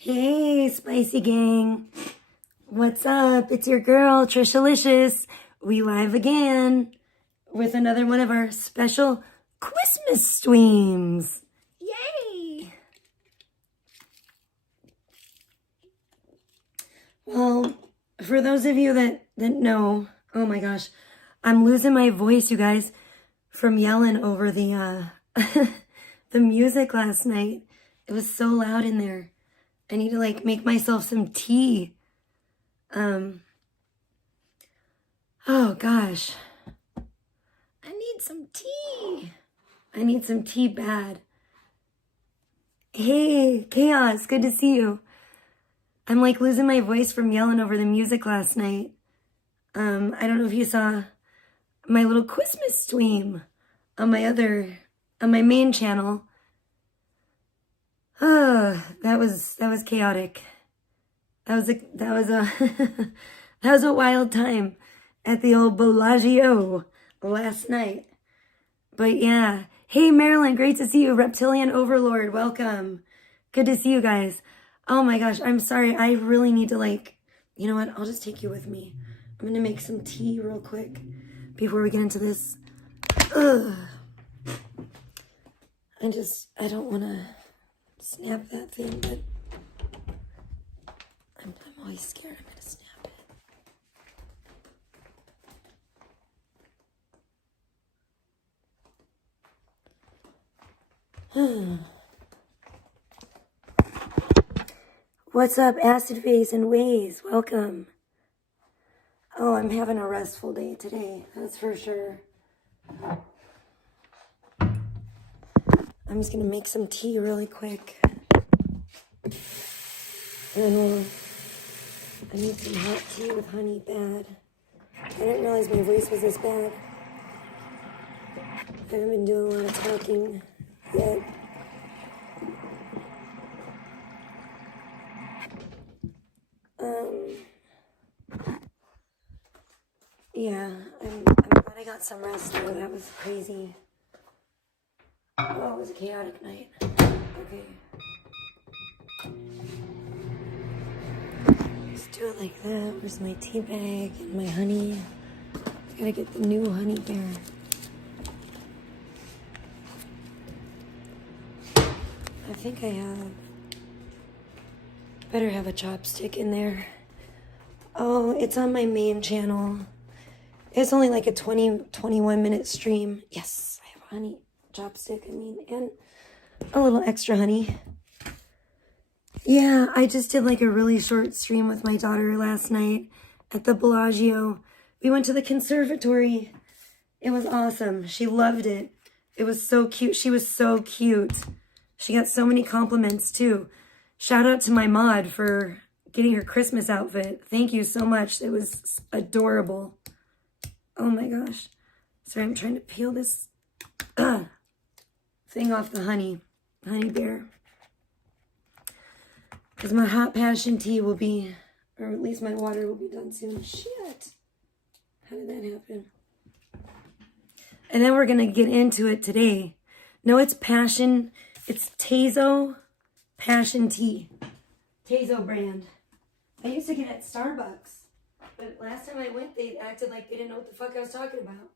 Hey, Spicy Gang. What's up? It's your girl, Tricialicious. We live again with another one of our special Christmas streams. Yay! Well, for those of you that know, oh my gosh, I'm losing my voice, you guys, from yelling over the the music last night. It was so loud in there. I need to make myself some tea. Oh gosh. I need some tea. I need some tea bad. Hey, Chaos, good to see you. I'm losing my voice from yelling over the music last night. I don't know if you saw my little Christmas stream on my main channel. Oh, that was chaotic. That was a wild time at the old Bellagio last night. But yeah, hey Marilyn, great to see you. Reptilian Overlord, welcome. Good to see you guys. Oh my gosh, I'm sorry. I really need to you know what? I'll just take you with me. I'm gonna make some tea real quick before we get into this. Ugh. I don't want to snap that thing, but I'm always scared I'm gonna snap it. What's up, Acid Face and Ways? Welcome. Oh, I'm having a restful day today, that's for sure. I'm just gonna make some tea really quick. And I need some hot tea with honey bad. I didn't realize my voice was this bad. I haven't been doing a lot of talking yet. Yeah, I'm glad I got some rest though. That was crazy. Oh, it was a chaotic night. Okay. Let's do it like that. Where's my tea bag and my honey? I gotta get the new honey bear. I think I have. Better have a chopstick in there. Oh, it's on my main channel. It's only like a 21 minute stream. Yes, I have honey. Chopstick, and a little extra honey. Yeah, I just did a really short stream with my daughter last night at the Bellagio. We went to the conservatory. It was awesome. She loved it. It was so cute. She was so cute. She got so many compliments too. Shout out to my mod for getting her Christmas outfit. Thank you so much. It was adorable. Oh my gosh. Sorry, I'm trying to peel this thing off the honey bear. Because my hot passion tea will be, or at least my water will be done soon. Shit. How did that happen? And then we're going to get into it today. No, it's passion. It's Tezo passion tea. Tezo brand. I used to get it at Starbucks. But last time I went, they acted like they didn't know what the fuck I was talking about.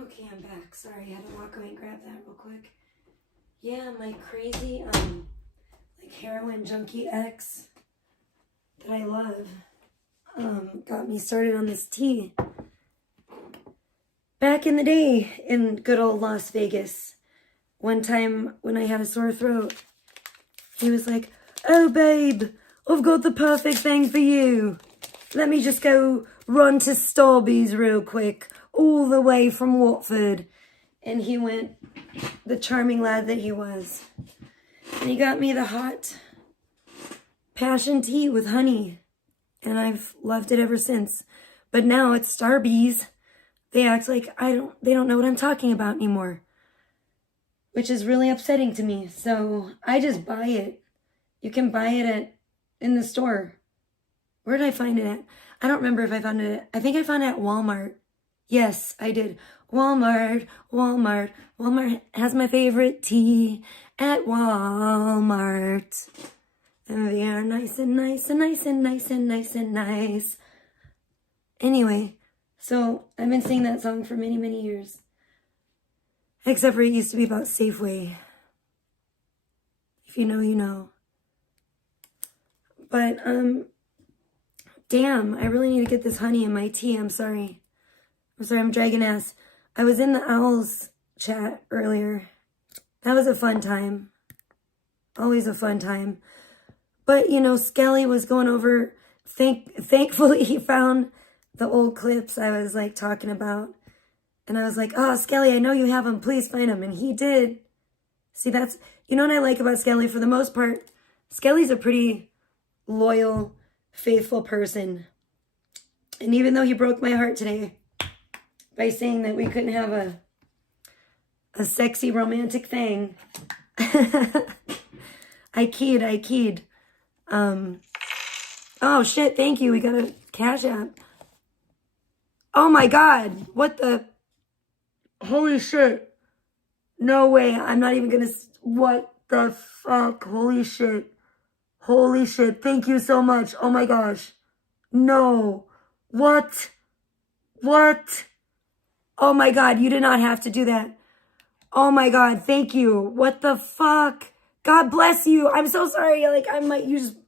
Okay, I'm back. Sorry, I had to walk away and grab that real quick. Yeah, my crazy, heroin junkie ex that I love, got me started on this tea. Back in the day in good old Las Vegas, one time when I had a sore throat, he was like, "Oh, babe, I've got the perfect thing for you. Let me just go run to Starbucks real quick, all the way from Watford." And he went, the charming lad that he was. And he got me the hot passion tea with honey. And I've loved it ever since. But now it's Starbucks. they act like they don't know what I'm talking about anymore, which is really upsetting to me. So I just buy it. You can buy it in the store. Where did I find it at? I don't remember if I found it I think I found it at Walmart. Yes, I did. Walmart. Walmart has my favorite tea at Walmart. And they are nice and nice and nice and nice and nice and nice. Anyway, so I've been singing that song for many, many years. Except for it used to be about Safeway. If you know, you know. But, damn, I really need to get this honey in my tea. I'm sorry, I'm dragging ass. I was in the Owls chat earlier. That was a fun time. Always a fun time. But, you know, Skelly was going over, thankfully he found the old clips I was, like, talking about. And I was like, oh, Skelly, I know you have them. Please find them. And he did. See, that's, you know what I like about Skelly? For the most part, Skelly's a pretty loyal, faithful person. And even though he broke my heart today by saying that we couldn't have a sexy romantic thing, I keyed. Oh shit, thank you. We got a Cash App. Oh my God, what the, holy shit. No way, I'm not even gonna, what the fuck, holy shit. Holy shit, thank you so much. Oh my gosh. No. What? Oh my God, you did not have to do that. Oh my God, thank you. What the fuck? God bless you. I'm so sorry. Like,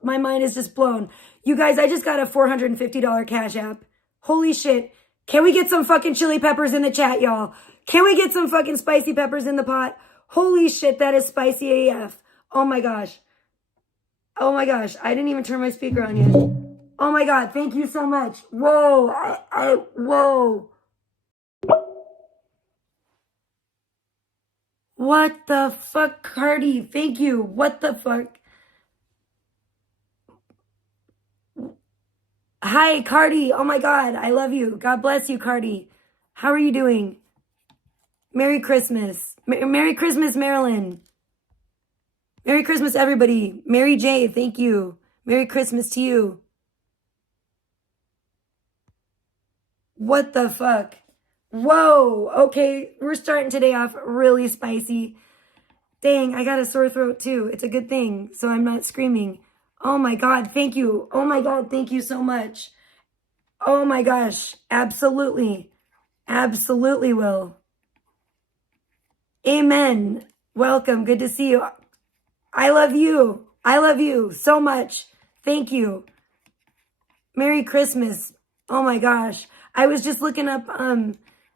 my mind is just blown. You guys, I just got a $450 Cash App. Holy shit. Can we get some fucking chili peppers in the chat, y'all? Can we get some fucking spicy peppers in the pot? Holy shit, that is spicy AF. Oh my gosh. Oh my gosh, I didn't even turn my speaker on yet. Oh my God, thank you so much. Whoa, whoa. What the fuck, Cardi? Thank you. What the fuck? Hi, Cardi. Oh my God, I love you. God bless you, Cardi. How are you doing? Merry Christmas. Merry Christmas, Marilyn. Merry Christmas, everybody. Mary J, thank you. Merry Christmas to you. What the fuck? Whoa. Okay, we're starting today off really spicy. Dang, I got a sore throat too. It's a good thing, so I'm not screaming. Oh my God, thank you. Oh my God, thank you so much. Oh my gosh, absolutely. Absolutely will. Amen. Welcome, good to see you. I love you. I love you so much. Thank you. Merry Christmas. Oh my gosh. I was just looking up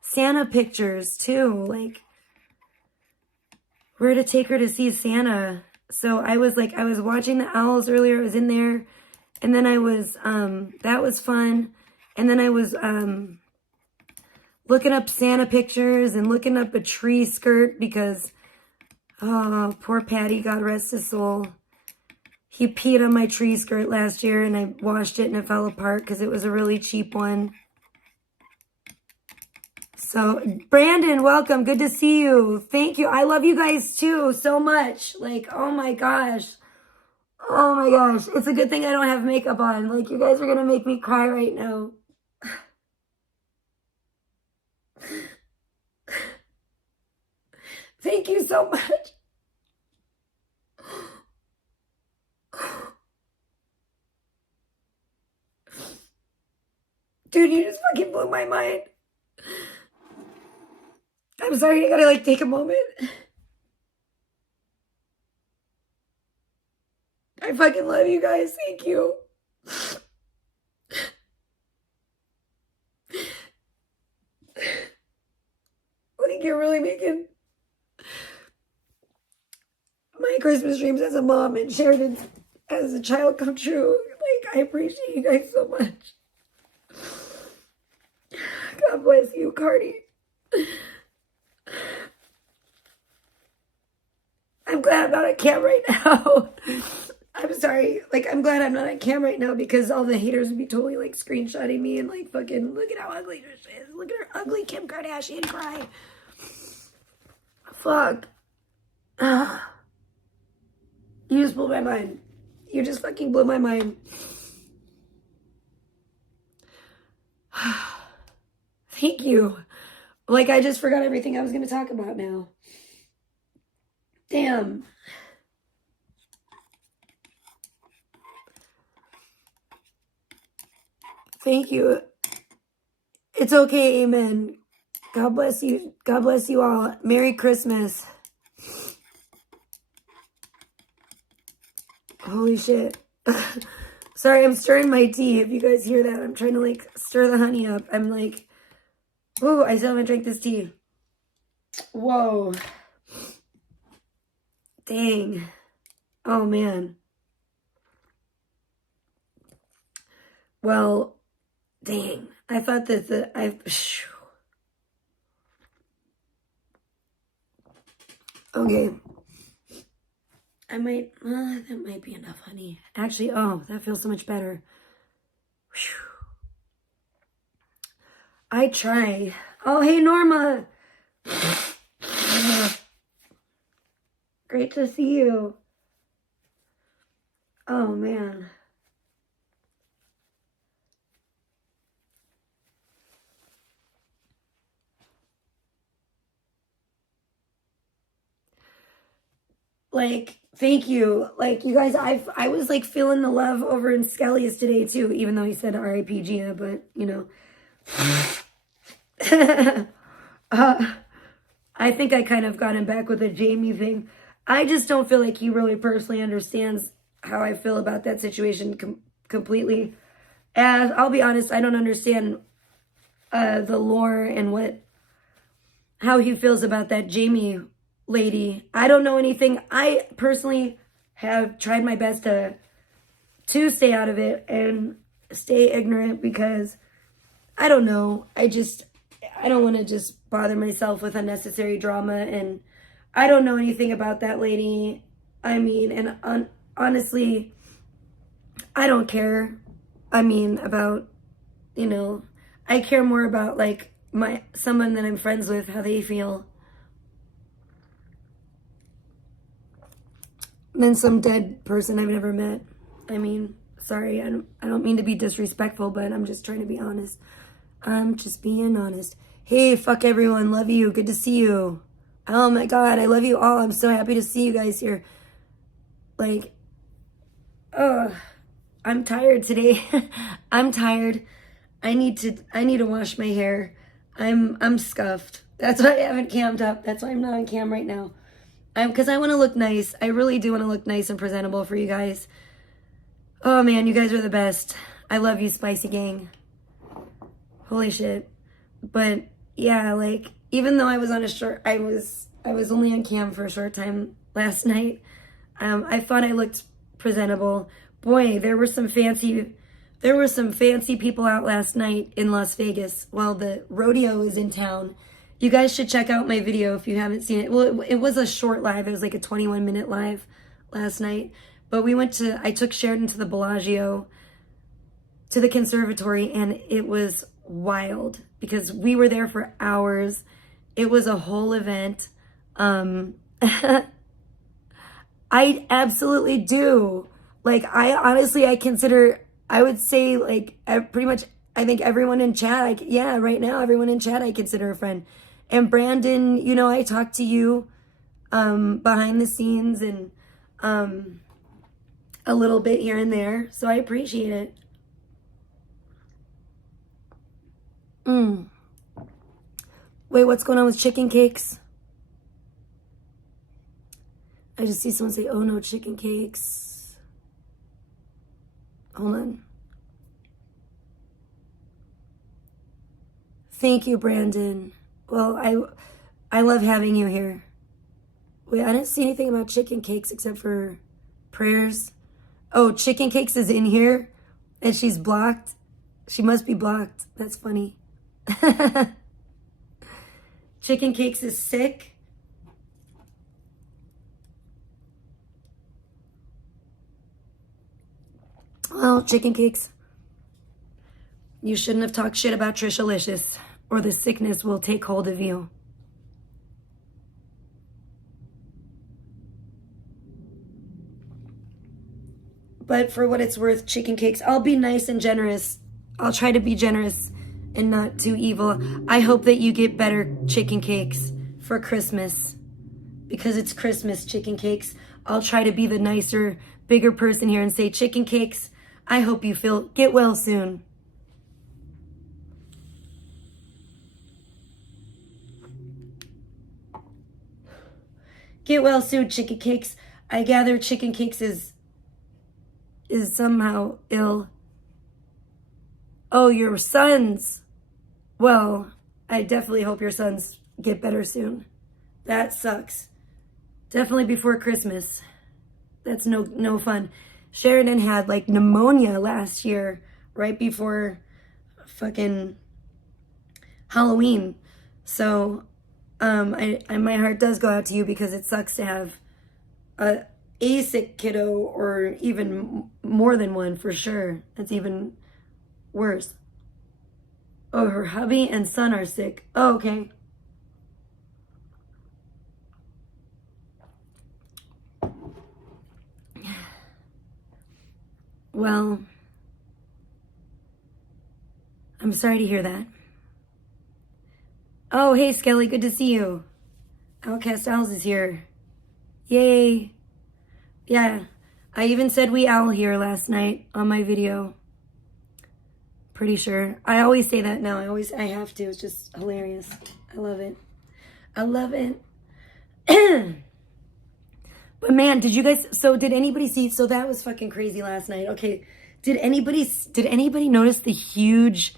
Santa pictures too, like where to take her to see Santa. So I was watching the Owls earlier. I was in there, and then I was that was fun. And then I was looking up Santa pictures and looking up a tree skirt because oh, poor Patty, God rest his soul. He peed on my tree skirt last year and I washed it and it fell apart because it was a really cheap one. So, Brandon, welcome. Good to see you. Thank you. I love you guys too so much. Like, oh my gosh. Oh my gosh. It's a good thing I don't have makeup on. Like, you guys are going to make me cry right now. Thank you so much. Dude, you just fucking blew my mind. I'm sorry, I gotta like take a moment. I fucking love you guys. Thank you. Like, you're really making my Christmas dreams as a mom and Sheridan as a child come true. Like, I appreciate you guys so much. God bless you, Cardi. I'm glad I'm not on camera right now. I'm sorry. Like, I'm glad I'm not on cam right now because all the haters would be totally like screenshotting me and like fucking look at how ugly this is. Look at her ugly Kim Kardashian cry. Fuck. You just blew my mind. You just fucking blew my mind. Thank you. Like, I just forgot everything I was going to talk about now. Damn. Thank you. It's okay, amen. God bless you. God bless you all. Merry Christmas. Holy shit. Sorry, I'm stirring my tea. If you guys hear that, I'm trying to like stir the honey up. I'm like, ooh, I still haven't drank this tea. Whoa. Dang. Oh, man. Well, dang. I thought that okay. I might, that might be enough honey. Actually, oh, that feels so much better. Whew. I try. Oh, hey, Norma. Great to see you. Oh, man. Like, thank you. Like, you guys, I was like feeling the love over in Skelly's today too, even though he said R.I.P. Gia, but you know. I think I kind of got him back with a Jamie thing. I just don't feel like he really personally understands how I feel about that situation completely. And I'll be honest, I don't understand the lore and how he feels about that Jamie lady. I don't know anything. I personally have tried my best to stay out of it and stay ignorant because I don't know. I don't want to just bother myself with unnecessary drama, and I don't know anything about that lady. I mean, and honestly, I don't care. I mean, about, you know, I care more about like someone that I'm friends with, how they feel, than some dead person I've never met. I mean, sorry, I don't mean to be disrespectful, but I'm just trying to be honest. I'm just being honest. Hey, fuck everyone. Love you. Good to see you. Oh my God, I love you all. I'm so happy to see you guys here. Like, I'm tired today. I'm tired. I need to wash my hair. I'm scuffed. That's why I haven't cammed up. That's why I'm not on cam right now. Because I want to look nice. I really do want to look nice and presentable for you guys. Oh man, you guys are the best. I love you, Spicy Gang. Holy shit. But yeah, like, even though I was on I was only on cam for a short time last night, I thought I looked presentable. Boy, there were some fancy people out last night in Las Vegas while the rodeo is in town. You guys should check out my video if you haven't seen it. Well, it was a short live. It was like a 21-minute live last night. But I took Sheridan to the Bellagio, to the conservatory, and it was wild because we were there for hours. It was a whole event. I absolutely do. Like, I would say, like, pretty much, I think everyone in chat, right now, everyone in chat I consider a friend. And Brandon, you know, I talked to you behind the scenes and a little bit here and there, so I appreciate it. Wait, what's going on with chicken cakes? I just see someone say, oh no, chicken cakes. Hold on. Thank you, Brandon. Well, I love having you here. Wait, I didn't see anything about chicken cakes except for prayers. Oh, chicken cakes is in here and she's blocked. She must be blocked. That's funny. Chicken cakes is sick. Well, chicken cakes, you shouldn't have talked shit about Tricialicious, or the sickness will take hold of you. But for what it's worth, chicken cakes, I'll be nice and generous. I'll try to be generous and not too evil. I hope that you get better chicken cakes for Christmas. Because it's Christmas, chicken cakes. I'll try to be the nicer, bigger person here and say, chicken cakes, I hope you get well soon. Get well soon, chicken cakes. I gather chicken cakes is somehow ill. Oh, your sons. Well, I definitely hope your sons get better soon. That sucks. Definitely before Christmas. That's no fun. Sheridan had like pneumonia last year, right before fucking Halloween. So, my heart does go out to you because it sucks to have a sick kiddo, or even more than one for sure. That's even worse. Oh, her hubby and son are sick. Oh, okay. Well, I'm sorry to hear that. Oh, hey, Skelly, good to see you. Outcast Owls is here. Yay. Yeah, I even said we owl here last night on my video. Pretty sure. I always say that now. I have to. It's just hilarious. I love it. I love it. But man, did anybody see, so that was fucking crazy last night. Okay. Did anybody notice the huge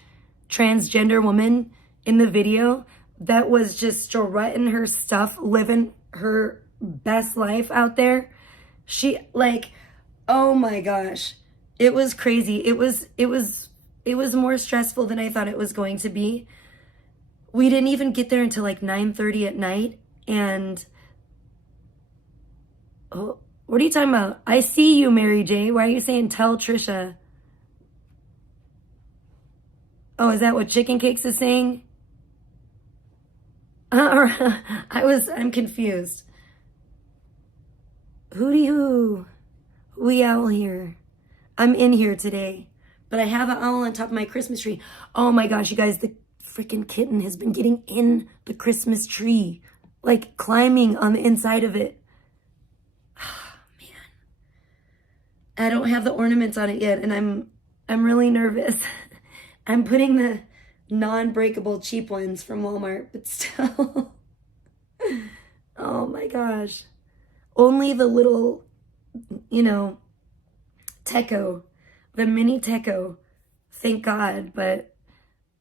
transgender woman in the video that was just strutting her stuff, living her best life out there? She, like, oh my gosh, it was crazy. It was more stressful than I thought it was going to be. We didn't even get there until like 9:30 at night. And oh, what are you talking about? I see you, Mary J. Why are you saying tell Trisha? Oh, is that what Chicken Cakes is saying? I'm confused. Hooty hoo. We owl here. I'm in here today. But I have an owl on top of my Christmas tree. Oh my gosh, you guys, the freaking kitten has been getting in the Christmas tree. Like climbing on the inside of it. Oh, man. I don't have the ornaments on it yet, and I'm really nervous. I'm putting the non-breakable cheap ones from Walmart, but still. Oh my gosh. Only the little, Teco, the mini Teco, thank God, but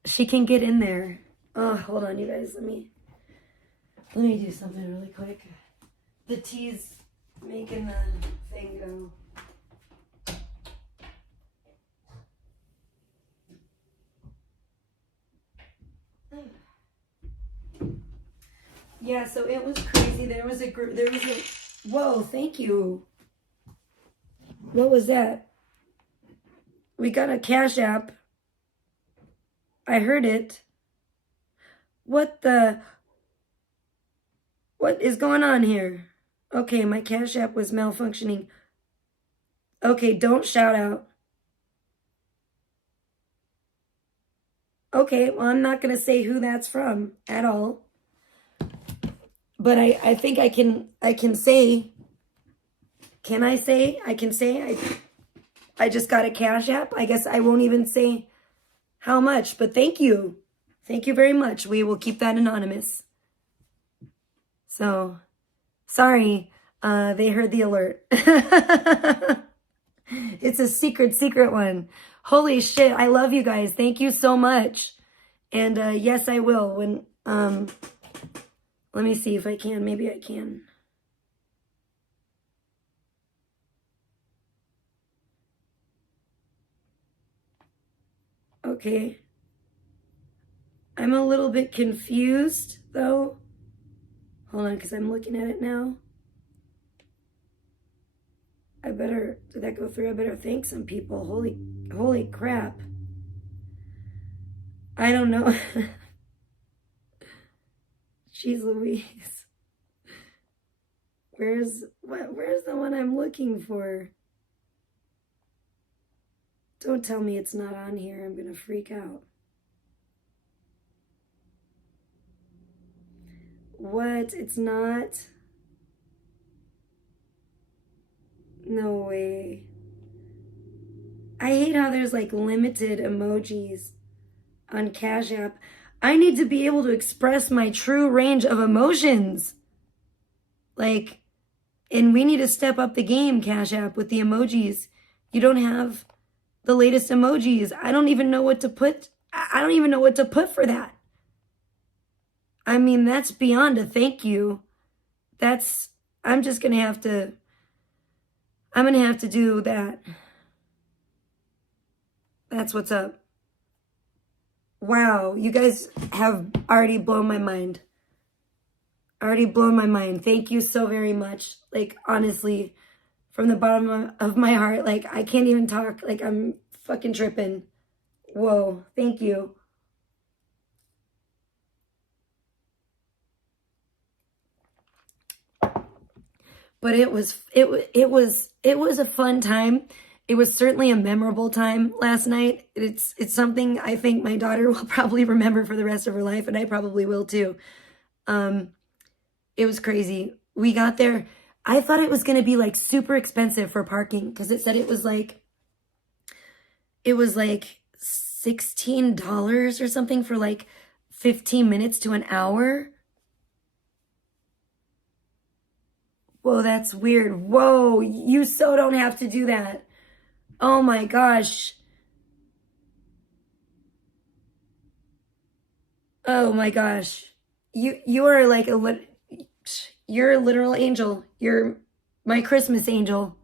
she can get in there. Oh, hold on, you guys. Let me do something really quick. The tea's making the thing go. Yeah, so it was crazy. There was a, whoa, thank you. What was that? We got a Cash App. I heard it. What is going on here? Okay, my Cash App was malfunctioning. Okay, don't shout out. Okay, well, I'm not going to say who that's from at all. But I think I can say, can I say? I can say I just got a Cash App. I guess I won't even say how much, but thank you. Thank you very much. We will keep that anonymous. So, sorry, they heard the alert. It's a secret one. Holy shit, I love you guys. Thank you so much. And yes, I will. When let me see if I can. Maybe I can. Okay. I'm a little bit confused, though. Hold on, because I'm looking at it now. did that go through? I better thank some people. Holy crap. I don't know. Jeez Louise. Where's the one I'm looking for? Don't tell me it's not on here. I'm gonna freak out. What? It's not? No way. I hate how there's like limited emojis on Cash App. I need to be able to express my true range of emotions. Like, and we need to step up the game, Cash App, with the emojis. You don't have the latest emojis. I don't even know what to put. I don't even know what to put for that. I mean, that's beyond a thank you. I'm going to have to do that. That's what's up. Wow, you guys have already blown my mind. Thank you so very much. Like, honestly, from the bottom of my heart, like, I can't even talk. Like, I'm fucking tripping. Whoa, thank you. But it was a fun time. It was certainly a memorable time last night. It's something I think my daughter will probably remember for the rest of her life, and I probably will too. It was crazy. We got there. I thought it was going to be like super expensive for parking because it said it was like $16 or something for like 15 minutes to an hour. Whoa, that's weird. Whoa, you so don't have to do that. Oh my gosh. Oh my gosh. You are like you're a literal angel. You're my Christmas angel.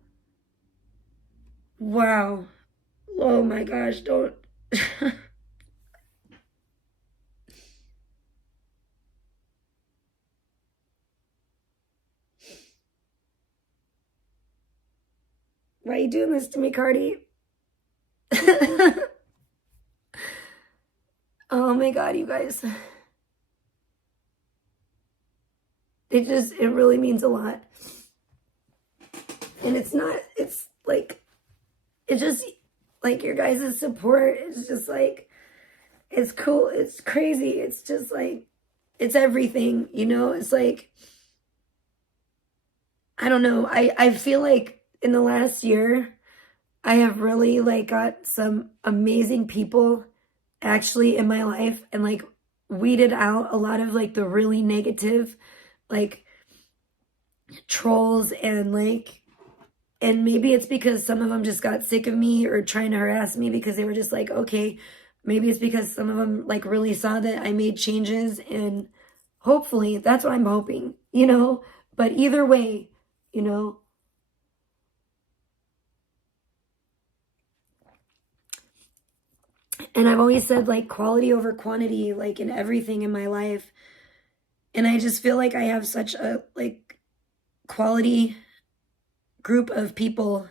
Wow. Oh my gosh, don't. Why are you doing this to me, Cardi? Oh my God, you guys. It really means a lot. And it's just like your guys' support. It's just like, it's cool. It's crazy. It's just like, it's everything, you know? It's like, I don't know. I feel like in the last year, I have really like got some amazing people actually in my life and like weeded out a lot of like the really negative like trolls and maybe it's because some of them just got sick of me or trying to harass me because they were just like, okay, maybe it's because some of them like really saw that I made changes and hopefully that's what I'm hoping, you know, but either way, you know, and I've always said like quality over quantity, like in everything in my life. And I just feel like I have such a like quality group of people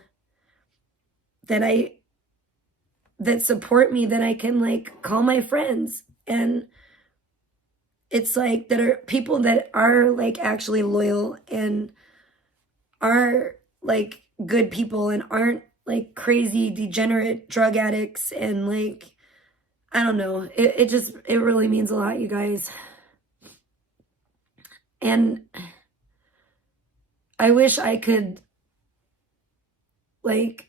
that support me that I can like call my friends. And it's like that are people that are like actually loyal and are like good people and aren't like crazy degenerate drug addicts and like, I don't know. It really means a lot, you guys. And I wish I could, like,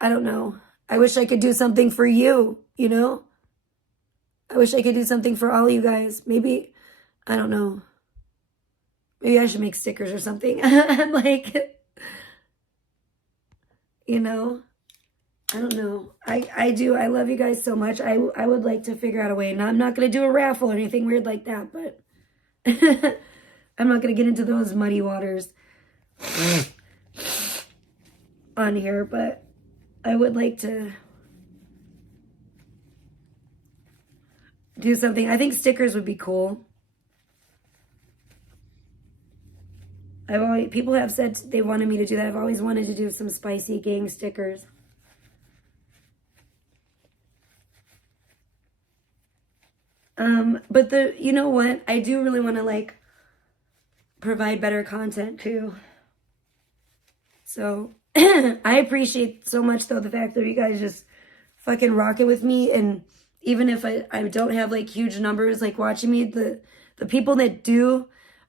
I don't know. I wish I could do something for you, you know? I wish I could do something for all you guys. Maybe, I don't know. Maybe I should make stickers or something. Like, you know? I don't know. I do. I love you guys so much. I would like to figure out a way. Now, I'm not going to do a raffle or anything weird like that, but I'm not going to get into those muddy waters on here, but I would like to do something. I think stickers would be cool. people have said they wanted me to do that. I've always wanted to do some spicy gang stickers. But you know what? I do really want to like provide better content too. So I appreciate so much though the fact that you guys just fucking rock it with me. And even if I don't have like huge numbers like watching me, the people that do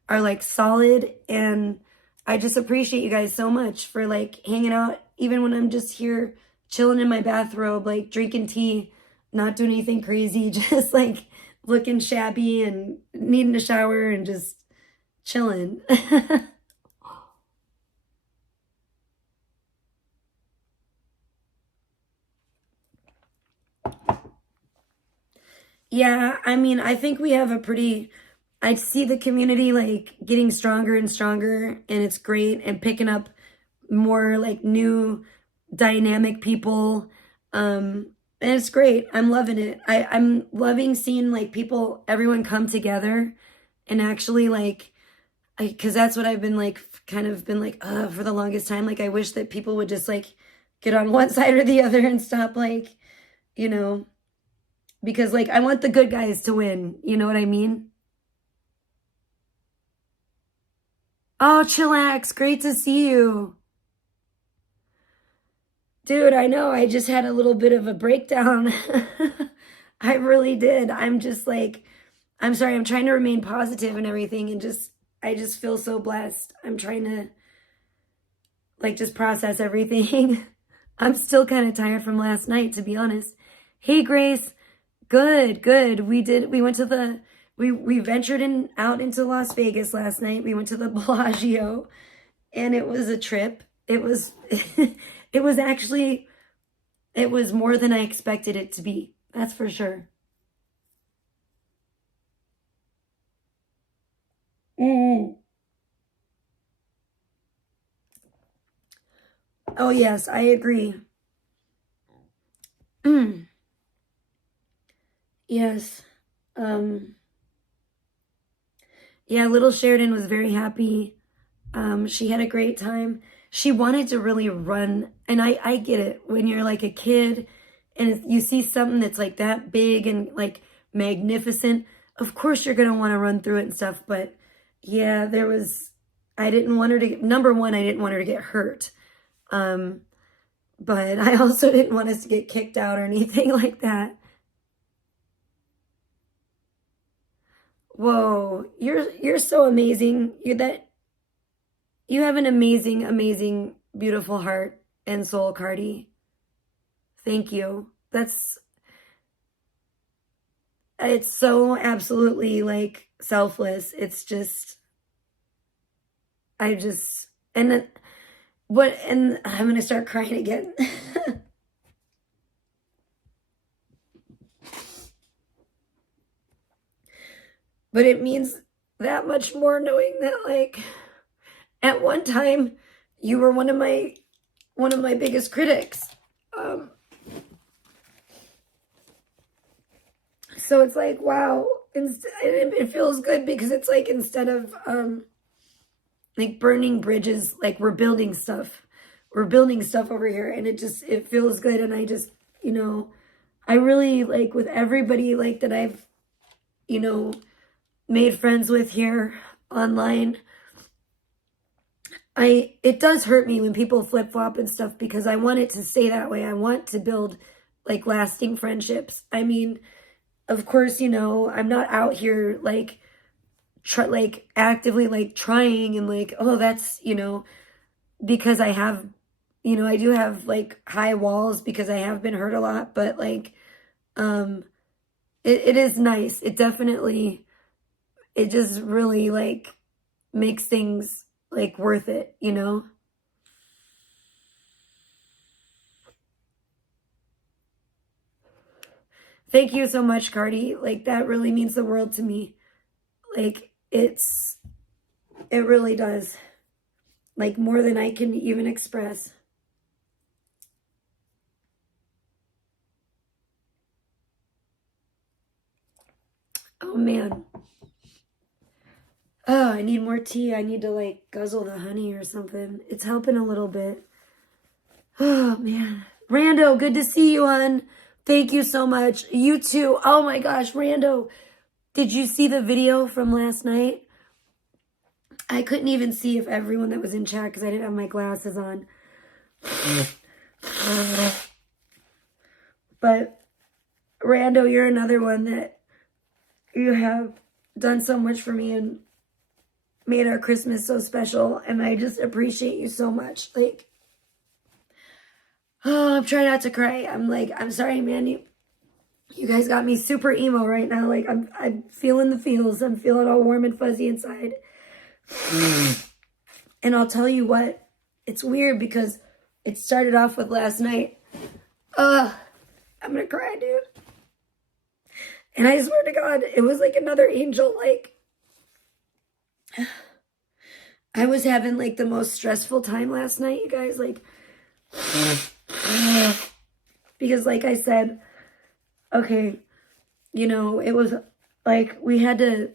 are like solid, and I just appreciate you guys so much for like hanging out even when I'm just here chilling in my bathrobe, like drinking tea, not doing anything crazy, just like looking shabby and needing a shower and just chilling. Yeah, I mean, I think we have a pretty, I see the community like getting stronger and stronger, and it's great, and picking up more like new dynamic people. And it's great. I'm loving it. I'm loving seeing like people, everyone come together and actually like, because that's what I've been like, kind of been like, for the longest time. Like, I wish that people would just like get on one side or the other and stop like, you know, because like I want the good guys to win. You know what I mean? Oh, chillax. Great to see you. Dude, I know. I just had a little bit of a breakdown. I really did. I'm just like, I'm sorry. I'm trying to remain positive and everything, and I just feel so blessed. I'm trying to like just process everything. I'm still kind of tired from last night, to be honest. Hey, Grace. Good, good. We went to we ventured out into Las Vegas last night. We went to the Bellagio, and it was a trip. It was, it was actually, it was more than I expected it to be. That's for sure. Mm. Oh, yes, I agree. Mm. Yes. Um, yeah, little Sheridan was very happy. She had a great time. She wanted to really run, and I get it. When you're like a kid and you see something that's like that big and like magnificent, of course you're gonna want to run through it and stuff. But yeah, I didn't want her to number one, I didn't want her to get hurt. Um, but I also didn't want us to get kicked out or anything like that. Whoa, you're so amazing. You have an amazing, amazing, beautiful heart and soul, Cardi. Thank you. It's so absolutely like selfless. It's just, I just, and I'm gonna start crying again. But it means that much more knowing that like at one time you were one of my biggest critics. Um, so it's like, wow, it feels good because it's like instead of like burning bridges, like we're building stuff. We're building stuff over here, and it feels good. And I just, you know, I really like with everybody like that I've, you know, made friends with here online. It does hurt me when people flip flop and stuff because I want it to stay that way. I want to build like lasting friendships. I mean, of course, you know, I'm not out here like like actively like trying and like, oh, that's, you know, because I have, you know, I do have like high walls because I have been hurt a lot, but like um it is nice. It just really like makes things like worth it, you know? Thank you so much, Cardi. Like that really means the world to me. Like it really does. Like more than I can even express. Oh man. Oh, I need more tea. I need to like guzzle the honey or something. It's helping a little bit. Oh, man. Rando, good to see you, hon. Thank you so much. You too. Oh my gosh, Rando. Did you see the video from last night? I couldn't even see if everyone that was in chat because I didn't have my glasses on. But Rando, you're another one that you have done so much for me and made our Christmas so special. And I just appreciate you so much. Like, oh, I'm trying not to cry. I'm sorry, man. You guys got me super emo right now. Like, I'm feeling the feels. I'm feeling all warm and fuzzy inside. And I'll tell you what, it's weird because it started off with last night. I'm gonna cry, dude. And I swear to God, it was like another angel. Like, I was having like the most stressful time last night, you guys. Like, because like I said, okay, you know, it was like we had to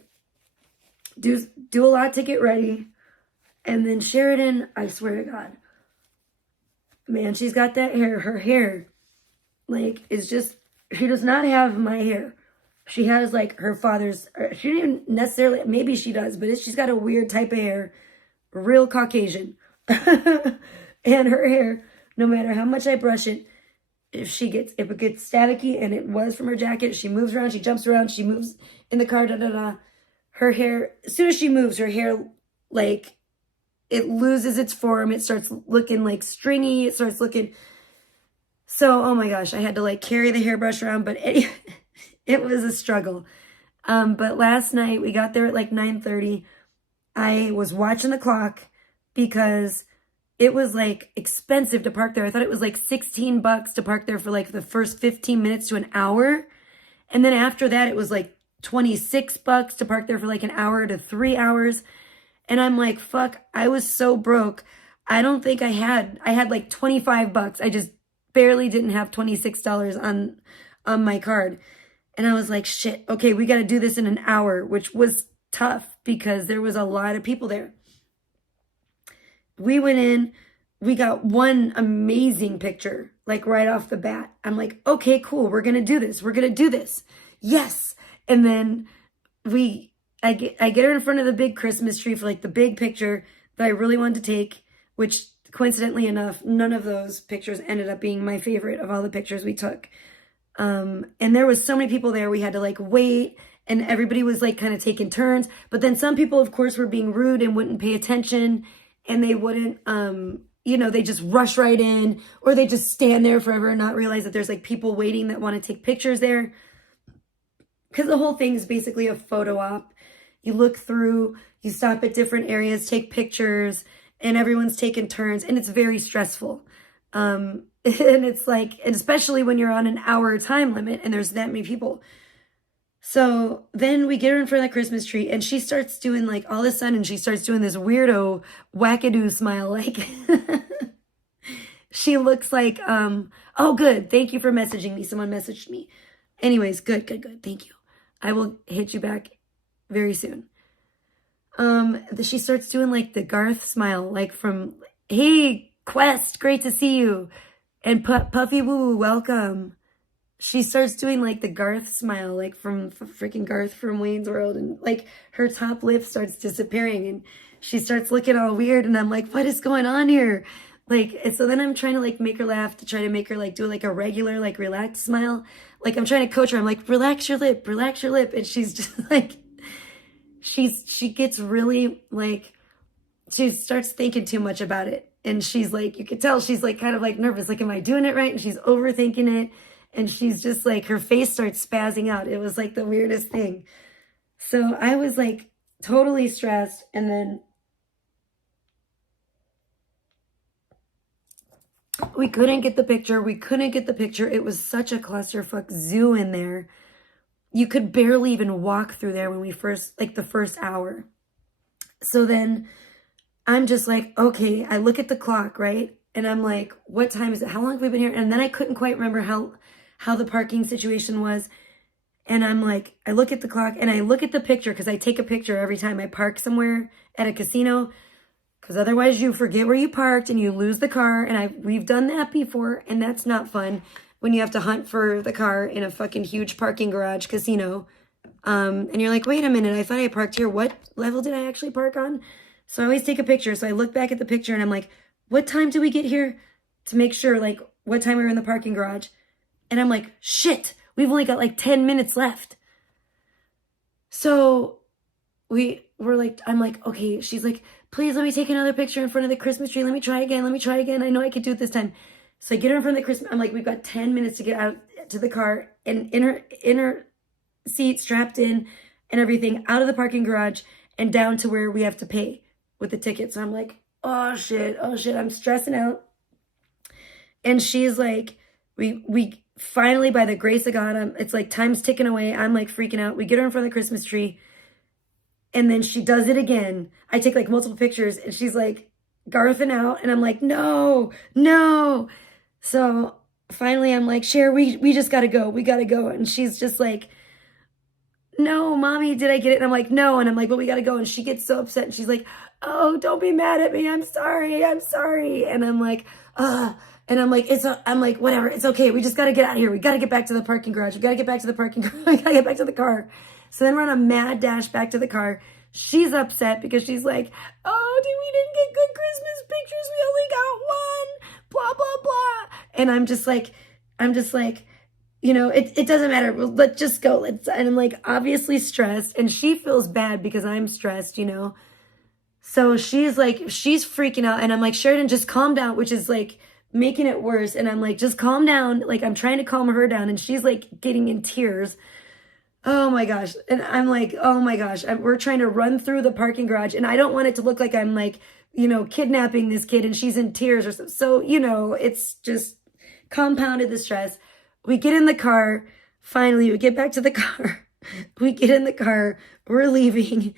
do a lot to get ready. And then Sheridan, I swear to God, man, she's got that hair. Her hair, like, is just, she does not have my hair. She has, like, her father's, she didn't even necessarily, maybe she does, but she's got a weird type of hair. Real Caucasian. And her hair, no matter how much I brush it, if it gets staticky, and it was from her jacket, she moves around, she jumps around, she moves in the car, da-da-da. Her hair, as soon as she moves, her hair, like, it loses its form. It starts looking like stringy. It starts looking, so, oh my gosh, I had to like carry the hairbrush around, but it was a struggle. But last night we got there at like 9:30. I was watching the clock because it was like expensive to park there. I thought it was like $16 to park there for like the first 15 minutes to an hour. And then after that, it was like $26 to park there for like an hour to 3 hours. And I'm like, fuck, I was so broke. I don't think I had like $25. I just barely didn't have $26 on my card. And I was like, shit, okay, we got to do this in an hour, which was tough because there was a lot of people there. We went in, we got one amazing picture, like right off the bat. I'm like, okay, cool, we're going to do this. We're going to do this. Yes. And then I get her in front of the big Christmas tree for like the big picture that I really wanted to take, which coincidentally enough, none of those pictures ended up being my favorite of all the pictures we took. And there was so many people there, we had to like wait, and everybody was like kind of taking turns. But then some people, of course, were being rude and wouldn't pay attention, and they wouldn't, they just rush right in, or they just stand there forever and not realize that there's like people waiting that want to take pictures there. Because the whole thing is basically a photo op. You look through, you stop at different areas, take pictures, and everyone's taking turns, and it's very stressful. And it's like, and especially when you're on an hour time limit and there's that many people. So then we get her in front of the Christmas tree, and she starts doing like, all of a sudden she starts doing this weirdo wackadoo smile. Like, she looks like, oh good, thank you for messaging me. Someone messaged me. Anyways, good. Thank you. I will hit you back very soon. She starts doing like the Garth smile, like from, hey, Quest, great to see you. And Puffy Woo, welcome. She starts doing like the Garth smile, like from freaking Garth from Wayne's World. And like her top lip starts disappearing and she starts looking all weird. And I'm like, what is going on here? Like, and so then I'm trying to like make her laugh to try to make her like do like a regular, like relaxed smile. Like I'm trying to coach her. I'm like, relax your lip. And she's just like, she gets really like, she starts thinking too much about it. And she's like, you could tell she's like kind of like nervous. Like, am I doing it right? And she's overthinking it. And she's just like, her face starts spazzing out. It was like the weirdest thing. So I was like totally stressed. And then we couldn't get the picture. It was such a clusterfuck zoo in there. You could barely even walk through there when we first, like the first hour. So then I'm just like, okay, I look at the clock, right? And I'm like, what time is it? How long have we been here? And then I couldn't quite remember how the parking situation was. And I'm like, I look at the clock and I look at the picture because I take a picture every time I park somewhere at a casino. Because otherwise you forget where you parked and you lose the car. And we've done that before, and that's not fun when you have to hunt for the car in a fucking huge parking garage casino. And you're like, wait a minute, I thought I parked here. What level did I actually park on? So I always take a picture. So I look back at the picture and I'm like, what time did we get here? To make sure, like, what time we were in the parking garage. And I'm like, shit, we've only got like 10 minutes left. So I'm like, okay, she's like, please let me take another picture in front of the Christmas tree. Let me try again. I know I could do it this time. So I get her in front of the Christmas. I'm like, we've got 10 minutes to get out to the car, and in her seat, strapped in and everything, out of the parking garage and down to where we have to pay with the ticket. So I'm like, oh shit, I'm stressing out. And she's like, we finally, by the grace of God, it's like time's ticking away. I'm like freaking out. We get her in front of the Christmas tree. And then she does it again. I take like multiple pictures and she's like garfing out. And I'm like, no. So finally I'm like, Cher, we just gotta go. We gotta go. And she's just like, no, mommy, did I get it? And I'm like, no. And I'm like, well, we gotta go. And she gets so upset. And she's like, oh, don't be mad at me. I'm sorry. And I'm like, and I'm like, whatever. It's okay. We just gotta get out of here. We gotta get back to the parking garage. We gotta get back to the car. So then we're on a mad dash back to the car. She's upset because she's like, oh, we didn't get good Christmas pictures. We only got one, blah, blah, blah. And I'm just like, you know, it doesn't matter. Let's just go. And I'm like, obviously stressed. And she feels bad because I'm stressed, you know. So she's freaking out. And I'm like, Sheridan, just calm down, which is like making it worse. And I'm like, just calm down. Like, I'm trying to calm her down. And she's like getting in tears. Oh my gosh. And I'm like, oh my gosh, we're trying to run through the parking garage and I don't want it to look like I'm like, you know, kidnapping this kid and she's in tears or something. So, you know, it's just compounded the stress. We get in the car. Finally, we get back to the car. We get in the car. We're leaving.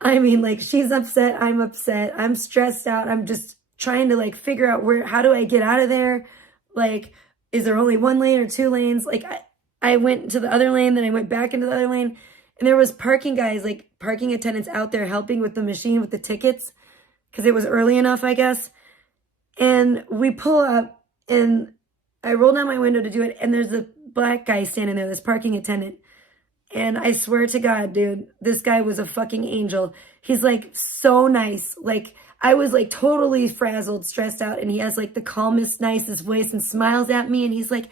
I mean, like, she's upset. I'm upset. I'm stressed out. I'm just trying to like figure out how do I get out of there? Like, is there only one lane or two lanes? Like, I went to the other lane, then I went back into the other lane, and there was parking guys, like parking attendants out there helping with the machine with the tickets because it was early enough, I guess. And we pull up, and I roll down my window to do it, and there's a black guy standing there, this parking attendant. And I swear to God, dude, this guy was a fucking angel. He's like so nice. Like, I was like totally frazzled, stressed out, and he has like the calmest, nicest voice and smiles at me, and he's like,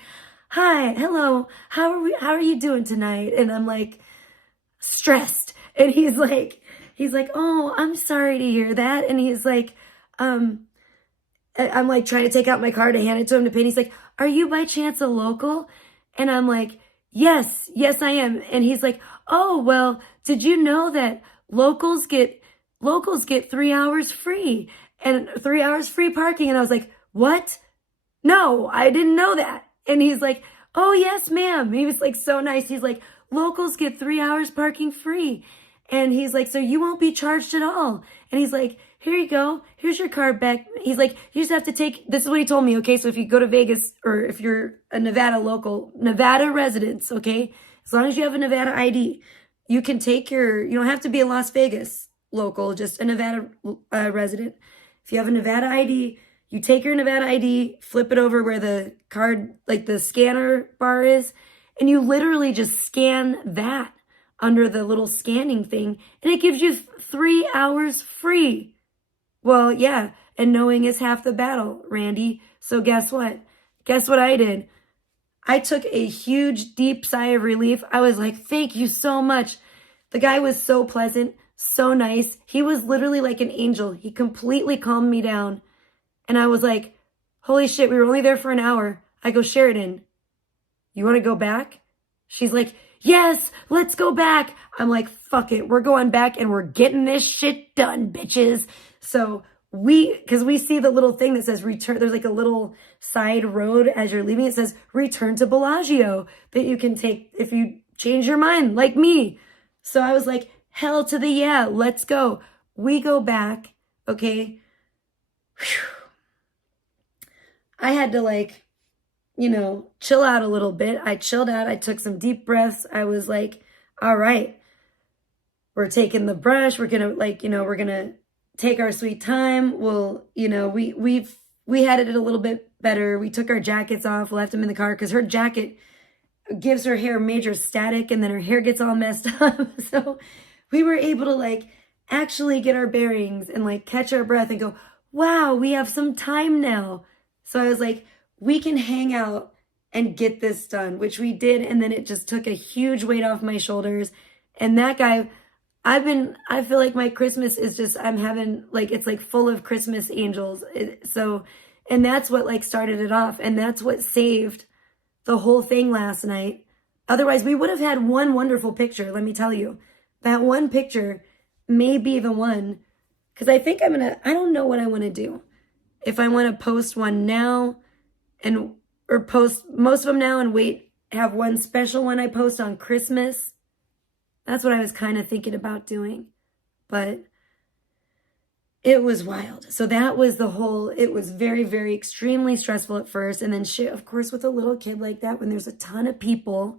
hi, hello, how are you doing tonight? And I'm like, stressed. And he's like, oh, I'm sorry to hear that. And he's like, I'm like trying to take out my card to hand it to him to pay. And he's like, are you by chance a local? And I'm like, yes, I am. And he's like, oh, well, did you know that locals get 3 hours free and 3 hours free parking? And I was like, what? No, I didn't know that. And he's like, oh, yes, ma'am. He was like so nice. He's like, locals get 3 hours parking free. And he's like, so you won't be charged at all. And he's like, here you go. Here's your card back. He's like, you just have to this is what he told me, okay? So if you go to Vegas or if you're a Nevada local, Nevada residents, okay? As long as you have a Nevada ID, you can take you don't have to be a Las Vegas local, just a Nevada resident. If you have a Nevada ID, you take your Nevada ID, flip it over where the card, like the scanner bar is, and you literally just scan that under the little scanning thing, and it gives you 3 hours free. Well, yeah, and knowing is half the battle, Randy. So guess what? Guess what I did? I took a huge, deep sigh of relief. I was like, thank you so much. The guy was so pleasant, so nice. He was literally like an angel. He completely calmed me down. And I was like, holy shit, we were only there for an hour. I go, Sheridan, you want to go back? She's like, yes, let's go back. I'm like, fuck it. We're going back and we're getting this shit done, bitches. So because we see the little thing that says return, there's like a little side road as you're leaving. It says return to Bellagio that you can take if you change your mind, like me. So I was like, hell to the yeah, let's go. We go back, okay? Whew. I had to like you know, chill out a little bit. I chilled out. I took some deep breaths. I was like, all right, we're taking the brush. We're gonna, like, you know, we're gonna take our sweet time. We'll, you know, we had it a little bit better. We took our jackets off, left them in the car because her jacket gives her hair major static and then her hair gets all messed up. So we were able to like actually get our bearings and like catch our breath and go, wow, we have some time now. So I was like, we can hang out and get this done, which we did. And then it just took a huge weight off my shoulders. And that guy, I feel like my Christmas is just, I'm having like, it's like full of Christmas angels. And that's what like started it off. And that's what saved the whole thing last night. Otherwise, we would have had one wonderful picture, let me tell you. That one picture may be the one, because I think I don't know what I want to do. If I want to post one now or post most of them now and wait, have one special one I post on Christmas. That's what I was kind of thinking about doing. But it was wild. So that was it was very, very extremely stressful at first. And then shit, of course, with a little kid like that, when there's a ton of people,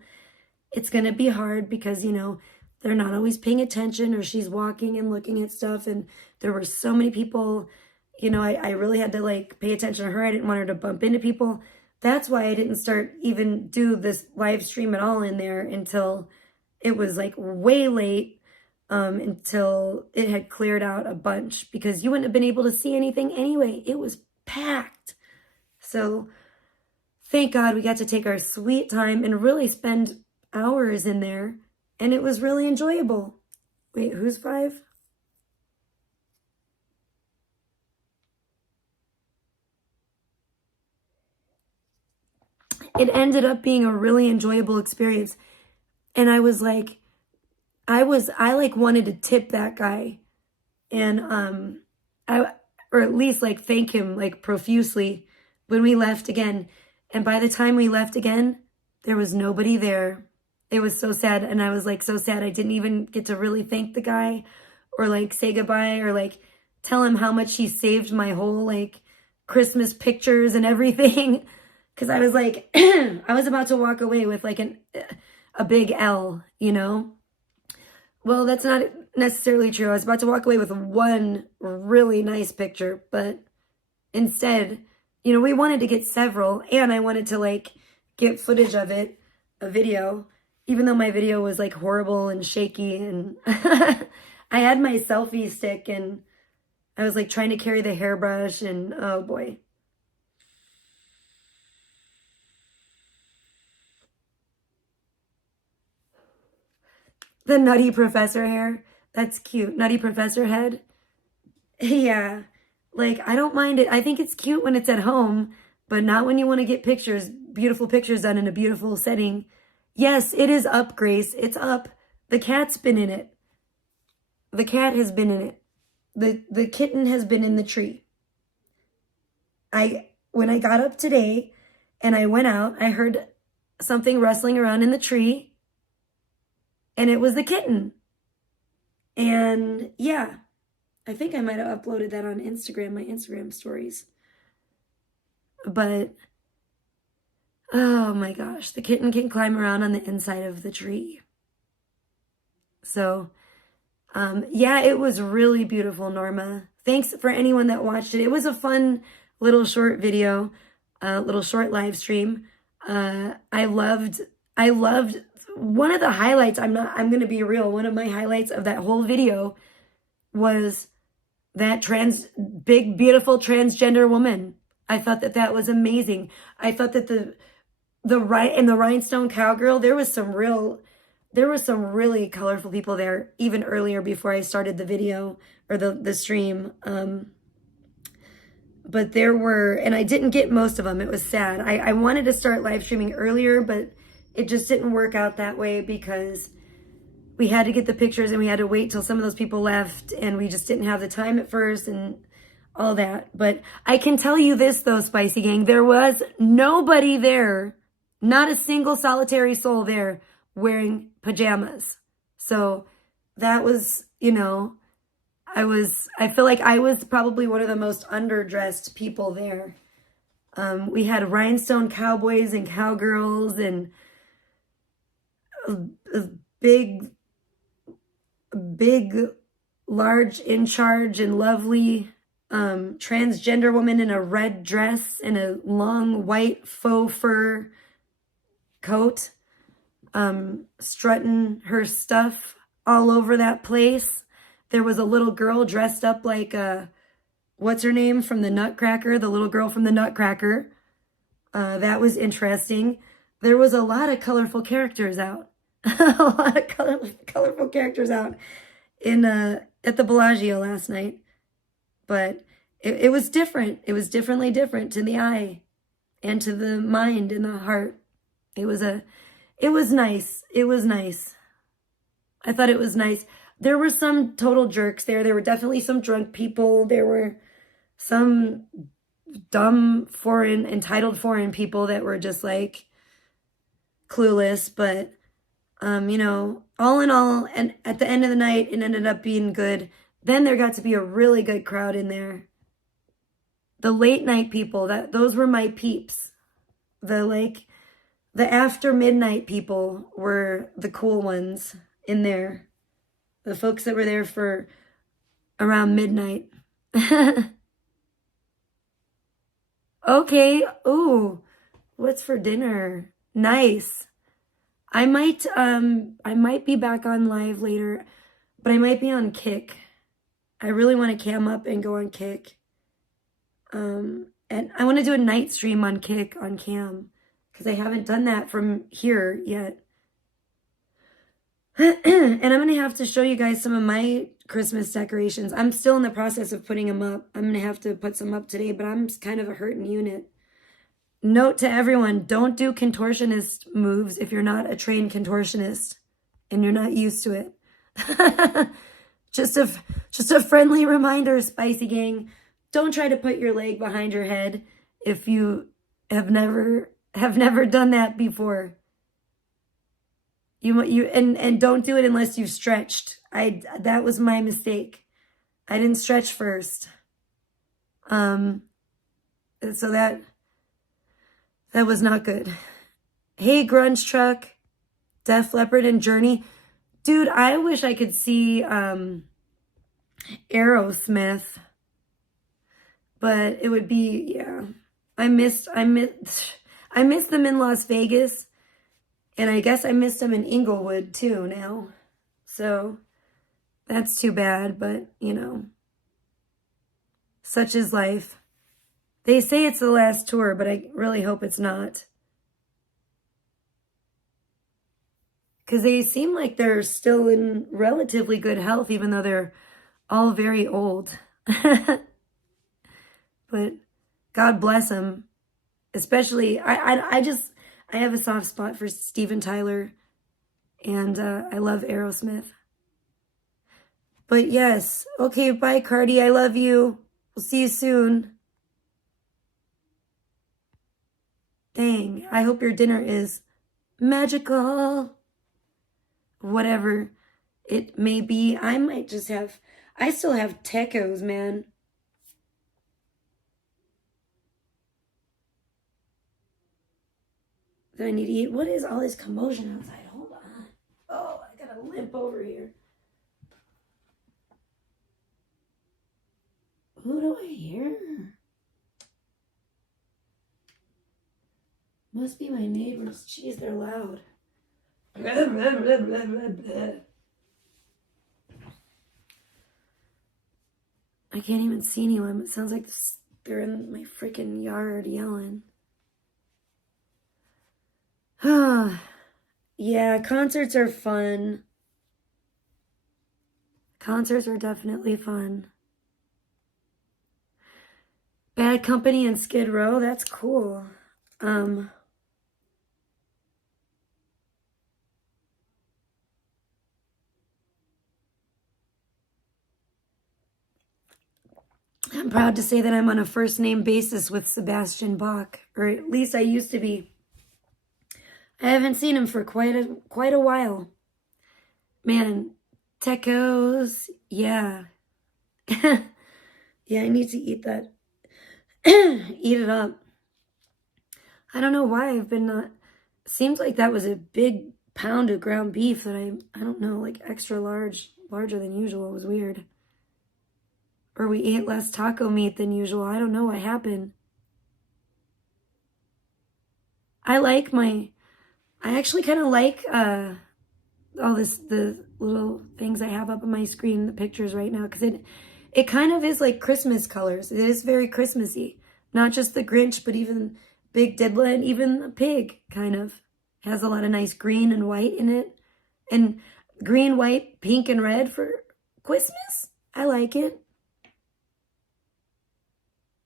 it's going to be hard because, you know, they're not always paying attention or she's walking and looking at stuff. And there were so many people, you know, I really had to like pay attention to her. I didn't want her to bump into people. That's why I didn't start even do this live stream at all in there until it was like way late, until it had cleared out a bunch because you wouldn't have been able to see anything anyway. It was packed. So thank God we got to take our sweet time and really spend hours in there. And it was really enjoyable. Wait, who's 5? It ended up being a really enjoyable experience. And I was like, I like wanted to tip that guy and, or at least like thank him like profusely when we left again. And by the time we left again, there was nobody there. It was so sad. And I was like, so sad. I didn't even get to really thank the guy or like say goodbye or like tell him how much he saved my whole like Christmas pictures and everything. Cause I was like, I was about to walk away with like a big L, you know? Well, that's not necessarily true. I was about to walk away with one really nice picture, but instead, you know, we wanted to get several and I wanted to like get footage of it, a video, even though my video was like horrible and shaky and I had my selfie stick and I was like trying to carry the hairbrush and oh boy. The Nutty Professor hair. That's cute. Nutty Professor head. Yeah. Like, I don't mind it. I think it's cute when it's at home, but not when you want to get pictures, beautiful pictures done in a beautiful setting. Yes, it is up, Grace. It's up. The cat's been in it. The cat has been in it. The kitten has been in the tree. When I got up today and I went out, I heard something rustling around in the tree. And it was the kitten. And yeah, I think I might have uploaded that on Instagram, my Instagram stories. But, oh my gosh, the kitten can climb around on the inside of the tree. So, yeah, it was really beautiful, Norma. Thanks for anyone that watched it. It was a fun little short video, little short live stream. I loved one of the highlights, I'm going to be real, one of my highlights of that whole video was that big, beautiful transgender woman. I thought that was amazing. I thought that the Rhinestone Cowgirl, there was some really colorful people there even earlier before I started the video or the stream. But there were, and I didn't get most of them. It was sad. I wanted to start live streaming earlier, but it just didn't work out that way because we had to get the pictures and we had to wait till some of those people left and we just didn't have the time at first and all that. But I can tell you this though, Spicy Gang, there was nobody there, not a single solitary soul there wearing pajamas. So that was, you know, I feel like I was probably one of the most underdressed people there. We had rhinestone cowboys and cowgirls and a big, large, in charge and lovely transgender woman in a red dress and a long white faux fur coat, strutting her stuff all over that place. There was a little girl dressed up like what's her name from the Nutcracker, the little girl from the Nutcracker. That was interesting. There was a lot of colorful characters out. A lot of colorful characters out in at the Bellagio last night. But it was different. It was differently different to the eye and to the mind and the heart. It was nice. It was nice. I thought it was nice. There were some total jerks there. There were definitely some drunk people. There were some dumb entitled foreign people that were just like clueless. But, you know, all in all, and at the end of the night, it ended up being good. Then there got to be a really good crowd in there. The late night people, those were my peeps. The after midnight people were the cool ones in there. The folks that were there for around midnight. Okay. Ooh, what's for dinner? Nice. I might be back on live later, but I might be on Kick. I really want to cam up and go on Kick. And I want to do a night stream on Kick on cam because I haven't done that from here yet. And I'm going to have to show you guys some of my Christmas decorations. I'm still in the process of putting them up. I'm going to have to put some up today, but I'm kind of a hurting unit. Note to everyone, don't do contortionist moves if you're not a trained contortionist and you're not used to it. Just a friendly reminder, Spicy Gang. Don't try to put your leg behind your head if you have never done that before. And don't do it unless you've stretched. That was my mistake. I didn't stretch first. So that was not good. Hey, Grunge Truck, Def Leppard, and Journey. Dude, I wish I could see Aerosmith. But it would be, yeah. I missed them in Las Vegas. And I guess I missed them in Inglewood too now. So that's too bad, but you know, such is life. They say it's the last tour, but I really hope it's not. Because they seem like they're still in relatively good health, even though they're all very old. But God bless them. Especially, I have a soft spot for Steven Tyler, and I love Aerosmith. But yes, okay, bye, Cardi. I love you. We'll see you soon. Dang, I hope your dinner is magical. Whatever it may be. I still have tacos, man. That I need to eat. What is all this commotion outside? Hold on. Oh, I gotta limp over here. Who do I hear? Must be my neighbors. Jeez, they're loud. I can't even see anyone. It sounds like they're in my freaking yard yelling. Yeah, concerts are fun. Concerts are definitely fun. Bad Company and Skid Row, that's cool. I'm proud to say that I'm on a first name basis with Sebastian Bach, or at least I used to be. I haven't seen him for quite a while. Man, tacos, yeah. Yeah, I need to eat that. Eat it up. I don't know why I've been not, seems like that was a big pound of ground beef that I don't know, like extra large, larger than usual. It was weird. Or we ate less taco meat than usual. I don't know what happened. I actually kind of like all the little things I have up on my screen, the pictures right now, because it kind of is like Christmas colors. It is very Christmassy. Not just the Grinch, but even Big Dibla and even the pig kind of has a lot of nice green and white in it. And green, white, pink, and red for Christmas. I like it.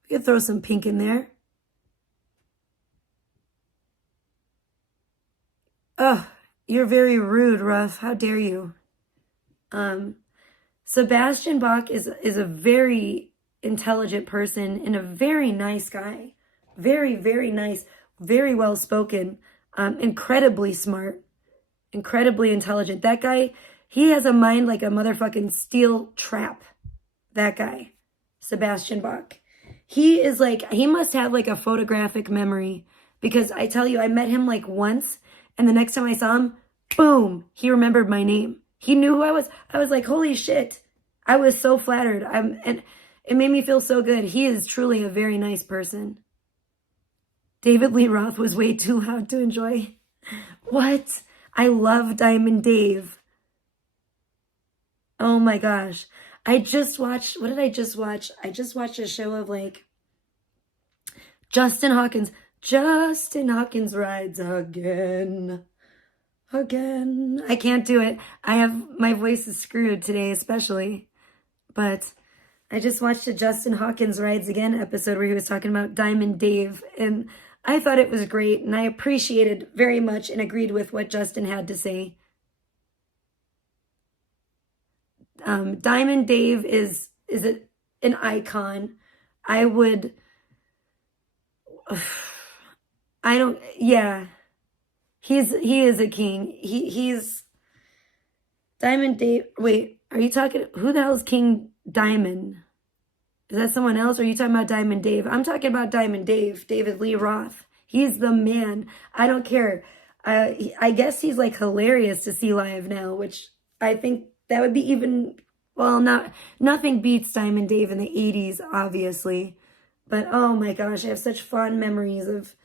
We could throw some pink in there. Oh, you're very rude, Ruff. How dare you? Sebastian Bach is a very intelligent person and a very nice guy. Very, very nice, very well spoken, incredibly smart, incredibly intelligent. That guy, he has a mind like a motherfucking steel trap. That guy, Sebastian Bach. He is like, he must have like a photographic memory, because I tell you, I met him like once, and the next time I saw him, boom, he remembered my name. He knew who I was. I was like, holy shit. I was so flattered. And it made me feel so good. He is truly a very nice person. David Lee Roth was way too loud to enjoy. What? I love Diamond Dave. Oh my gosh. I just watched, what did I just watch? I just watched a show of like Justin Hawkins. Justin Hawkins rides again. Again. I can't do it. My voice is screwed today especially. But I just watched a Justin Hawkins Rides Again episode where he was talking about Diamond Dave, and I thought it was great, and I appreciated very much and agreed with what Justin had to say. Diamond Dave is an icon. He is a king. He's Diamond Dave. Wait, are you talking, who the hell is King Diamond? Is that someone else, or are you talking about Diamond Dave? I'm talking about Diamond Dave, David Lee Roth. He's the man. I don't care. I guess he's like hilarious to see live now, which I think that would be even, well, nothing beats Diamond Dave in the 80s, obviously. But oh my gosh, I have such fond memories of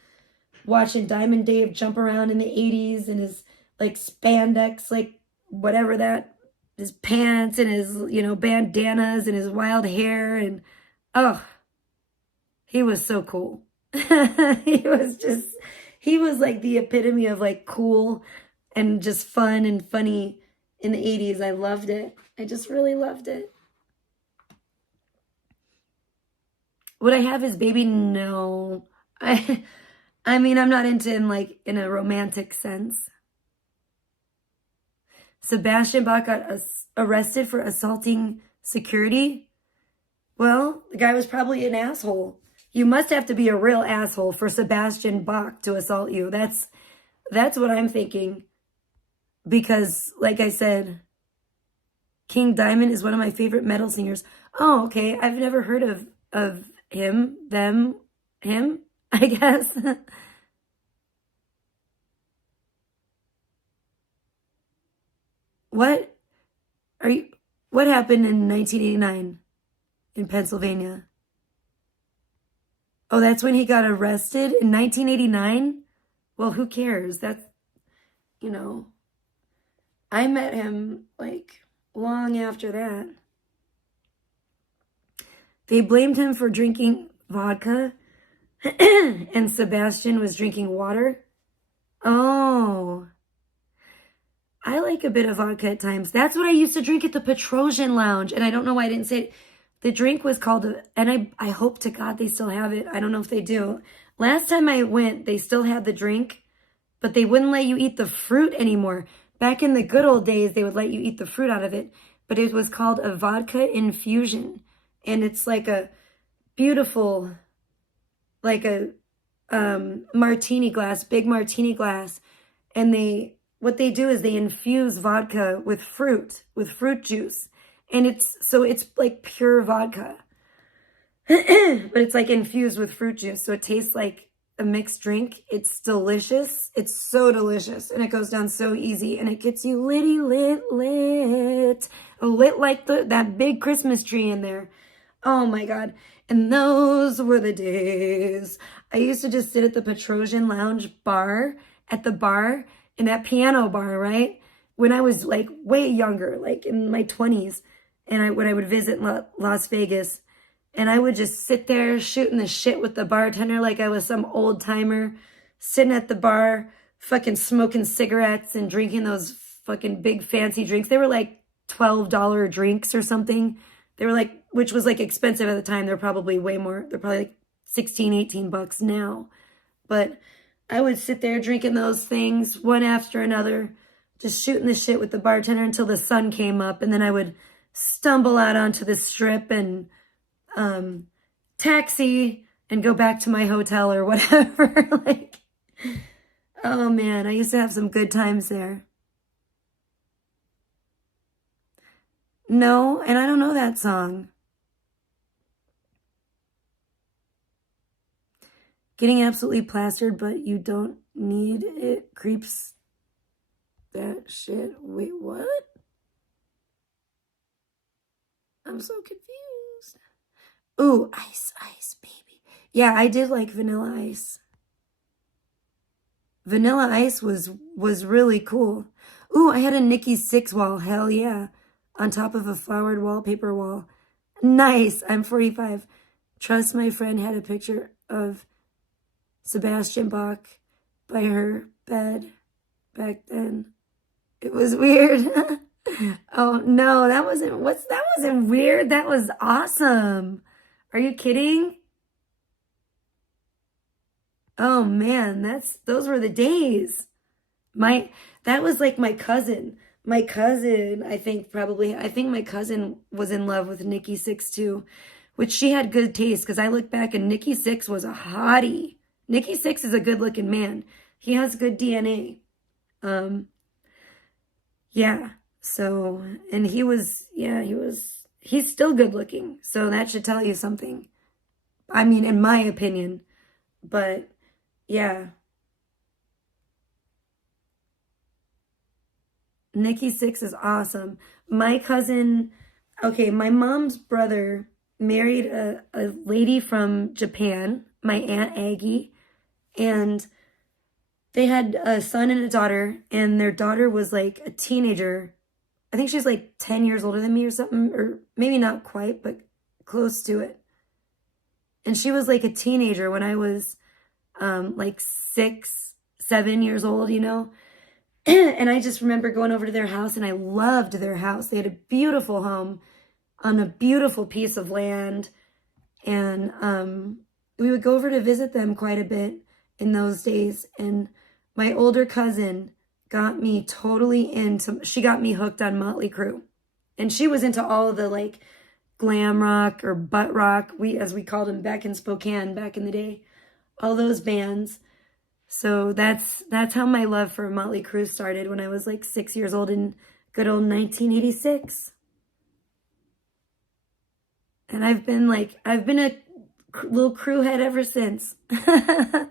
watching Diamond Dave jump around in the 80s and his like spandex, like whatever that, his pants and his, bandanas and his wild hair. And oh, he was so cool. He was like the epitome of like cool and just fun and funny in the 80s. I loved it. I just really loved it. Would I have his baby? No. I mean, I'm not into him like in a romantic sense. Sebastian Bach got arrested for assaulting security. Well, the guy was probably an asshole. You must have to be a real asshole for Sebastian Bach to assault you. That's what I'm thinking. Because, like I said, King Diamond is one of my favorite metal singers. Oh, okay. I've never heard of him, I guess. What happened in 1989 in Pennsylvania? Oh, that's when he got arrested in 1989? Well, who cares? That's, I met him like long after that. They blamed him for drinking vodka and Sebastian was drinking water. Oh, I like a bit of vodka at times. That's what I used to drink at the Petrosian Lounge. And I don't know why I didn't say it. The drink was called, and I hope to God they still have it. I don't know if they do. Last time I went, they still had the drink, but they wouldn't let you eat the fruit anymore. Back in the good old days, they would let you eat the fruit out of it. But it was called a vodka infusion. And it's like a beautiful, like a martini glass, big martini glass. And what they do is they infuse vodka with fruit juice. And it's like pure vodka. But it's like infused with fruit juice. So it tastes like a mixed drink. It's delicious. It's so delicious, and it goes down so easy, and it gets you litty lit, lit like that big Christmas tree in there. Oh my God. And those were the days. I used to just sit at the Petrosian Lounge bar, at the bar, in that piano bar, right? When I was like way younger, like in my 20s, and when I would visit Las Vegas, and I would just sit there shooting the shit with the bartender like I was some old timer, sitting at the bar, fucking smoking cigarettes and drinking those fucking big fancy drinks. They were like $12 drinks or something. They were like, which was like expensive at the time. They're probably way more. They're probably like 16, 18 bucks now. But I would sit there drinking those things one after another, just shooting the shit with the bartender until the sun came up. And then I would stumble out onto the strip and taxi and go back to my hotel or whatever. Like, oh man, I used to have some good times there. No, and I don't know that song. Getting absolutely plastered, but you don't need it. Creeps that shit. Wait, what? I'm so confused. Ooh, Ice Ice Baby. Yeah, I did like Vanilla Ice. Vanilla Ice was really cool. Ooh, I had a Nikki Sixx wall. Hell yeah. On top of a flowered wallpaper wall. Nice. I'm 45. Trust my friend had a picture of Sebastian Bach by her bed back then. It was weird. Oh no, that wasn't weird. That was awesome. Are you kidding? Oh man, those were the days. That was like my cousin. My cousin, I think my cousin was in love with Nikki Sixx too, which she had good taste, because I look back and Nikki Sixx was a hottie. Nikki Sixx is a good looking man. He has good DNA. Yeah. So, and he's still good looking. So that should tell you something. I mean, in my opinion, but yeah. Nikki Sixx is awesome. My cousin, okay, my mom's brother married a lady from Japan, my Aunt Aggie, and they had a son and a daughter, and their daughter was like a teenager. I think she's like 10 years older than me or something, or maybe not quite, but close to it. And she was like a teenager when I was like 6, 7 years old, you know? And I just remember going over to their house, and I loved their house. They had a beautiful home on a beautiful piece of land. And we would go over to visit them quite a bit in those days. And my older cousin got me she got me hooked on Motley Crue. And she was into all of the like glam rock or butt rock, as we called them back in Spokane back in the day. All those bands. So that's how my love for Motley Crue started when I was like 6 years old in good old 1986. And I've been a little Crue head ever since. I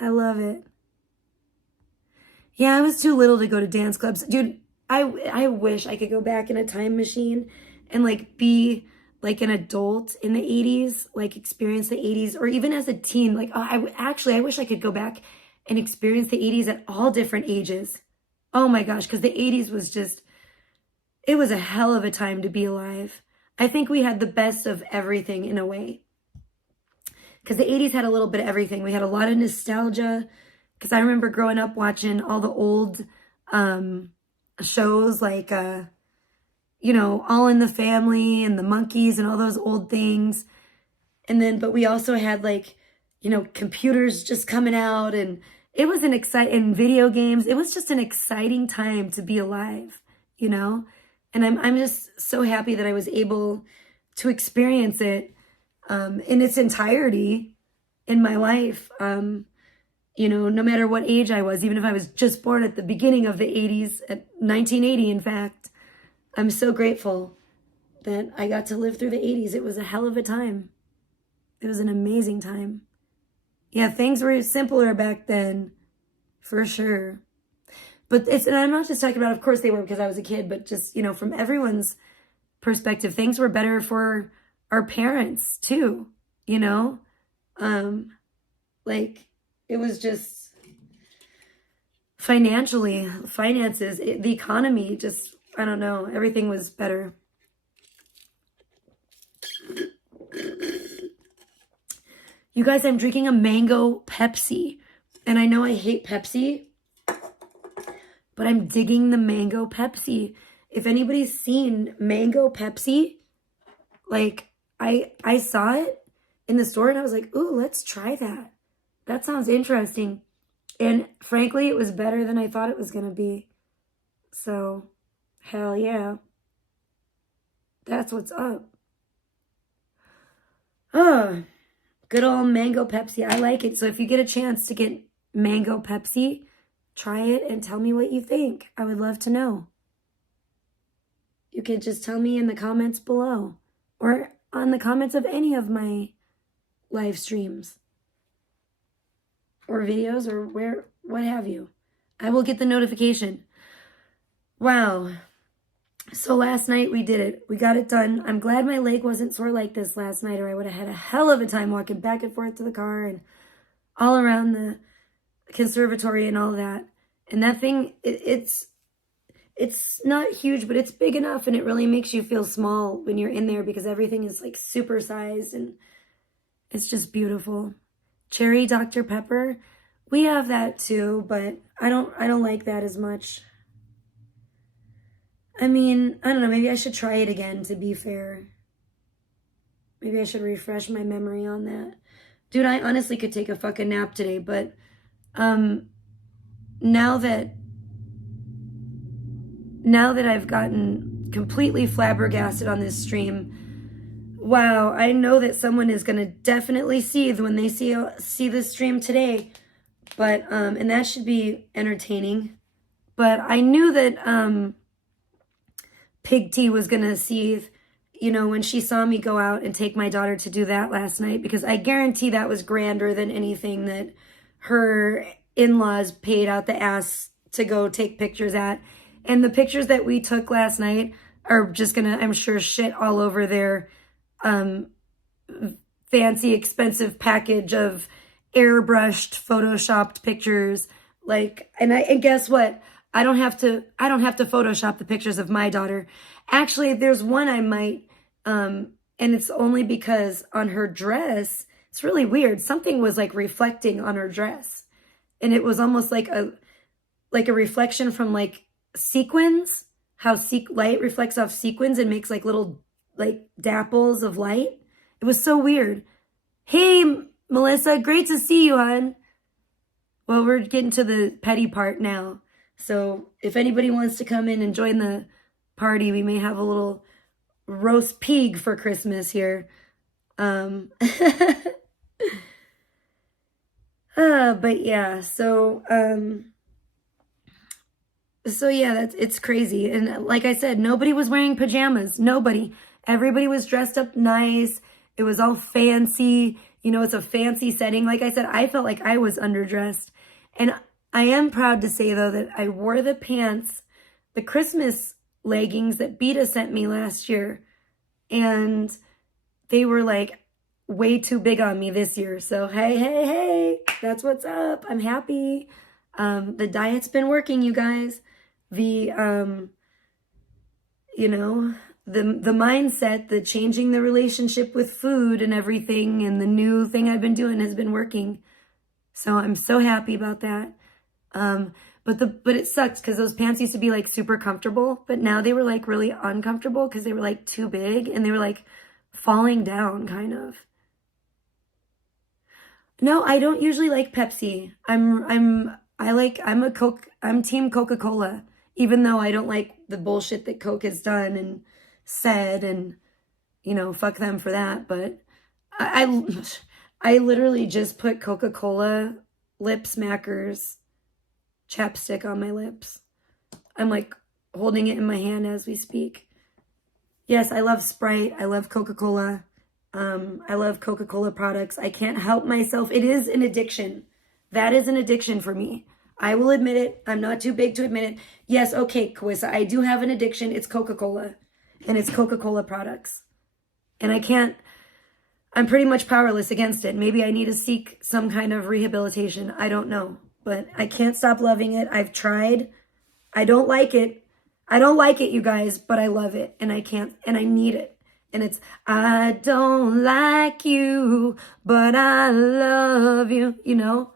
love it. Yeah, I was too little to go to dance clubs. Dude, I wish I could go back in a time machine and like be like an adult in the 80s, like experience the 80s, or even as a teen. Like, I wish I could go back and experience the 80s at all different ages. Oh my gosh, because the 80s was it was a hell of a time to be alive. I think we had the best of everything in a way. Because the 80s had a little bit of everything. We had a lot of nostalgia. Because I remember growing up watching all the old shows like, All in the Family and the Monkees and all those old things. But we also had computers just coming out, and it was an exciting video games. It was just an exciting time to be alive, And I'm just so happy that I was able to experience it in its entirety in my life. No matter what age I was, even if I was just born at the beginning of the 80s, at 1980, in fact, I'm so grateful that I got to live through the 80s. It was a hell of a time. It was an amazing time. Yeah, things were simpler back then, for sure. But and I'm not just talking about, of course they were because I was a kid, but just, you know, from everyone's perspective, things were better for our parents too, you know? Like, it was just finances, the economy, just, I don't know, everything was better. You guys, I'm drinking a mango Pepsi. And I know I hate Pepsi, but I'm digging the mango Pepsi. If anybody's seen mango Pepsi, like, I saw it in the store and I was like, ooh, let's try that. That sounds interesting. And frankly, it was better than I thought it was going to be. So, hell yeah. That's what's up. Oh, good old mango Pepsi. I like it. So if you get a chance to get mango Pepsi, try it and tell me what you think. I would love to know. You can just tell me in the comments below or on the comments of any of my live streams or videos or what have you. I will get the notification. Wow. So last night we did it. We got it done. I'm glad my leg wasn't sore like this last night, or I would have had a hell of a time walking back and forth to the car and all around the conservatory and all that. And that thing, it's not huge, but it's big enough, and it really makes you feel small when you're in there because everything is like super sized and it's just beautiful. Cherry Dr. Pepper, we have that too, but I don't like that as much. I mean, I don't know, maybe I should try it again to be fair. Maybe I should refresh my memory on that. Dude, I honestly could take a fucking nap today, but now that I've gotten completely flabbergasted on this stream, wow, I know that someone is going to definitely seethe when they see this stream today. But and that should be entertaining. But I knew that Pig Tea was going to seethe, you know, when she saw me go out and take my daughter to do that last night, because I guarantee that was grander than anything that her in-laws paid out the ass to go take pictures at. And the pictures that we took last night are just gonna, I'm sure, shit all over their fancy, expensive package of airbrushed, photoshopped pictures. Like, and guess what? I don't have to Photoshop the pictures of my daughter. Actually, there's one I might, and it's only because on her dress, it's really weird. Something was like reflecting on her dress, and it was almost like a reflection from like sequins, how light reflects off sequins and makes like little like dapples of light. It was so weird. Hey, Melissa, great to see you, hon. Well, we're getting to the petty part now. So if anybody wants to come in and join the party, we may have a little roast pig for Christmas here. But yeah, so yeah, it's crazy. And like I said, nobody was wearing pajamas. Nobody. Everybody was dressed up nice. It was all fancy. You know, it's a fancy setting. Like I said, I felt like I was underdressed. And I am proud to say, though, that I wore the pants, the Christmas leggings that Beta sent me last year. And they were like way too big on me this year. So, hey, that's what's up. I'm happy. The diet's been working, you guys. The, you know, the mindset, the changing the relationship with food and everything, and the new thing I've been doing has been working. So I'm so happy about that. But it sucks because those pants used to be like super comfortable, but now they were like really uncomfortable because they were like too big and they were like falling down kind of. No, I don't usually like Pepsi. I'm team Coca-Cola, even though I don't like the bullshit that Coke has done and said, and you know, fuck them for that. But I literally just put Coca-Cola lip smackers chapstick on my lips. I'm like holding it in my hand as we speak. Yes, I love Sprite. I love Coca-Cola. I love Coca-Cola products. I can't help myself. It is an addiction. That is an addiction for me. I will admit it. I'm not too big to admit it. Yes, okay, Kawissa, I do have an addiction. It's Coca-Cola, and it's Coca-Cola products. And I'm pretty much powerless against it. Maybe I need to seek some kind of rehabilitation. I don't know. But I can't stop loving it. I've tried. I don't like it. I don't like it, you guys, but I love it. And I need it. And it's, I don't like you, but I love you, you know?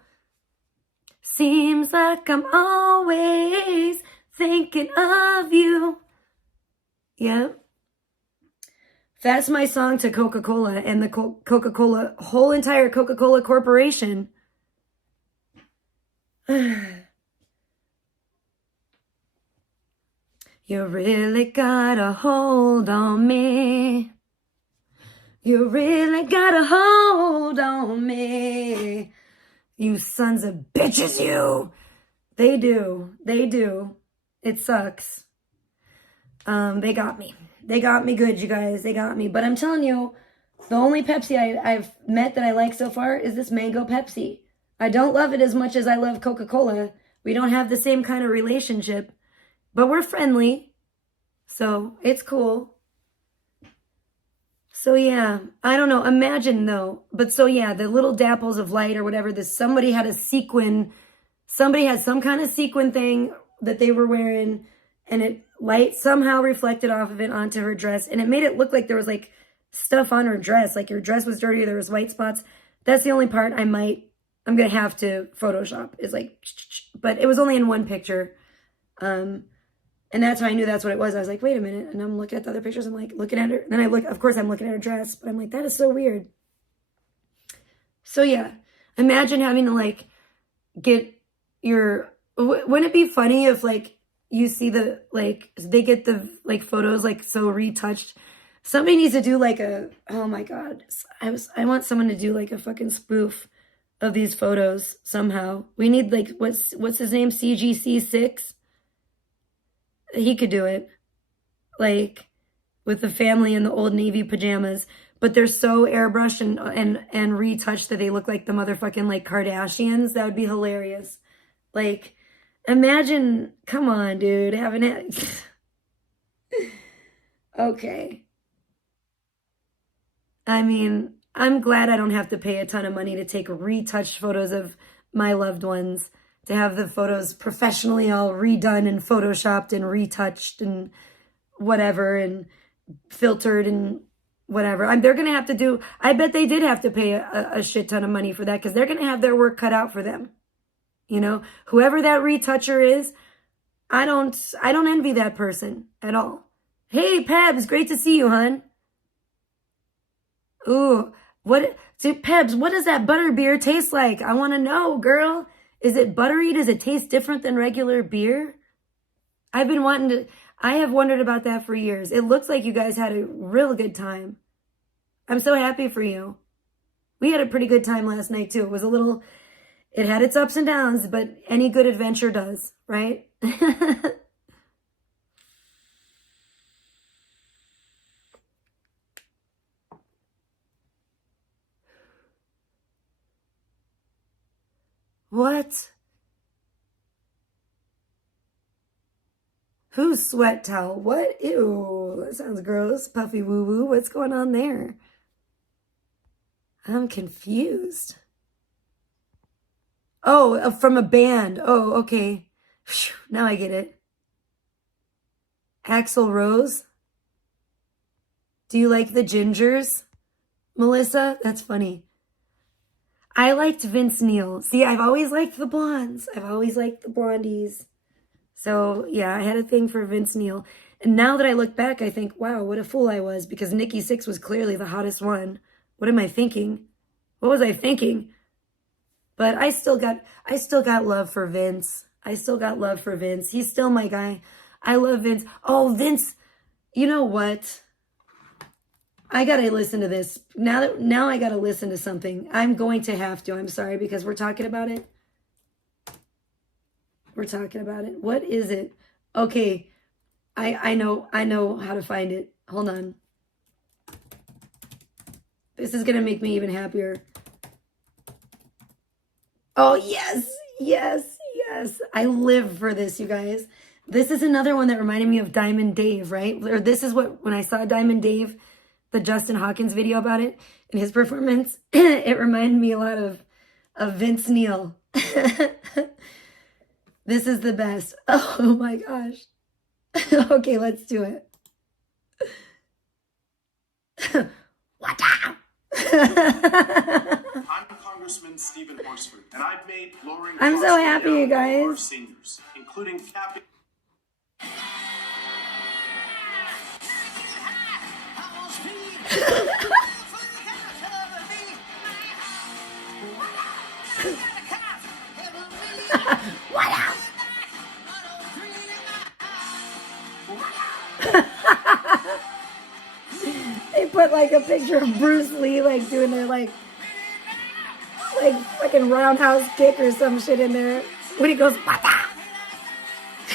Seems like I'm always thinking of you. Yeah. That's my song to Coca-Cola and the Coca-Cola, whole entire Coca-Cola Corporation. You really got a hold on me. You really got a hold on me. You sons of bitches, you. They do. They do. It sucks. They got me. They got me good, you guys. They got me. But I'm telling you, the only Pepsi I've met that I like so far is this mango Pepsi. I don't love it as much as I love Coca-Cola. We don't have the same kind of relationship. But we're friendly. So it's cool. So yeah, I don't know. Imagine though. But so yeah, the little dapples of light or whatever, somebody had some kind of sequin thing that they were wearing, and light somehow reflected off of it onto her dress, and it made it look like there was like stuff on her dress, like her dress was dirty, there was white spots. That's the only part I'm gonna have to Photoshop, is like, but it was only in one picture. And that's how I knew that's what it was. I was like, wait a minute. And I'm looking at the other pictures. I'm like looking at her. And then of course I'm looking at her dress, but I'm like, that is so weird. So yeah, imagine having to like get wouldn't it be funny if like you see they get the like photos like so retouched. Somebody needs to do like oh my God. I want someone to do like a fucking spoof of these photos somehow. We need like, what's his name? CGC6. He could do it, like with the family in the old Navy pajamas, but they're so airbrushed and retouched that they look like the motherfucking like Kardashians. That would be hilarious. Like, imagine, come on, dude, having it. Okay. I mean, I'm glad I don't have to pay a ton of money to take retouched photos of my loved ones, to have the photos professionally all redone and photoshopped and retouched and whatever and filtered and whatever. They're going to have to do, I bet they did have to pay a shit ton of money for that, because they're going to have their work cut out for them. You know, whoever that retoucher is, I don't envy that person at all. Hey, Pebs, great to see you, hon. Ooh, Pebs, what does that butter beer taste like? I want to know, girl. Is it buttery? Does it taste different than regular beer? I have wondered about that for years. It looks like you guys had a real good time. I'm so happy for you. We had a pretty good time last night too. It had its ups and downs, but any good adventure does, right? What? Who's sweat towel? What? Ew, that sounds gross. Puffy woo woo. What's going on there? I'm confused. Oh, from a band. Oh, okay. Whew, now I get it. Axl Rose. Do you like the gingers, Melissa? That's funny. I liked Vince Neil. See, I've always liked the blondes. I've always liked the blondies. So, yeah, I had a thing for Vince Neil. And now that I look back, I think, wow, what a fool I was, because Nikki Sixx was clearly the hottest one. What am I thinking? What was I thinking? But I still got love for Vince. I still got love for Vince. He's still my guy. I love Vince. Oh, Vince, you know what? I gotta listen to this. Now I gotta listen to something. I'm going to have to. I'm sorry, because we're talking about it. We're talking about it. What is it? Okay. I know how to find it. Hold on. This is gonna make me even happier. Oh, yes, yes, yes. I live for this, you guys. This is another one that reminded me of Diamond Dave, right? Or this is what, when I saw Diamond Dave, the Justin Hawkins video about it, and his performance, it reminded me a lot of Vince Neil. This is the best. Oh my gosh. Okay, let's do it. What up? I'm Congressman Stephen Horsford, and I've made lowering I'm so happy, you guys. Our seniors, including capping. What up? They put like a picture of Bruce Lee like doing their like fucking roundhouse kick or some shit in there when he goes, what the?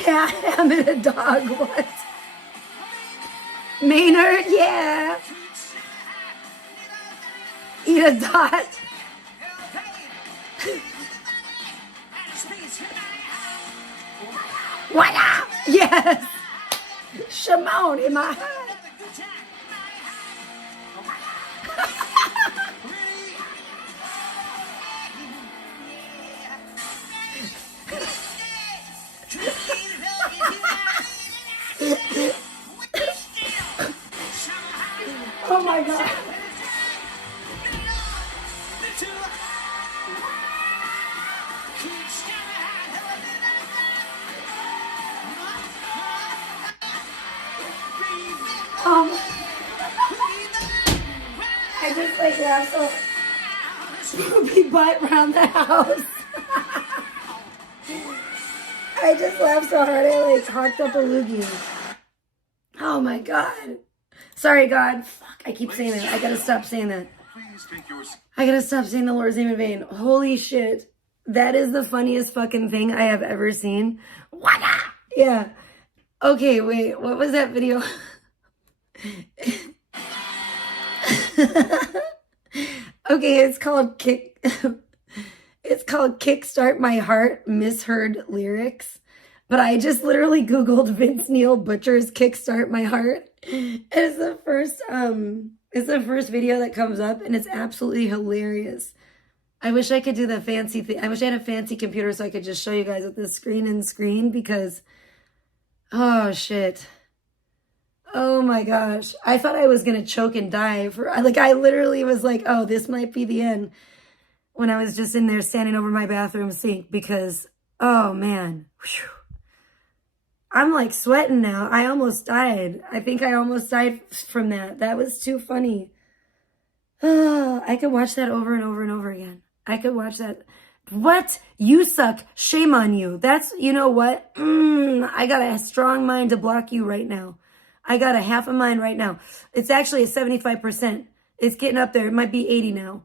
Yeah, him and a dog, what? Maynard, yeah. Eat a dot. What up? Yes. Shimon in my head. Oh my God. I just like laughed so Poopy butt around the house. I just laughed so hard I like hawked up a loogie. Oh my God. Sorry, God. Fuck, I keep saying that. I gotta stop saying that. I gotta stop saying the Lord's name in vain. Holy shit. That is the funniest fucking thing I have ever seen. What up? Yeah. Okay, wait. What was that video? Okay, it's called Kickstart My Heart Misheard Lyrics. But I just literally Googled Vince Neil Butcher's Kickstart My Heart. It's the first video that comes up, and it's absolutely hilarious. I wish I could do the fancy thing. I wish I had a fancy computer so I could just show you guys with the screen because, oh shit. Oh my gosh. I thought I was gonna choke and die. I literally was like, oh, this might be the end, when I was just in there standing over my bathroom sink because, oh man. Whew. I'm like sweating now. I almost died. I think I almost died from that. That was too funny. I could watch that over and over and over again. I could watch that. What? You suck. Shame on you. That's, you know what? I got a strong mind to block you right now. I got a half a mind right now. It's actually a 75%. It's getting up there. It might be 80 now.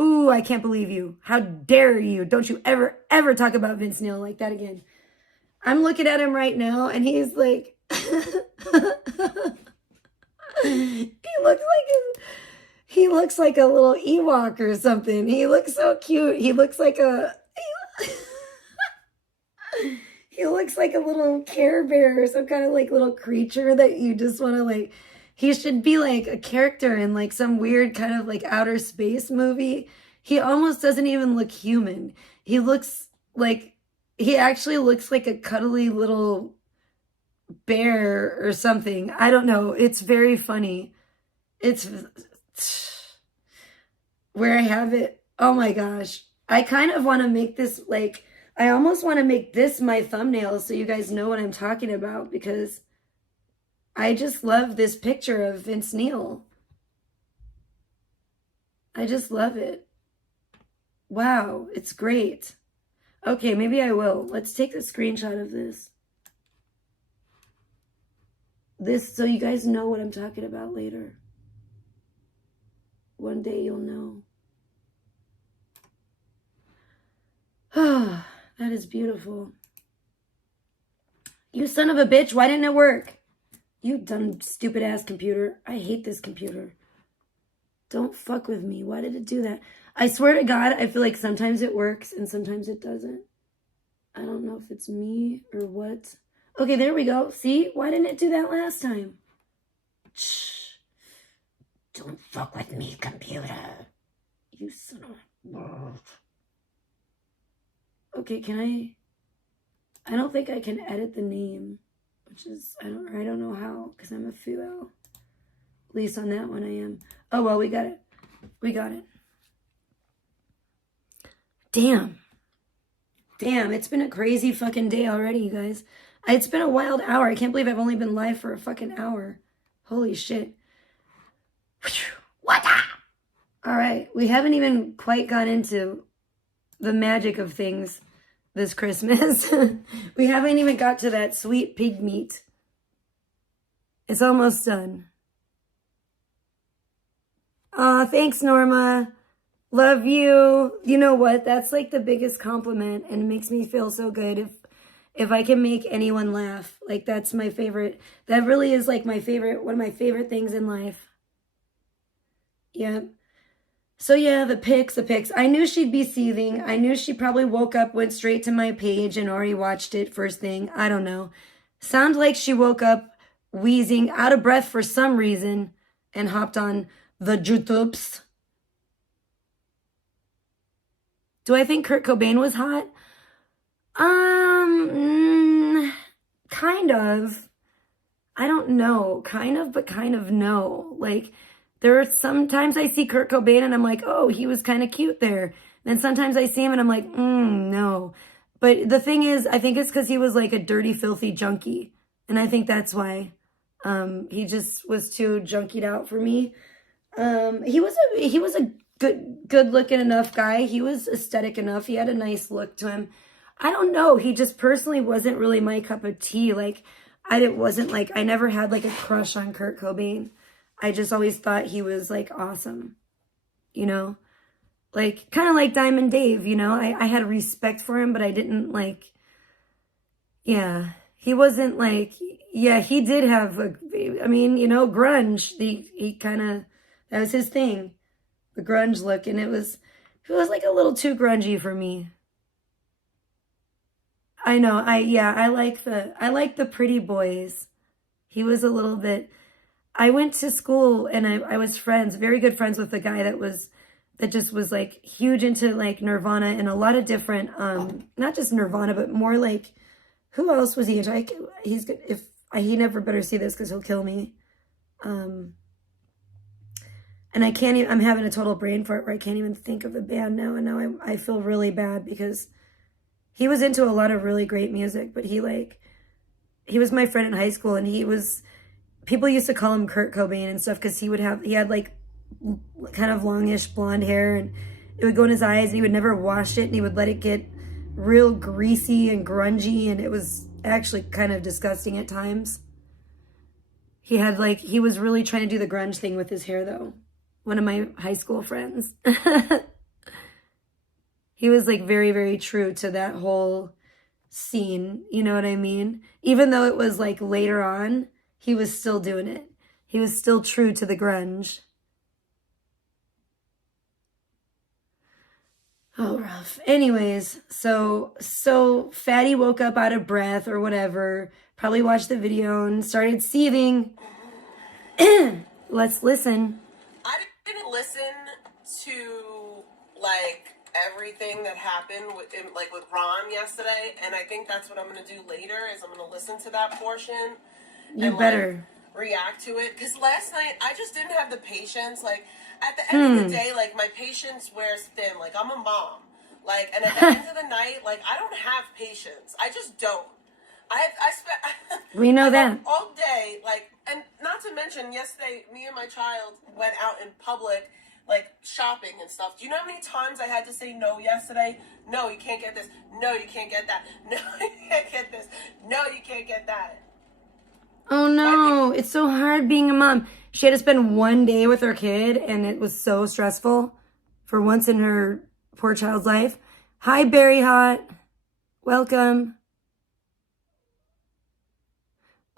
Ooh, I can't believe you. How dare you? Don't you ever, ever talk about Vince Neil like that again. I'm looking at him right now, and he's like, he looks like a little Ewok or something. He looks so cute. He looks like a little Care Bear or some kind of like little creature that you just want to like. He should be like a character in like some weird kind of like outer space movie. He almost doesn't even look human. He actually looks like a cuddly little bear or something. I don't know. It's very funny. It's where I have it. Oh my gosh. I kind of want to make this like, I almost want to make this my thumbnail so you guys know what I'm talking about because I just love this picture of Vince Neil. I just love it. Wow, it's great. Okay, maybe I will. Let's take a screenshot of this. So you guys know what I'm talking about later. One day you'll know. Ah, that is beautiful. You son of a bitch, why didn't it work? You dumb, stupid ass computer. I hate this computer. Don't fuck with me. Why did it do that? I swear to God, I feel like sometimes it works and sometimes it doesn't. I don't know if it's me or what. Okay, there we go. See? Why didn't it do that last time? Shh. Don't fuck with me, computer. You son of a... Okay, can I don't think I can edit the name, which is, I don't know how, because I'm a fool. At least on that one I am. Oh, well, we got it. We got it. Damn. Damn, it's been a crazy fucking day already, you guys. It's been a wild hour. I can't believe I've only been live for a fucking hour. Holy shit. What the? All right, we haven't even quite gone into the magic of things this Christmas. We haven't even got to that sweet pig meat. It's almost done. Aw, thanks, Norma. Love you. You know what? That's like the biggest compliment, and it makes me feel so good if I can make anyone laugh. Like, that's my favorite. That really is like my favorite, one of my favorite things in life. Yeah. So yeah, the pics. I knew she'd be seething. I knew she probably woke up, went straight to my page and already watched it first thing. I don't know. Sounds like she woke up wheezing, out of breath for some reason, and hopped on the YouTubes. Do I think Kurt Cobain was hot? Kind of. I don't know. Kind of, but kind of no. Like, there are sometimes I see Kurt Cobain and I'm like, oh, he was kind of cute there. Then sometimes I see him and I'm like, no. But the thing is, I think it's because he was like a dirty, filthy junkie. And I think that's why he just was too junkied out for me. He was a good looking enough guy. He was aesthetic enough. He had a nice look to him. I don't know. He just personally wasn't really my cup of tea. Like, I never had like a crush on Kurt Cobain. I just always thought he was like awesome, you know, like kind of like Diamond Dave, you know, I had respect for him, but I didn't like, yeah, he wasn't like, yeah, he did have I mean, you know, grunge, he kind of, that was his thing, the grunge look. And it was like a little too grungy for me. I know. I like the pretty boys. He was a little bit, I went to school and I was very good friends with a guy that just was like huge into like Nirvana and a lot of different, not just Nirvana, but more like, who else was he into? He's good. He never better see this because he'll kill me. And I can't even, I'm having a total brain fart where I can't even think of the band now. And now I feel really bad because he was into a lot of really great music, but he was my friend in high school and people used to call him Kurt Cobain and stuff because he had like kind of longish blonde hair and it would go in his eyes and he would never wash it and he would let it get real greasy and grungy and it was actually kind of disgusting at times. He was really trying to do the grunge thing with his hair though. One of my high school friends. He was like very, very true to that whole scene. You know what I mean? Even though it was like later on, he was still doing it. He was still true to the grunge. Oh, rough. Anyways, so Fatty woke up out of breath or whatever, probably watched the video and started seething. Let's listen. I didn't listen to like everything that happened with Ron yesterday, and I think that's what I'm gonna do later. Is I'm gonna listen to that portion. You better react to it because last night I just didn't have the patience. Like at the end of the day, like my patience wears thin. Like I'm a mom. Like and at the end of the night, like I don't have patience. I just don't. I spent. We know that all day. Like and not to mention yesterday, me and my child went out in public. Like shopping and stuff. Do you know how many times I had to say no yesterday? No, you can't get this. No, you can't get that. No, you can't get this. No, you can't get that. Oh no, it's so hard being a mom. She had to spend one day with her kid and it was so stressful for once in her poor child's life. Hi, Berry Hot. Welcome.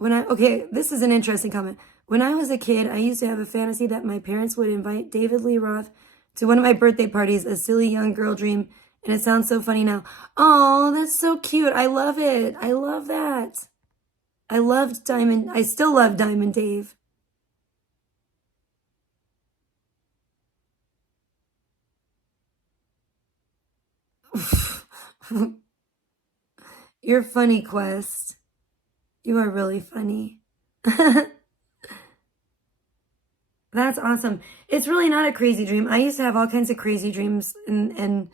Okay, this is an interesting comment. When I was a kid, I used to have a fantasy that my parents would invite David Lee Roth to one of my birthday parties, a silly young girl dream. And it sounds so funny now. Oh, that's so cute. I love it. I love that. I still love Diamond Dave. You're funny, Quest. You are really funny. That's awesome. It's really not a crazy dream. I used to have all kinds of crazy dreams and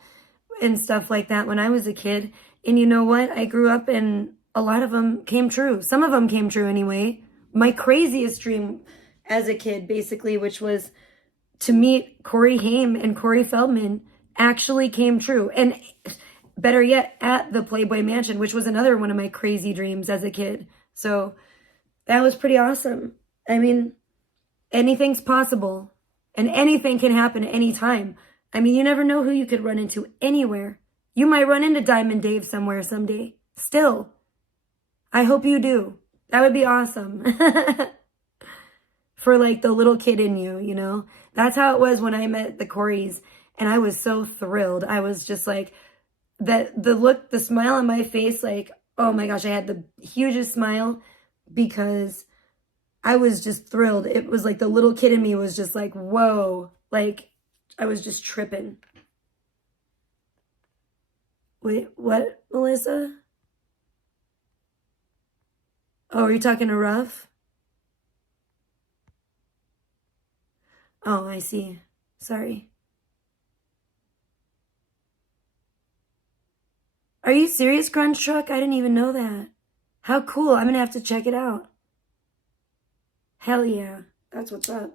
stuff like that when I was a kid. And you know what? I grew up and a lot of them came true. Some of them came true anyway. My craziest dream as a kid, basically, which was to meet Corey Haim and Corey Feldman, actually came true. And better yet, at the Playboy Mansion, which was another one of my crazy dreams as a kid. So that was pretty awesome. I mean, anything's possible and anything can happen at any time. I mean, you never know who you could run into anywhere. You might run into Diamond Dave somewhere someday. Still. I hope you do. That would be awesome. For like the little kid in you, you know? That's how it was when I met the Coreys. And I was so thrilled. I was just like, the look, the smile on my face, like, oh my gosh, I had the hugest smile because I was just thrilled. It was like the little kid in me was just like, whoa. Like, I was just tripping. Wait, what, Melissa? Oh, are you talking to Ruff? Oh, I see. Sorry. Are you serious, Grunge Truck? I didn't even know that. How cool. I'm going to have to check it out. Hell yeah. That's what's up.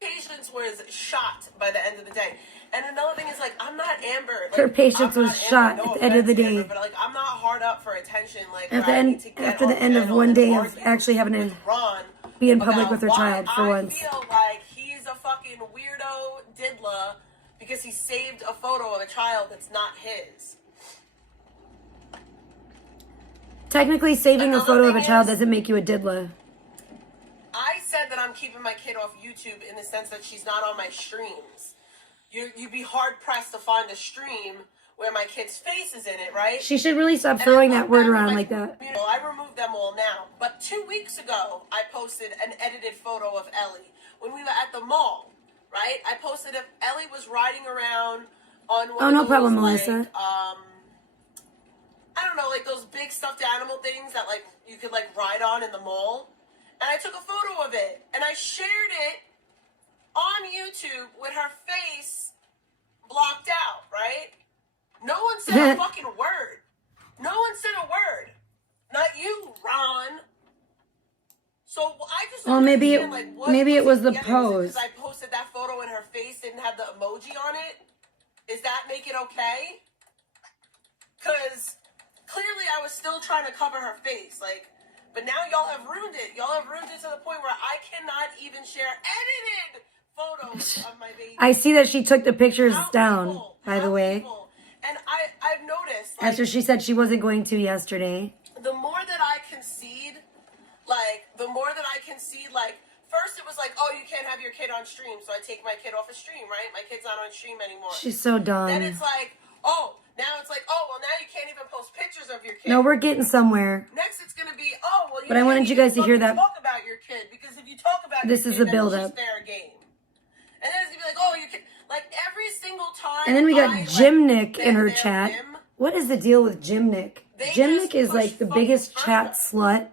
Patience was shot by the end of the day. And another thing is, like, I'm not Amber. Like, Her patience was shot at the end of the day. Amber, but, like, I'm not hard up for attention. Like, At the end, after the end of one day of actually having to be in public with her child for once. I feel like he's a fucking weirdo diddler because he saved a photo of a child that's not his. Technically, saving a photo of a child doesn't make you a diddler. I said that I'm keeping my kid off YouTube in the sense that she's not on my streams. You'd be hard-pressed to find a stream where my kid's face is in it, right? She should really stop throwing that word around like that. You know, I removed them all now. But 2 weeks ago, I posted an edited photo of Ellie when we were at the mall, right? I posted if Ellie was riding around on one of those, problem, like, Melissa. I don't know, like those big stuffed animal things that, like, you could, like, ride on in the mall. And I took a photo of it, and I shared it on YouTube with her face blocked out, right? No one said a fucking word. No one said a word. Not you, Ron. So I just maybe it was the pose. pose. I posted that photo and her face didn't have the emoji on it. Does that make it okay? Because clearly I was still trying to cover her face, like. But now y'all have ruined it. Y'all have ruined it to the point where I cannot even share edited photos of my baby. I see that she took the pictures down, by the way. And I've noticed. Like, after she said she wasn't going to yesterday. The more that I concede, first it was like, oh, you can't have your kid on stream, so I take my kid off a stream, right? My kid's not on stream anymore. She's so dumb. Then it's like, oh, now it's like, oh, well, now you can't even post pictures of your kid. No, we're getting somewhere. Next, it's going to be, oh, well, but I wanted you guys to hear that. Talk about your kid, because if you talk about this your is kid, a build-up. Fair game. And then it's going to be like, oh, you can, like, every single time. And then we got Jim Nick in her chat. What is the deal with Jim Nick? Jim Nick is like the biggest chat slut.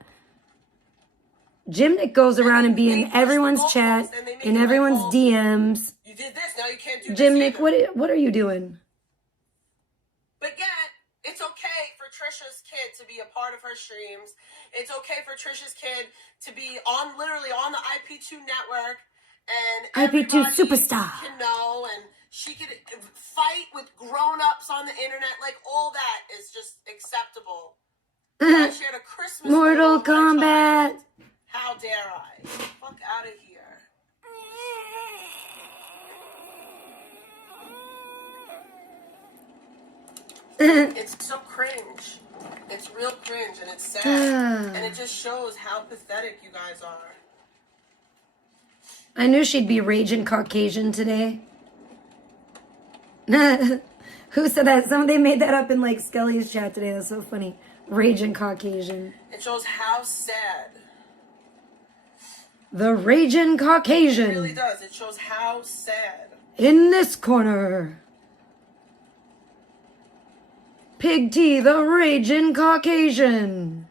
Jim Nick goes around and be in everyone's chat, in everyone's DMs. You did this, now you can't do Jim this Nick, what are you doing? But yet, it's okay for Tricia's kid to be a part of her streams. It's okay for Tricia's kid to be literally on the IP2 network, and IP2 superstar can know, and she could fight with grown-ups on the internet. Like, all that is just acceptable. I shared a Christmas Mortal Kombat. How dare I? Fuck out of here. It's so cringe. It's real cringe and it's sad. And it just shows how pathetic you guys are. I knew she'd be raging Caucasian today. Who said that? Somebody made that up in like Skelly's chat today. That's so funny. Raging Caucasian. It shows how sad. The Raging Caucasian. It really does. It shows how sad. In this corner. Pig T, the Raging Caucasian.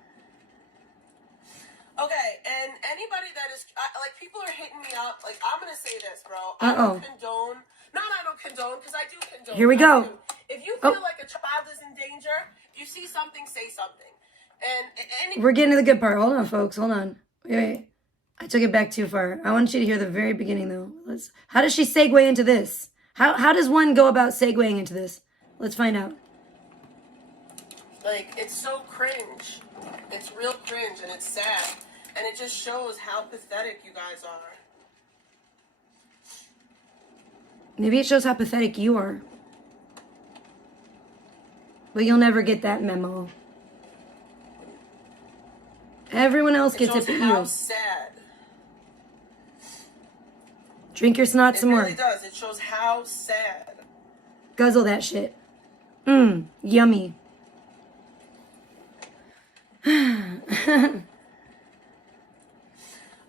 Okay, and anybody that is, like, people are hitting me up. Like, I'm going to say this, bro. Uh-oh. I don't condone. Not I don't condone, because I do condone. Here we go. If you feel like a child is in danger, you see something, say something. And we're getting to the good part. Hold on, folks. Hold on. Wait. I took it back too far. I want you to hear the very beginning, though. How does she segue into this? How does one go about segueing into this? Let's find out. Like, it's so cringe. It's real cringe, and it's sad. And it just shows how pathetic you guys are. Maybe it shows how pathetic you are. But you'll never get that memo. Everyone else gets it but you. It shows how sad. Drink your snot some more. It really does. It shows how sad. Guzzle that shit. Yummy.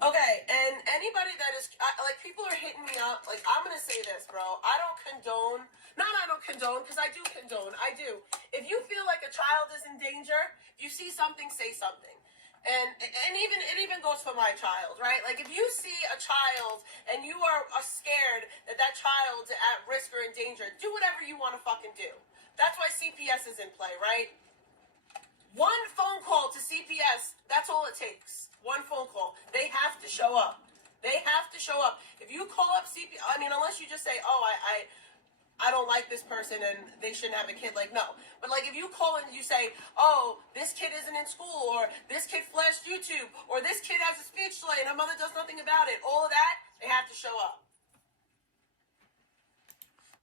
Okay, and anybody that is, like, people are hitting me up. Like, I'm going to say this, bro. I don't condone. Not I don't condone, because I do condone. I do. If you feel like a child is in danger, if you see something, say something. And even it even goes for my child, right? Like, if you see a child and you are scared that that child's at risk or in danger, do whatever you want to fucking do. That's why CPS is in play, right? One phone call to CPS, that's all it takes. One phone call. They have to show up. They have to show up. If you call up CPS, I mean, unless you just say, oh, I don't like this person and they shouldn't have a kid, like, no. But, like, if you call and you say, oh, this kid isn't in school, or this kid flashed YouTube, or this kid has a speech delay and her mother does nothing about it, all of that, they have to show up.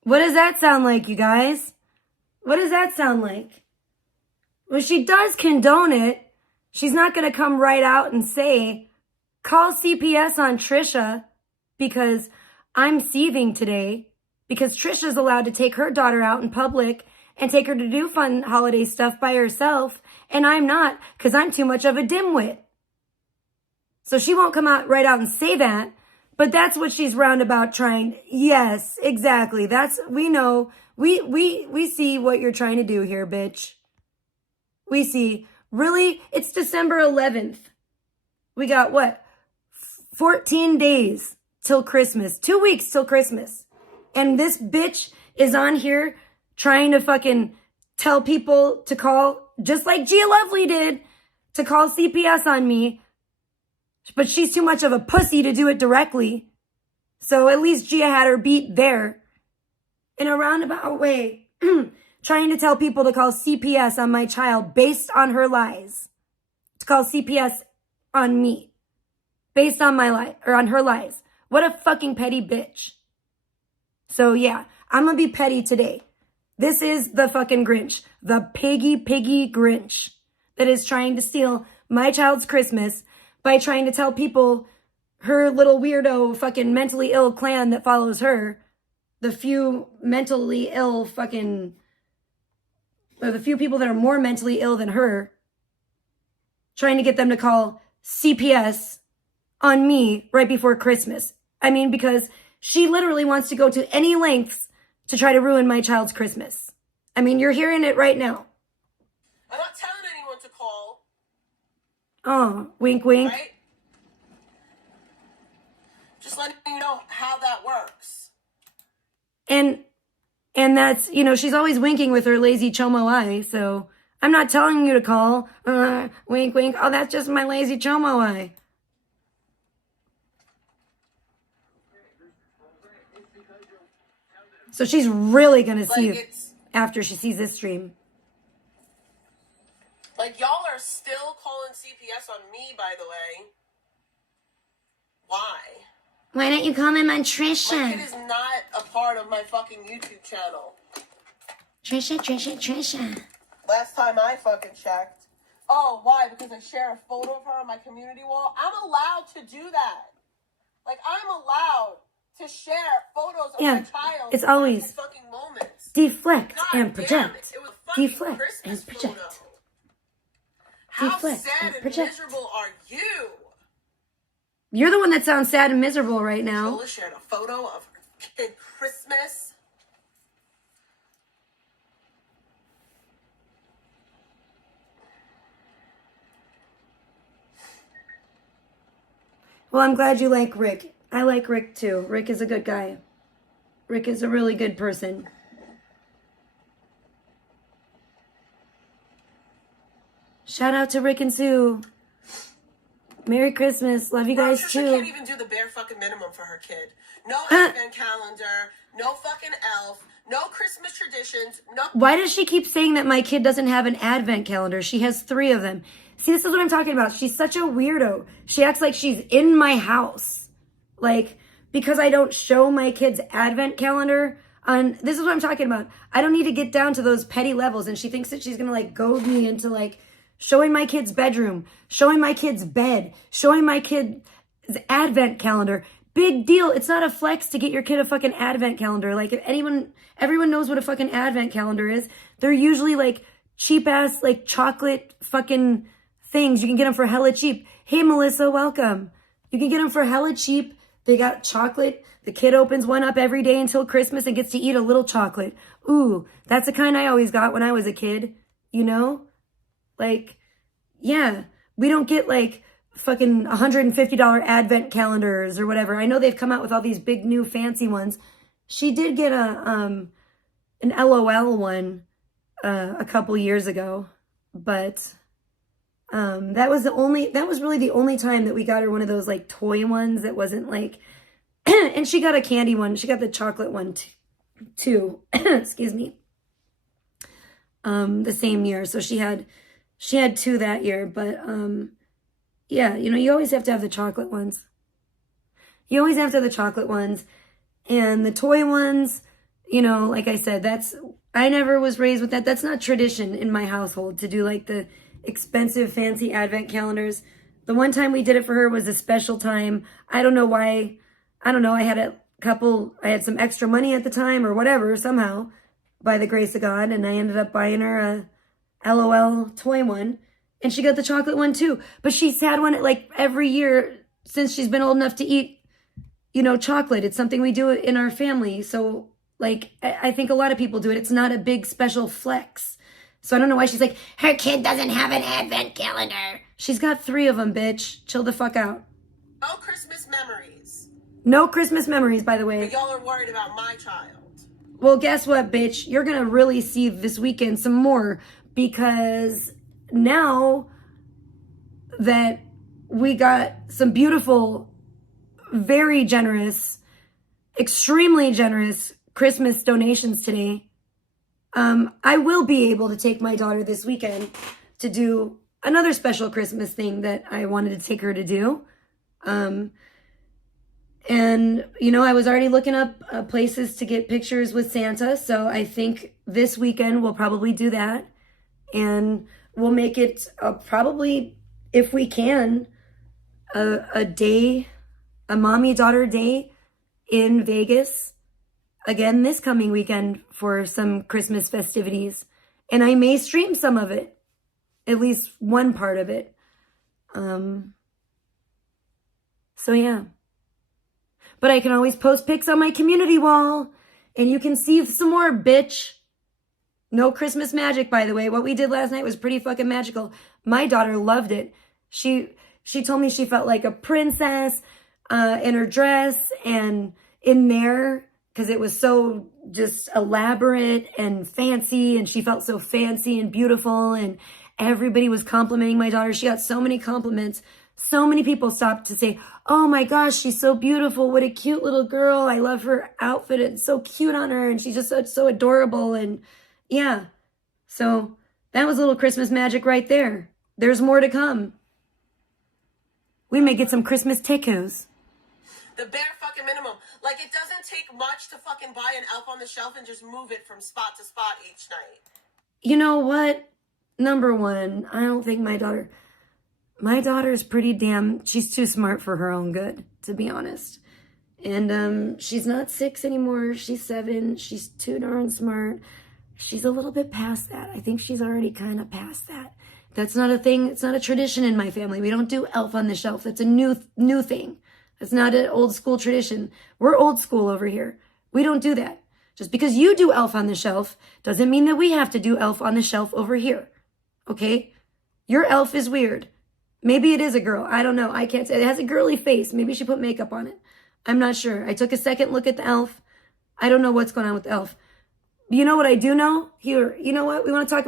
What does that sound like, you guys? What does that sound like? Well, she does condone it. She's not going to come right out and say, call CPS on Trisha because I'm seething today. Because Trisha's allowed to take her daughter out in public and take her to do fun holiday stuff by herself. And I'm not, because I'm too much of a dimwit. So she won't come out right out and say that. But that's what she's roundabout trying. Yes, exactly. We know. We see what you're trying to do here, bitch. We see. Really? It's December 11th. We got what? 14 days till Christmas. 2 weeks till Christmas. And this bitch is on here trying to fucking tell people to call, just like Gia Lovely did, to call CPS on me. But she's too much of a pussy to do it directly. So at least Gia had her beat there. In a roundabout way, trying to tell people to call CPS on my child based on her lies. To call CPS on me. Based on my lie, or on her lies. What a fucking petty bitch. So yeah, I'm gonna be petty today. This is the fucking Grinch. The piggy Grinch that is trying to steal my child's Christmas by trying to tell people her little weirdo fucking mentally ill clan that follows her, the few mentally ill fucking, or the few people that are more mentally ill than her, trying to get them to call CPS on me right before Christmas. I mean, because she literally wants to go to any lengths to try to ruin my child's Christmas. I mean, you're hearing it right now. I'm not telling anyone to call. Oh, wink, wink. Right? Just letting you know how that works. And that's, you know, she's always winking with her lazy chomo eye, so I'm not telling you to call. Wink, wink. Oh, that's just my lazy chomo eye. So she's really going to see it after she sees this stream. Like, y'all are still calling CPS on me, by the way. Why? Why don't you call him on Trisha? My kid is not a part of my fucking YouTube channel. Trisha. Last time I fucking checked. Oh, why? Because I share a photo of her on my community wall? I'm allowed to do that. Like, I'm allowed to share photos of my child. It's always these fucking moments. deflect God and damn project. it was a fucking Deflect Christmas and project. photo. How Deflect sad and and project. miserable are you? You're the one that sounds sad and miserable right now. Lola shared a photo of her kid Christmas. Well, I'm glad you like Rick. I like Rick too. Rick is a good guy. Rick is a really good person. Shout out to Rick and Sue. Merry Christmas. Love you guys Trisha too. can't even do the bare fucking minimum for her kid. No advent calendar, no fucking elf, no Christmas traditions, no... Why does she keep saying that my kid doesn't have an advent calendar? She has 3 of them. See, this is what I'm talking about. She's such a weirdo. She acts like she's in my house. Like, because I don't show my kids advent calendar. This is what I'm talking about. I don't need to get down to those petty levels. And she thinks that she's going to like goad me into like showing my kid's bedroom, showing my kid's bed, showing my kid's advent calendar. Big deal. It's not a flex to get your kid a fucking advent calendar. Like if everyone knows what a fucking advent calendar is. They're usually like cheap ass, like chocolate fucking things. You can get them for hella cheap. Hey, Melissa, welcome. You can get them for hella cheap. They got chocolate. The kid opens one up every day until Christmas and gets to eat a little chocolate. Ooh, that's the kind I always got when I was a kid. You know? Like, yeah, we don't get like fucking $150 advent calendars or whatever. I know they've come out with all these big new fancy ones. She did get an LOL one a couple years ago, but that was really the only time that we got her one of those like toy ones that wasn't like and she got a candy one. She got the chocolate one too. Excuse me. The same year. So she had 2 that year, but yeah, you know, you always have to have the chocolate ones. You always have to have the chocolate ones. And the toy ones, you know, like I said, I never was raised with that. That's not tradition in my household to do like the expensive fancy advent calendars. The one time we did it for her was a special time. I don't know why. I don't know. I had some extra money at the time or whatever, somehow, by the grace of God. And I ended up buying her a LOL toy one. And she got the chocolate one too. But she's had one like every year since she's been old enough to eat, you know, chocolate. It's something we do in our family. So like, I think a lot of people do it. It's not a big special flex. So I don't know why she's like, her kid doesn't have an advent calendar. She's got 3 of them, bitch. Chill the fuck out. No Christmas memories. No Christmas memories, by the way. But y'all are worried about my child. Well, guess what, bitch? You're going to really see this weekend some more because now that we got some beautiful, very generous, extremely generous Christmas donations today, I will be able to take my daughter this weekend to do another special Christmas thing that I wanted to take her to do. And, you know, I was already looking up places to get pictures with Santa. So I think this weekend we'll probably do that. And we'll make it probably, if we can, a day, a mommy-daughter day in Vegas. Again, this coming weekend for some Christmas festivities. And I may stream some of it. At least one part of it. So yeah. But I can always post pics on my community wall. And you can see some more, bitch. No Christmas magic, by the way. What we did last night was pretty fucking magical. My daughter loved it. She told me she felt like a princess in her dress and in there because it was so just elaborate and fancy. And she felt so fancy and beautiful. And everybody was complimenting my daughter. She got so many compliments. So many people stopped to say, oh my gosh, she's so beautiful. What a cute little girl. I love her outfit. It's so cute on her. And she's just so adorable. And yeah, so that was a little Christmas magic right there. There's more to come. We may get some Christmas tacos. The bare fucking minimum. Like, it doesn't take much to fucking buy an elf on the shelf and just move it from spot to spot each night. You know what? Number one, I don't think my daughter's pretty damn, she's too smart for her own good, to be honest. And she's not 6 anymore. She's 7. She's too darn smart. She's a little bit past that. I think she's already kind of past that. That's not a thing. It's not a tradition in my family. We don't do elf on the shelf. That's a new thing. It's not an old school tradition. We're old school over here. We don't do that. Just because you do elf on the shelf doesn't mean that we have to do elf on the shelf over here. Okay? Your elf is weird. Maybe it is a girl. I don't know. I can't say. It has a girly face. Maybe she put makeup on it. I'm not sure. I took a second look at the elf. I don't know what's going on with the elf. You know what I do know? Here, you know what? You want to talk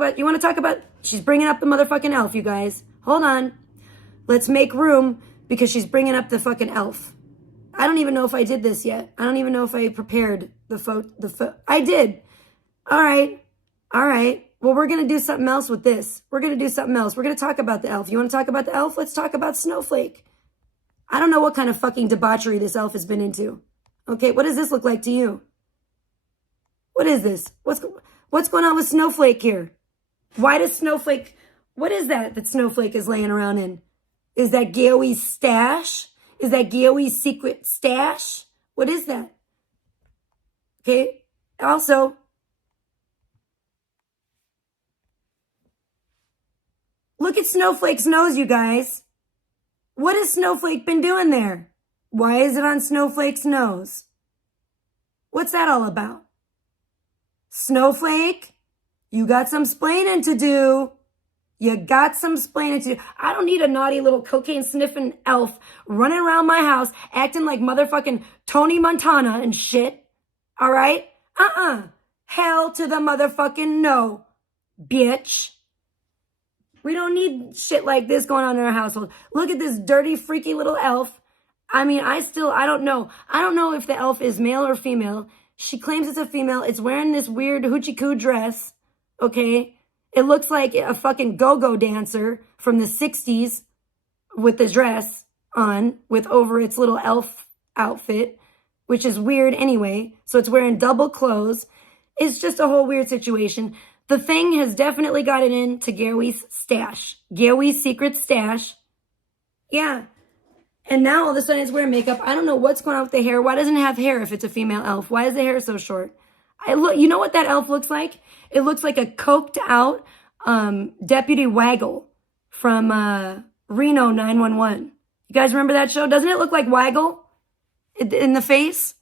about? She's bringing up the motherfucking elf, you guys. Hold on. Let's make room because she's bringing up the fucking elf. I don't even know if I did this yet. I don't even know if I prepared the photo. I did. All right. Well, we're going to do something else with this. We're going to do something else. We're going to talk about the elf. You want to talk about the elf? Let's talk about Snowflake. I don't know what kind of fucking debauchery this elf has been into. Okay, what does this look like to you? What is this? What's going on with Snowflake here? Why does Snowflake... What is that Snowflake is laying around in? Is that Gaoi's stash? Is that Gaoi's secret stash? What is that? Okay, also... Look at Snowflake's nose, you guys. What has Snowflake been doing there? Why is it on Snowflake's nose? What's that all about? Snowflake, you got some splaining to do. You got some splaining to do. I don't need a naughty little cocaine sniffing elf running around my house acting like motherfucking Tony Montana and shit. All right? Hell to the motherfucking no, bitch. We don't need shit like this going on in our household. Look at this dirty, freaky little elf. I mean, I don't know. I don't know if the elf is male or female. She claims it's a female. It's wearing this weird hoochie coo dress. Okay? It looks like a fucking go-go dancer from the 60s with the dress on, with over its little elf outfit, which is weird anyway. So it's wearing double clothes. It's just a whole weird situation. The thing has definitely gotten into Gaoi's stash. Gaoi's secret stash. Yeah. And now all of a sudden it's wearing makeup. I don't know what's going on with the hair. Why doesn't it have hair if it's a female elf? Why is the hair so short? You know what that elf looks like? It looks like a coked out Deputy Waggle from Reno 911. You guys remember that show? Doesn't it look like Waggle in the face?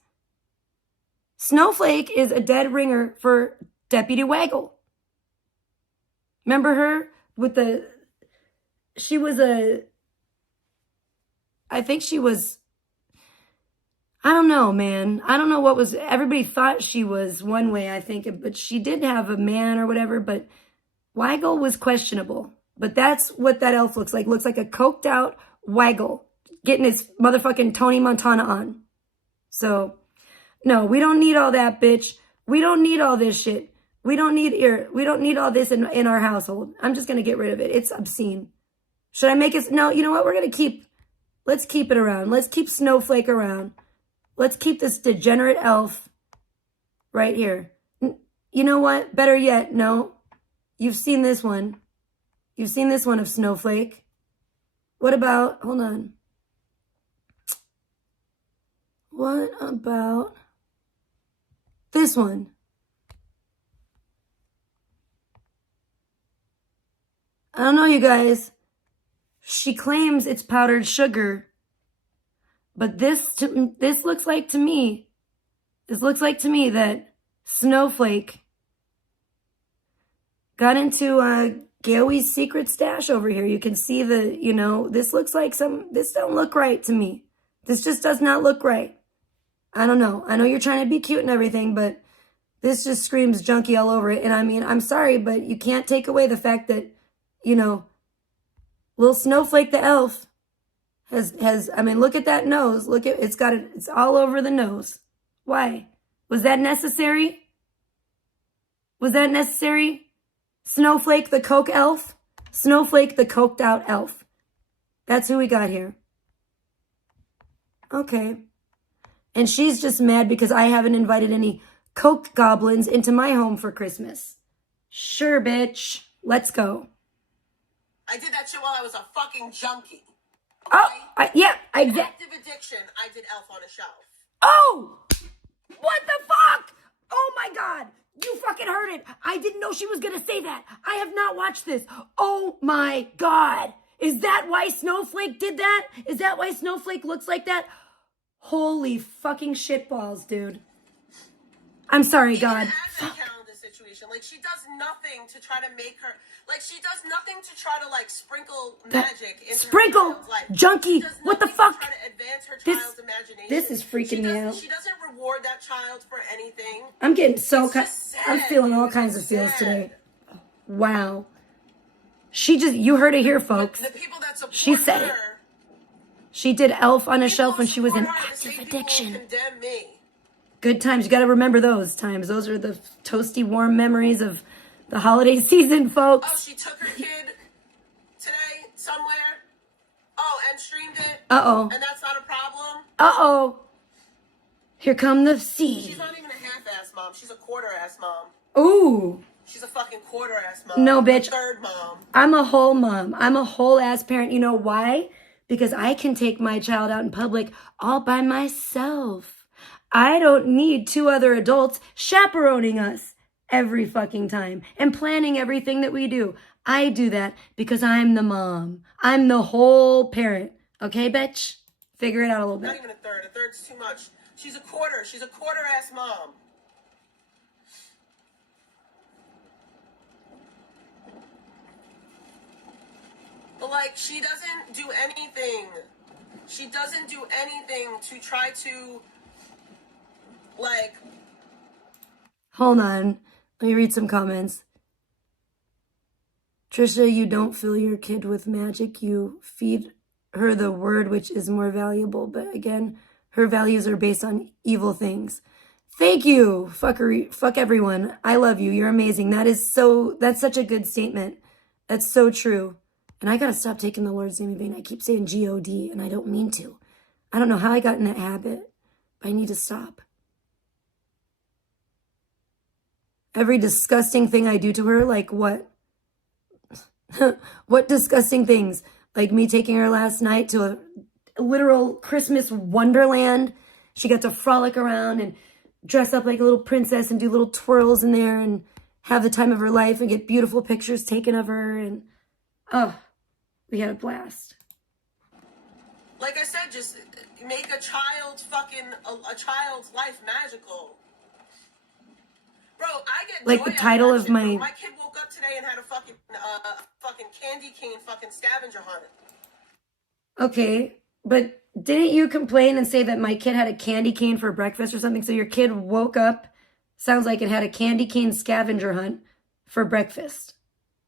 Snowflake is a dead ringer for Deputy Waggle. Remember her with I don't know, man. I don't know what was, everybody thought she was one way, I think, but she did have a man or whatever, but Waggle was questionable. But that's what that elf looks like. Looks like a coked out Waggle getting his motherfucking Tony Montana on. So, no, we don't need all that, bitch. We don't need all this shit. We don't need all this in our household. I'm just going to get rid of it. It's obscene. Should I make it? No, you know what? Let's keep it around. Let's keep Snowflake around. Let's keep this degenerate elf right here. You know what? Better yet, no. You've seen this one. You've seen this one of Snowflake. What about, hold on. What about this one? I don't know, you guys. She claims it's powdered sugar. But this looks like to me that Snowflake got into Gaoi's secret stash over here. You can see this looks like this don't look right to me. This just does not look right. I don't know. I know you're trying to be cute and everything, but this just screams junkie all over it. And I mean, I'm sorry, but you can't take away the fact that, little Snowflake the elf I mean, look at that nose. It's all over the nose. Why? Was that necessary? Was that necessary? Snowflake the coke elf? Snowflake the coked out elf. That's who we got here. Okay. And she's just mad because I haven't invited any Coke goblins into my home for Christmas. Sure, bitch. Let's go. I did that shit while I was a fucking junkie. Oh, yeah, exactly. Active addiction, I did Elf on a Shelf. Oh! What the fuck? Oh my God. You fucking heard it. I didn't know she was going to say that. I have not watched this. Oh my God. Is that why Snowflake did that? Is that why Snowflake looks like that? Holy fucking shitballs, dude. I'm sorry, God. Advent calendar situation. Like, she does nothing to try to make her... Like, she does nothing to try to, like, sprinkle magic into her child's life. Junkie, what the fuck? To try to advance her child's imagination. This is freaking me out. She doesn't reward that child for anything. I'm getting I'm feeling all kinds of feels today. Wow. You heard it here, folks. The people that support she said her, it. She did Elf on a Shelf when she was in her, active addiction. Condemn me. Good times. You got to remember those times. Those are the toasty, warm memories of the holiday season, folks. Oh, she took her kid today somewhere. Oh, and streamed it. Uh-oh. And that's not a problem. Uh-oh. Here come the Seethes. She's not even a half-ass mom. She's a quarter-ass mom. Ooh. She's a fucking quarter-ass mom. No, bitch. A third mom. I'm a whole mom. I'm a whole-ass parent. You know why? Because I can take my child out in public all by myself. I don't need two other adults chaperoning us every fucking time and planning everything that we do. I do that because I'm the mom. I'm the whole parent. Okay, bitch? Figure it out a little bit. Not even a third. A third's too much. She's a quarter. She's a quarter-ass mom. But, like, she doesn't do anything. She doesn't do anything to try to, like... Hold on. Let me read some comments. Trisha, you don't fill your kid with magic. You feed her the word, which is more valuable. But again, her values are based on evil things. Thank you, fuckery. Fuck everyone. I love you. You're amazing. That's such a good statement. That's so true. And I gotta stop taking the Lord's name in vain. I keep saying G-O-D, and I don't mean to. I don't know how I got in that habit, but I need to stop. Every disgusting thing I do to her, like what? What disgusting things? Like me taking her last night to a literal Christmas wonderland. She got to frolic around and dress up like a little princess and do little twirls in there and have the time of her life and get beautiful pictures taken of her. And, oh, we had a blast. Like I said, just make a child's life magical. Bro, I get like joy the title out of that shit, my... bro. My kid woke up today and had a fucking candy cane fucking scavenger hunt. Okay, but didn't you complain and say that my kid had a candy cane for breakfast or something? So your kid woke up, sounds like it had a candy cane scavenger hunt for breakfast.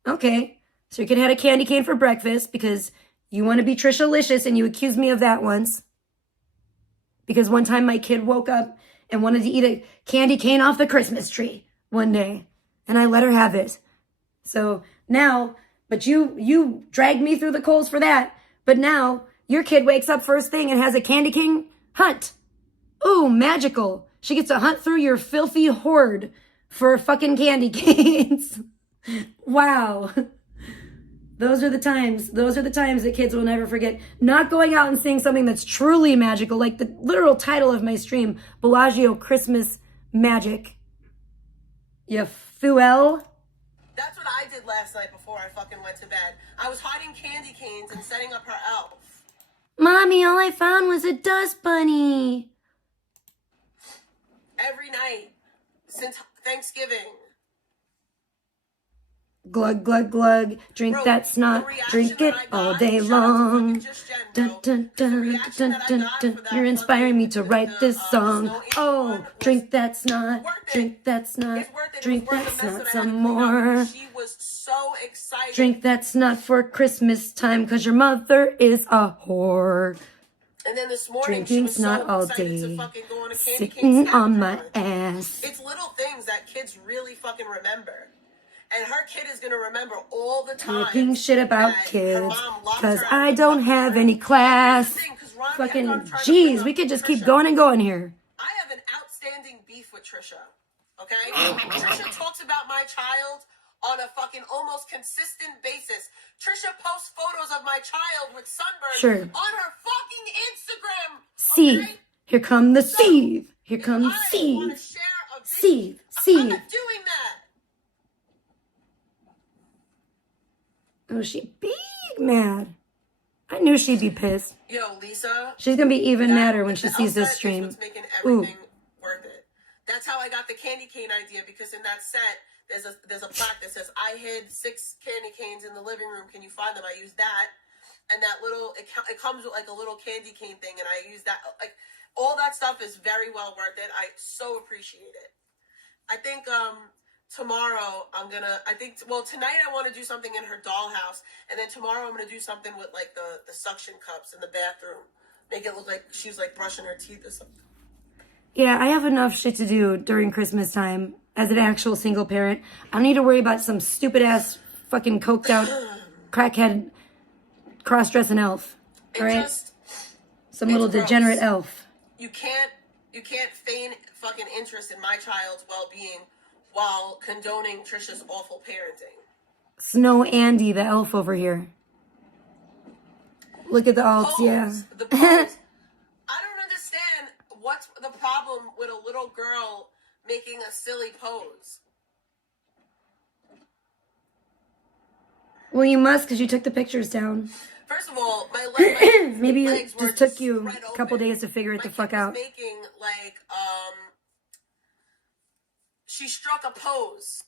Okay, so your kid had a candy cane for breakfast because you want to be Tricialicious and you accused me of that once. Because one time my kid woke up and wanted to eat a candy cane off the Christmas tree one day. And I let her have it. So now, but you dragged me through the coals for that. But now, your kid wakes up first thing and has a candy cane hunt. Ooh, magical. She gets to hunt through your filthy hoard for fucking candy canes. Wow. Those are the times that kids will never forget. Not going out and seeing something that's truly magical, like the literal title of my stream, Bellagio Christmas Magic. You fool. That's what I did last night before I fucking went to bed. I was hiding candy canes and setting up her elf. Mommy, all I found was a dust bunny. Every night since Thanksgiving. Glug, glug, glug. Drink Bro, that snot. Drink it all day long. Dun, dun, dun, dun, dun, dun. You're inspiring me to write this song. Oh, drink that snot. Drink that snot. Drink that snot some more. She was so excited. Drink that snot for Christmas time, 'cause your mother is a whore. And then this morning, Drinking she was snot so all excited day. to fucking go on a candy cane Sitting on scavenger my hunt. ass. It's little things that kids really fucking remember. And her kid is gonna remember all the time. Talking shit about that her kids. mom locked Because her out I of the don't fucking have room. any class. Here's the thing, 'cause Ron Fucking, kept on trying to bring jeez, up we could just keep Trisha. going and going here. I have an outstanding beef with Trisha. Okay? Trisha talks about my child on a fucking almost consistent basis. Trisha posts photos of my child with sunburn Sure. on her fucking Instagram. Seethe. Okay? Here come the Seethe. Here If comes I want to Seethe. share a video, Seethe. I'm Seethe. not doing that. Oh, she big mad. I knew she'd be pissed. Yo, Lisa. She's gonna be even that- madder when she the sees this outset is stream. what's making everything worth it. That's how I got the candy cane idea, because in that set, there's a plaque that says, I hid 6 candy canes in the living room. Can you find them? I used that. And that little, it comes with like a little candy cane thing, and I use that. Like, all that stuff is very well worth it. I so appreciate it. I think tomorrow tonight I want to do something in her dollhouse, and then tomorrow I'm going to do something with like the suction cups in the bathroom. Make it look like she was like brushing her teeth or something. Yeah, I have enough shit to do during Christmas time as an actual single parent. I don't need to worry about some stupid ass fucking coked out crackhead cross-dressing elf. Alright? Some little gross. degenerate elf. You can't feign fucking interest in my child's well-being while condoning Trisha's awful parenting. Snow Andy, the elf over here. Look at the alts, yeah. The pose. I don't understand what's the problem with a little girl making a silly pose. Well, you must, because you took the pictures down. First of all, my Maybe legs it were just took you spread a couple open. days to figure it My the kid fuck was out. making like she struck a pose.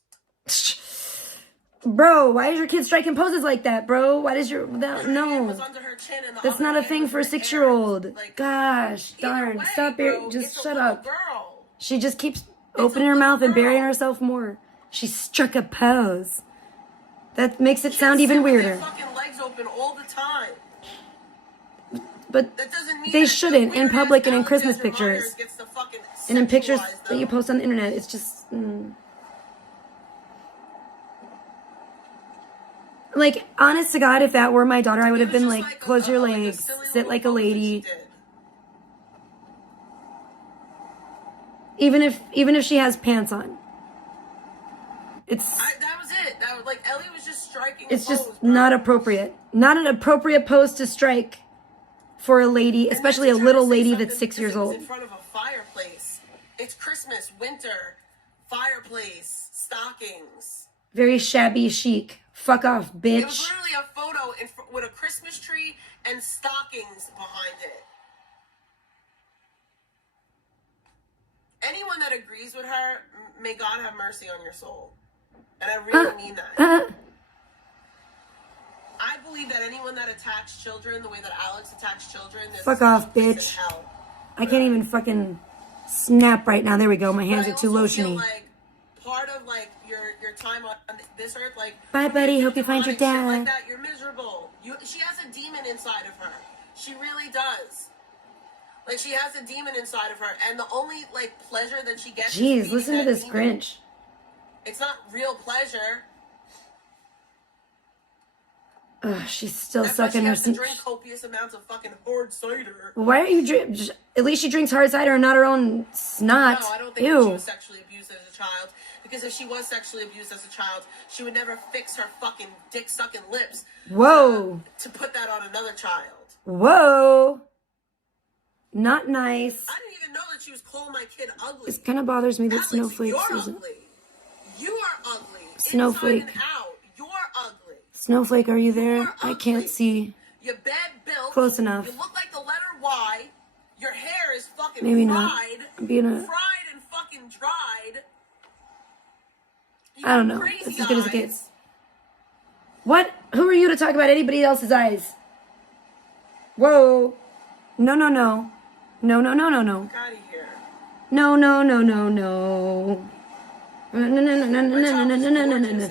Bro, why is your kid striking poses like that, bro? Why does your... Her hand No. was under her chin and the That's other not a hand thing was for a in the air. 6-year-old. Like, Gosh, either darn. way, Stop bro, it. Just it's a shut little up. girl. She just keeps opening her little mouth and burying girl. herself more. She struck a pose. That makes it sound Kids even sit with weirder. their fucking legs open all the time. But That doesn't mean they that shouldn't the in weird-ass public and in Alexander Christmas Myers pictures. gets to fucking And in pictures sexualize that you them. post on the internet. It's just... Like, honest to God, if that were my daughter, I would have been It was like, just close your like a legs, silly sit little like a pose that she lady. did. Even if she has pants on. That was it. That was like Ellie was just striking. It's a pose, just bro. not appropriate. Not an appropriate pose to strike for a lady, And especially a then to try little to say lady something that's 6 because years it was old. in front of a fireplace. It's Christmas, winter, fireplace, stockings. Very shabby chic. Fuck off, It was bitch. literally a photo with a Christmas tree and stockings behind it. Anyone that agrees with her, may God have mercy on your soul. And I really mean that. I believe that anyone that attacks children the way that Alex attacks children, Fuck off, bitch. I can't even fucking snap right now. There we go. My hands are too lotiony. Like, part of like your time on this earth, like, Bye, buddy. Hope you do find your shit like dad. that, you're miserable. She has a demon inside of her. She really does. Like, she has a demon inside of her, and the only like pleasure that she gets. Jeez, listen to this demon. Grinch. It's not real pleasure. Ugh, she's still That's why she sucking her. has to drink copious amounts of fucking hard cider. Why are you drink? At least she drinks hard cider and not her own snot. No, I don't think that she Ew. was sexually abused as a child. Because if she was sexually abused as a child, she would never fix her fucking dick-sucking lips. Whoa. To put that on another child. Whoa. Not nice. I didn't even know that she was calling my kid ugly. It kind of bothers me that Alex, Snowflake you're isn't. ugly. You are ugly. Snowflake. Inside and out. You're ugly. Snowflake, are you there? You're I ugly. can't see. You're bad built. Close enough. You look like the letter Y. Your hair is fucking Maybe not. fried. I'm being a... Fried and fucking dried. You I don't got know. crazy It's as good as it eyes. gets. What? Who are you to talk about anybody else's eyes? Whoa. No, no, no. No, no, no, no, no. Get out of here. No, no, no, no, no. No, no, no, no, no, no, no, no, no, no, no, no, no.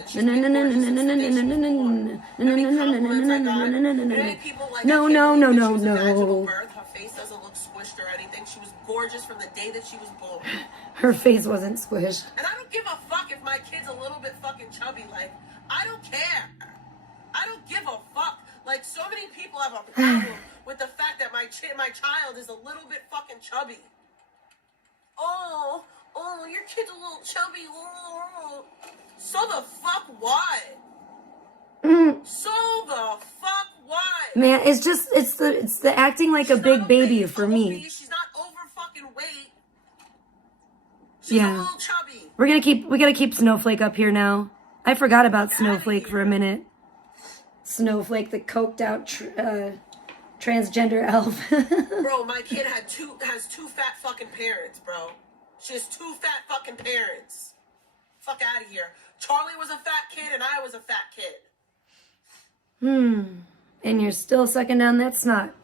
No, no, no, no, no. Her face doesn't look squished or anything. She was gorgeous from the day that she was born. Her face wasn't squished. And I don't give a fuck if if my kid's a little bit fucking chubby. Like, I don't care. I don't give a fuck. Like, so many people have a problem with the fact that my child is a little bit fucking chubby. Oh, your kid's a little chubby. Oh. So the fuck what? So the fuck what? Man, it's the acting like a big baby for me. She's not over fucking weight. She's a little chubby. We gotta keep Snowflake up here now. I forgot about Snowflake for a minute. Snowflake, the coked out transgender elf. Bro, my kid has two fat fucking parents, bro. She has two fat fucking parents. Fuck out of here. Charlie was a fat kid and I was a fat kid. And you're still sucking down that snot.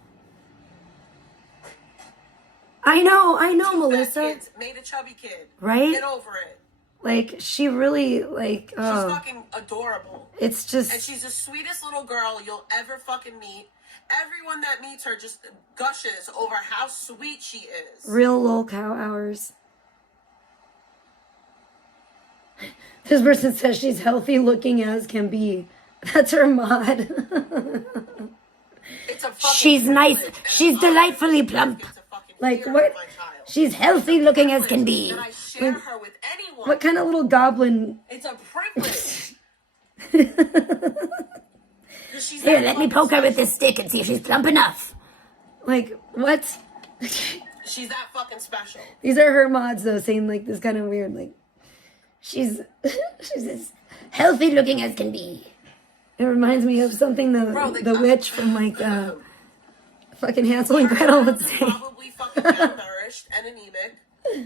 I know, Two Melissa. Fat kids made a chubby kid. Right? Get over it. Like, she really, like, She's fucking adorable. It's just... And she's the sweetest little girl you'll ever fucking meet. Everyone that meets her just gushes over how sweet she is. Real lol cow hours. This person says she's healthy looking as can be. That's her mod. It's a fucking She's nice. She's delightfully plump. Like, what? She's healthy looking as can be. And I share her with anyone. What kind of little goblin? It's a privilege. Here, let me poke her with this stick and see if she's plump enough. Like, what? She's that fucking special. These are her mods, though, saying, like, this kind of weird, like, she's as healthy looking as can be. It reminds me of something the witch from, like, fucking Hansel and Gretel would say. Probably fucking malnourished and anemic.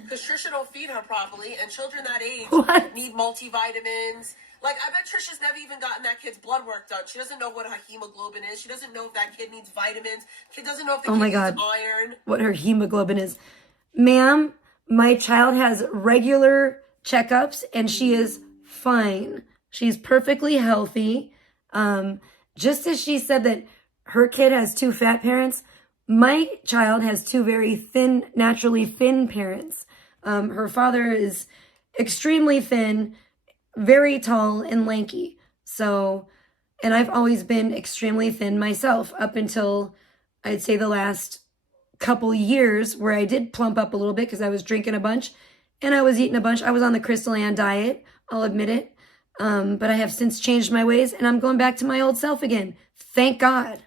Because Trisha don't feed her properly, and children that age need multivitamins. Like, I bet Trisha's never even gotten that kid's blood work done. She doesn't know what her hemoglobin is. She doesn't know if that kid needs vitamins. Kid doesn't know if the kid needs iron. What her hemoglobin is. Ma'am, my child has regular checkups, and she is fine. She's perfectly healthy. Just as she said that her kid has two fat parents, my child has two very thin, naturally thin parents. Her father is extremely thin, very tall and lanky. So, and I've always been extremely thin myself up until I'd say the last couple years where I did plump up a little bit because I was drinking a bunch and I was eating a bunch. I was on the Crystal Ann diet, I'll admit it. But I have since changed my ways and I'm going back to my old self again. Thank God.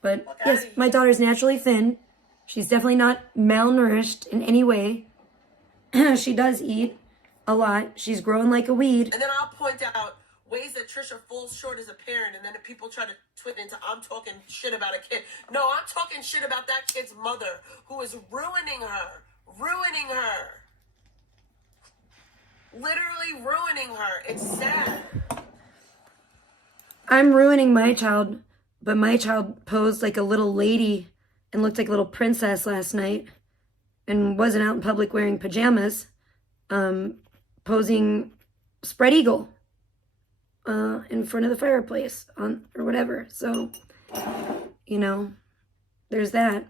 But yes, my daughter's naturally thin. She's definitely not malnourished in any way. She does eat a lot. She's growing like a weed. And then I'll point out ways that Trisha falls short as a parent, and then if people try to twist into I'm talking shit about a kid. No, I'm talking shit about that kid's mother who is ruining her. Ruining her. Literally ruining her. It's sad. I'm ruining my child, but my child posed like a little lady and looked like a little princess last night and wasn't out in public wearing pajamas, posing spread eagle in front of the fireplace or whatever. So, you know, there's that.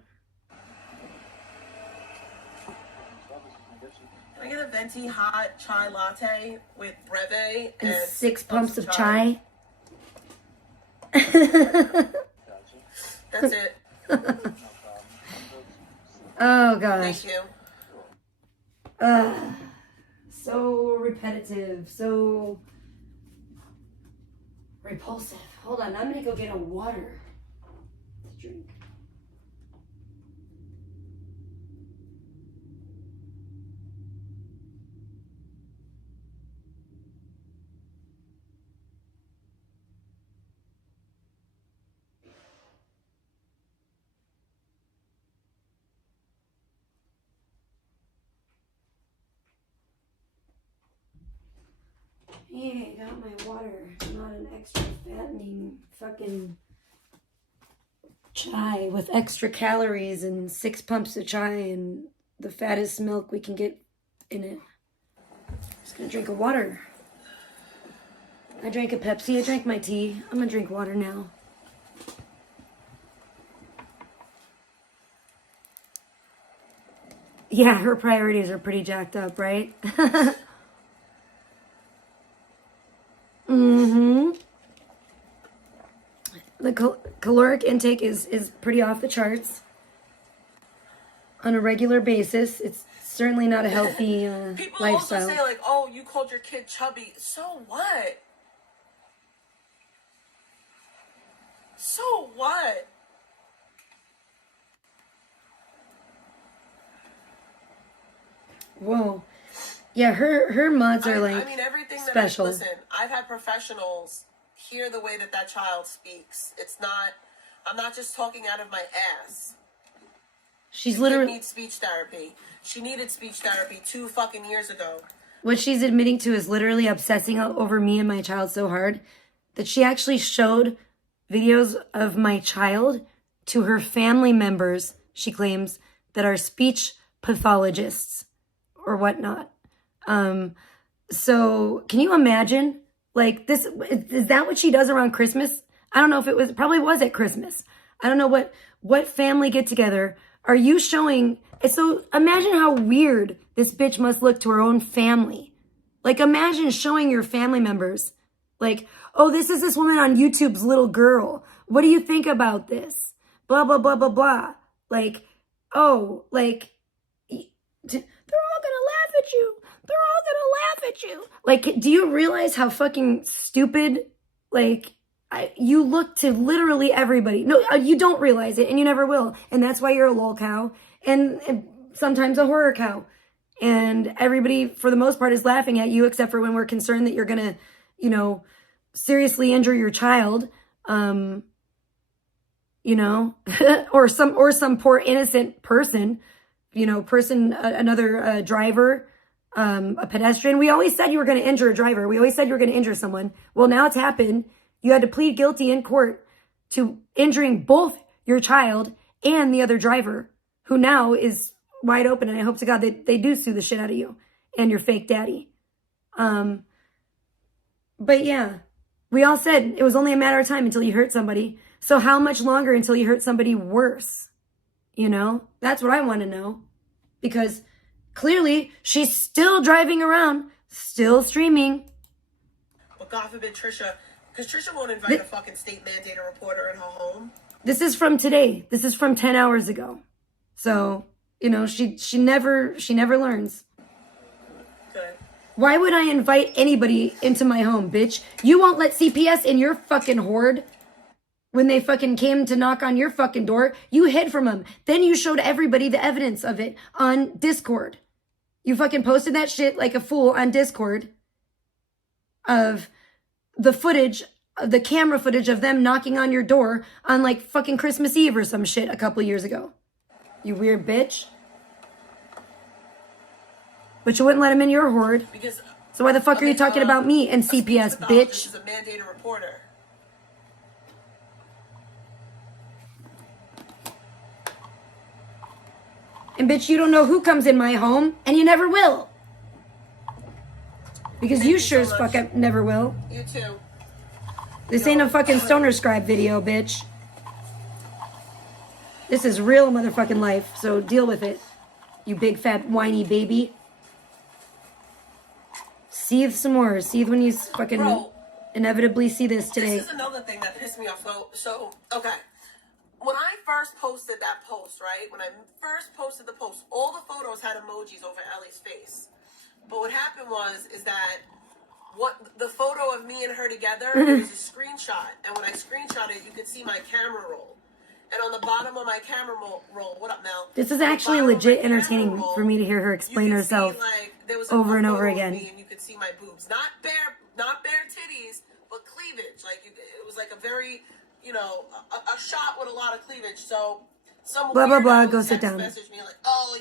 Can I get a venti hot chai latte with breve And 6 pumps of chai? That's it. Oh, gosh. Thank you. So repetitive, so repulsive. Hold on, I'm gonna go get a water to drink. Hey, I got my water. Not an extra fattening fucking chai with extra calories and 6 pumps of chai and the fattest milk we can get in it. Just gonna drink a water. I drank a Pepsi. I drank my tea. I'm gonna drink water now. Yeah, her priorities are pretty jacked up, right? Mm-hmm. The caloric intake is pretty off the charts on a regular basis. It's certainly not a healthy People lifestyle. also say, like, oh, you called your kid chubby. So what? So what? Whoa. Yeah, her mods are like I mean, everything special. that listen, I've had professionals hear the way that that child speaks. I'm not just talking out of my ass. She's She literally needs speech therapy. She needed speech therapy 2 fucking years ago. what she's admitting to is literally obsessing over me and my child so hard that she actually showed videos of my child to her family members, she claims, that are speech pathologists or whatnot. So can you imagine, like, this, is that what she does around Christmas? I don't know if it probably was at Christmas. I don't know what family get together are you showing. So imagine how weird this bitch must look to her own family. Like, imagine showing your family members, like, oh, this is this woman on YouTube's little girl. What do you think about this? Blah, blah, blah, blah, blah. Like, oh, like, they're all gonna laugh at you. They're all gonna laugh at you. Like, do you realize how fucking stupid, like, you look to literally everybody. No, you don't realize it, and you never will. And that's why you're a lol cow, and sometimes a horror cow. And everybody, for the most part, is laughing at you, except for when we're concerned that you're gonna, you know, seriously injure your child, you know, or some poor innocent person, you know, another driver, a pedestrian. We always said you were going to injure a driver. We always said you were going to injure someone. Well, now it's happened. You had to plead guilty in court to injuring both your child and the other driver, who now is wide open. And I hope to God that they do sue the shit out of you and your fake daddy. But yeah, we all said it was only a matter of time until you hurt somebody. So how much longer until you hurt somebody worse? You know, that's what I want to know. Because clearly she's still driving around, still streaming. But God forbid Trisha, because Trisha won't invite a fucking state mandated reporter in her home. This is from today. This is from 10 hours ago. So, you know, she never learns. Good. Why would I invite anybody into my home, bitch? You won't let CPS in your fucking horde. When they fucking came to knock on your fucking door, you hid from them. Then you showed everybody the evidence of it on Discord. You fucking posted that shit like a fool on Discord of the footage, the camera footage of them knocking on your door on like fucking Christmas Eve or some shit a couple years ago. You weird bitch. But you wouldn't let him in your horde. Because, so why the fuck are you talking about me and CPS, bitch? This is a mandated reporter. And bitch, you don't know who comes in my home, and you never will. Because you sure as fuck never will. You too. This ain't a fucking stoner scribe video, bitch. This is real motherfucking life, so deal with it. You big fat whiny baby. Seethe some more. Seethe when you fucking inevitably see this today. This is another thing that pissed me off. So okay. When I first posted that post, right? When I first posted the post, all the photos had emojis over Ellie's face. But what happened is that the photo of me and her together, it was a screenshot. And when I screenshot it, you could see my camera roll. And on the bottom of my camera roll, what up, Mel? This is actually legit entertaining for me to hear her explain herself there was over and over photo of again. me and you could see my boobs. Not bare titties, but cleavage. Like, it was like a very, you know, a shot with a lot of cleavage. So some blah blah blah. weirdo Go sit text down. messaged me like, oh,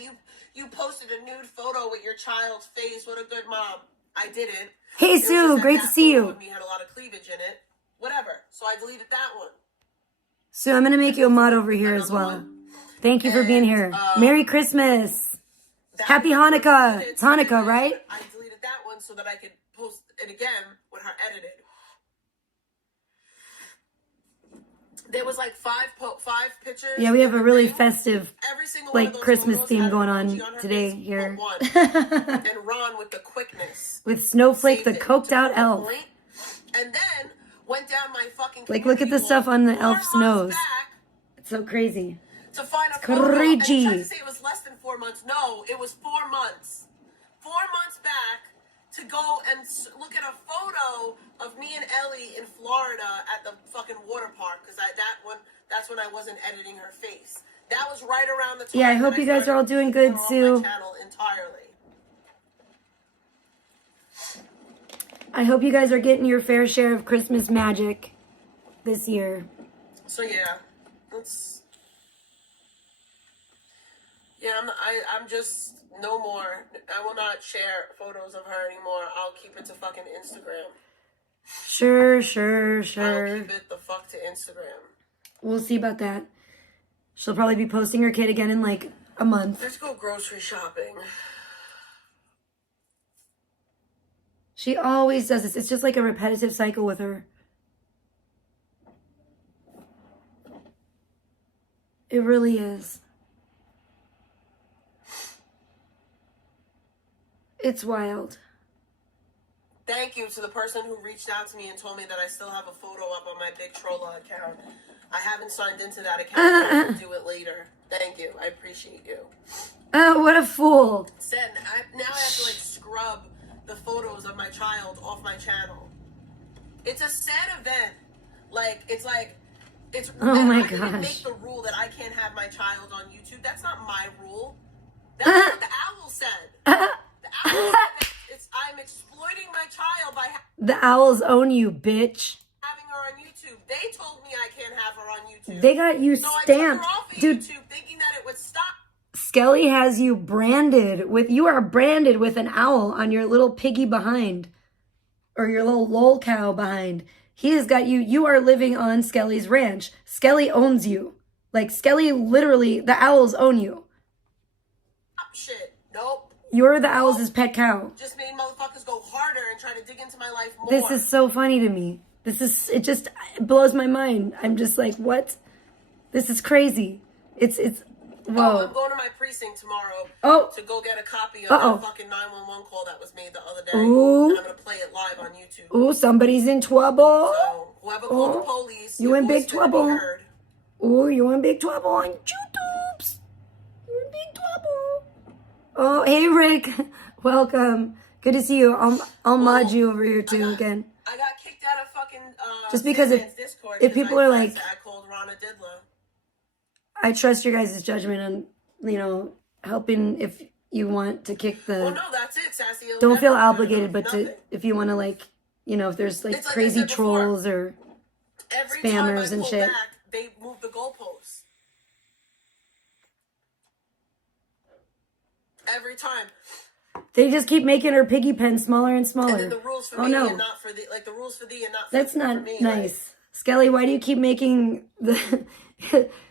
you posted a nude photo with your child's face. What a good mom. I didn't. Hey Sue, great to see you. Me had a lot of cleavage in it. Whatever. So I deleted that one. Sue, I'm gonna make you a mod over here as well. Thank you for being here. Merry Christmas. Happy Hanukkah. It's Hanukkah, right? I deleted that one so that I could post it again with her edited. There was like five pictures. Yeah, we have a really festive, every single one of like, those Christmas photos theme had going an on emoji her today face, here. but one. And Ron with the quickness. With Snowflake, the saved it coked to out the elf. point. And then went down my fucking Like, look at the stuff on the elf's nose. It's so crazy. To find a photo, crazy. and he tried to say it was less than 4 months. No, it was 4 months. 4 months back to go and look at a photo of me and Ellie in Florida at the fucking water park, because that's when I wasn't editing her face. That was right around the time. Yeah, I hope you guys are all doing good, Sue. Channel entirely. I hope you guys are getting your fair share of Christmas magic this year. So yeah, I'm just no more. I will not share photos of her anymore. I'll keep it to fucking Instagram. Sure. I'll keep it the fuck to Instagram. We'll see about that. She'll probably be posting her kid again in like a month. Let's go grocery shopping. She always does this. It's just like a repetitive cycle with her. It really is. It's wild. Thank you to the person who reached out to me and told me that I still have a photo up on my Big Trolla account. I haven't signed into that account. I will do it later. Thank you. I appreciate you. Oh, what a fool. Said, now I have to like scrub the photos of my child off my channel. It's a sad event. It's oh my I didn't make gosh. the rule that I can't have my child on YouTube. That's not my rule. That's what the owl said. The owl said I'm exploiting my child by The owls own you, bitch. having her on YouTube. They told me I can't have her on YouTube. They got you so stamped. I took her off of Dude, YouTube thinking that it would stop. Skelly has you branded with, you are branded with an owl on your little piggy behind. Or your little lol cow behind. He has got you, you are living on Skelly's ranch. Skelly owns you. Like, Skelly literally, the owls own you. Shit. Nope. You're the owls' pet cow. Just made motherfuckers go harder and try to dig into my life more. This is so funny to me. It blows my mind. I'm just like, what? This is crazy. It's, whoa. Oh, I'm going to my precinct tomorrow to go get a copy of that fucking 911 call that was made the other day. Ooh. And I'm going to play it live on YouTube. Ooh, somebody's in trouble. So, whoever called the police, you your in voice big gonna be trouble. heard. Ooh, you in big trouble on YouTubes. You're in big trouble. Oh, hey, Rick. Welcome. Good to see you. I'll mod you over here, too, again. I got kicked out of fucking just because Discord if people are like, I called Rana Diddler. I trust your guys' judgment on, helping if you want to kick the... Well, no, that's it, Sassy. Don't feel obligated, but if you want to, if there's, crazy trolls or spammers and shit. Back, they move the goalposts. Every time. They just keep making her piggy pen smaller and smaller. And then the rules for me and not for the... Like, the rules for thee and not for That's not me. nice. Skelly, why do you keep making the...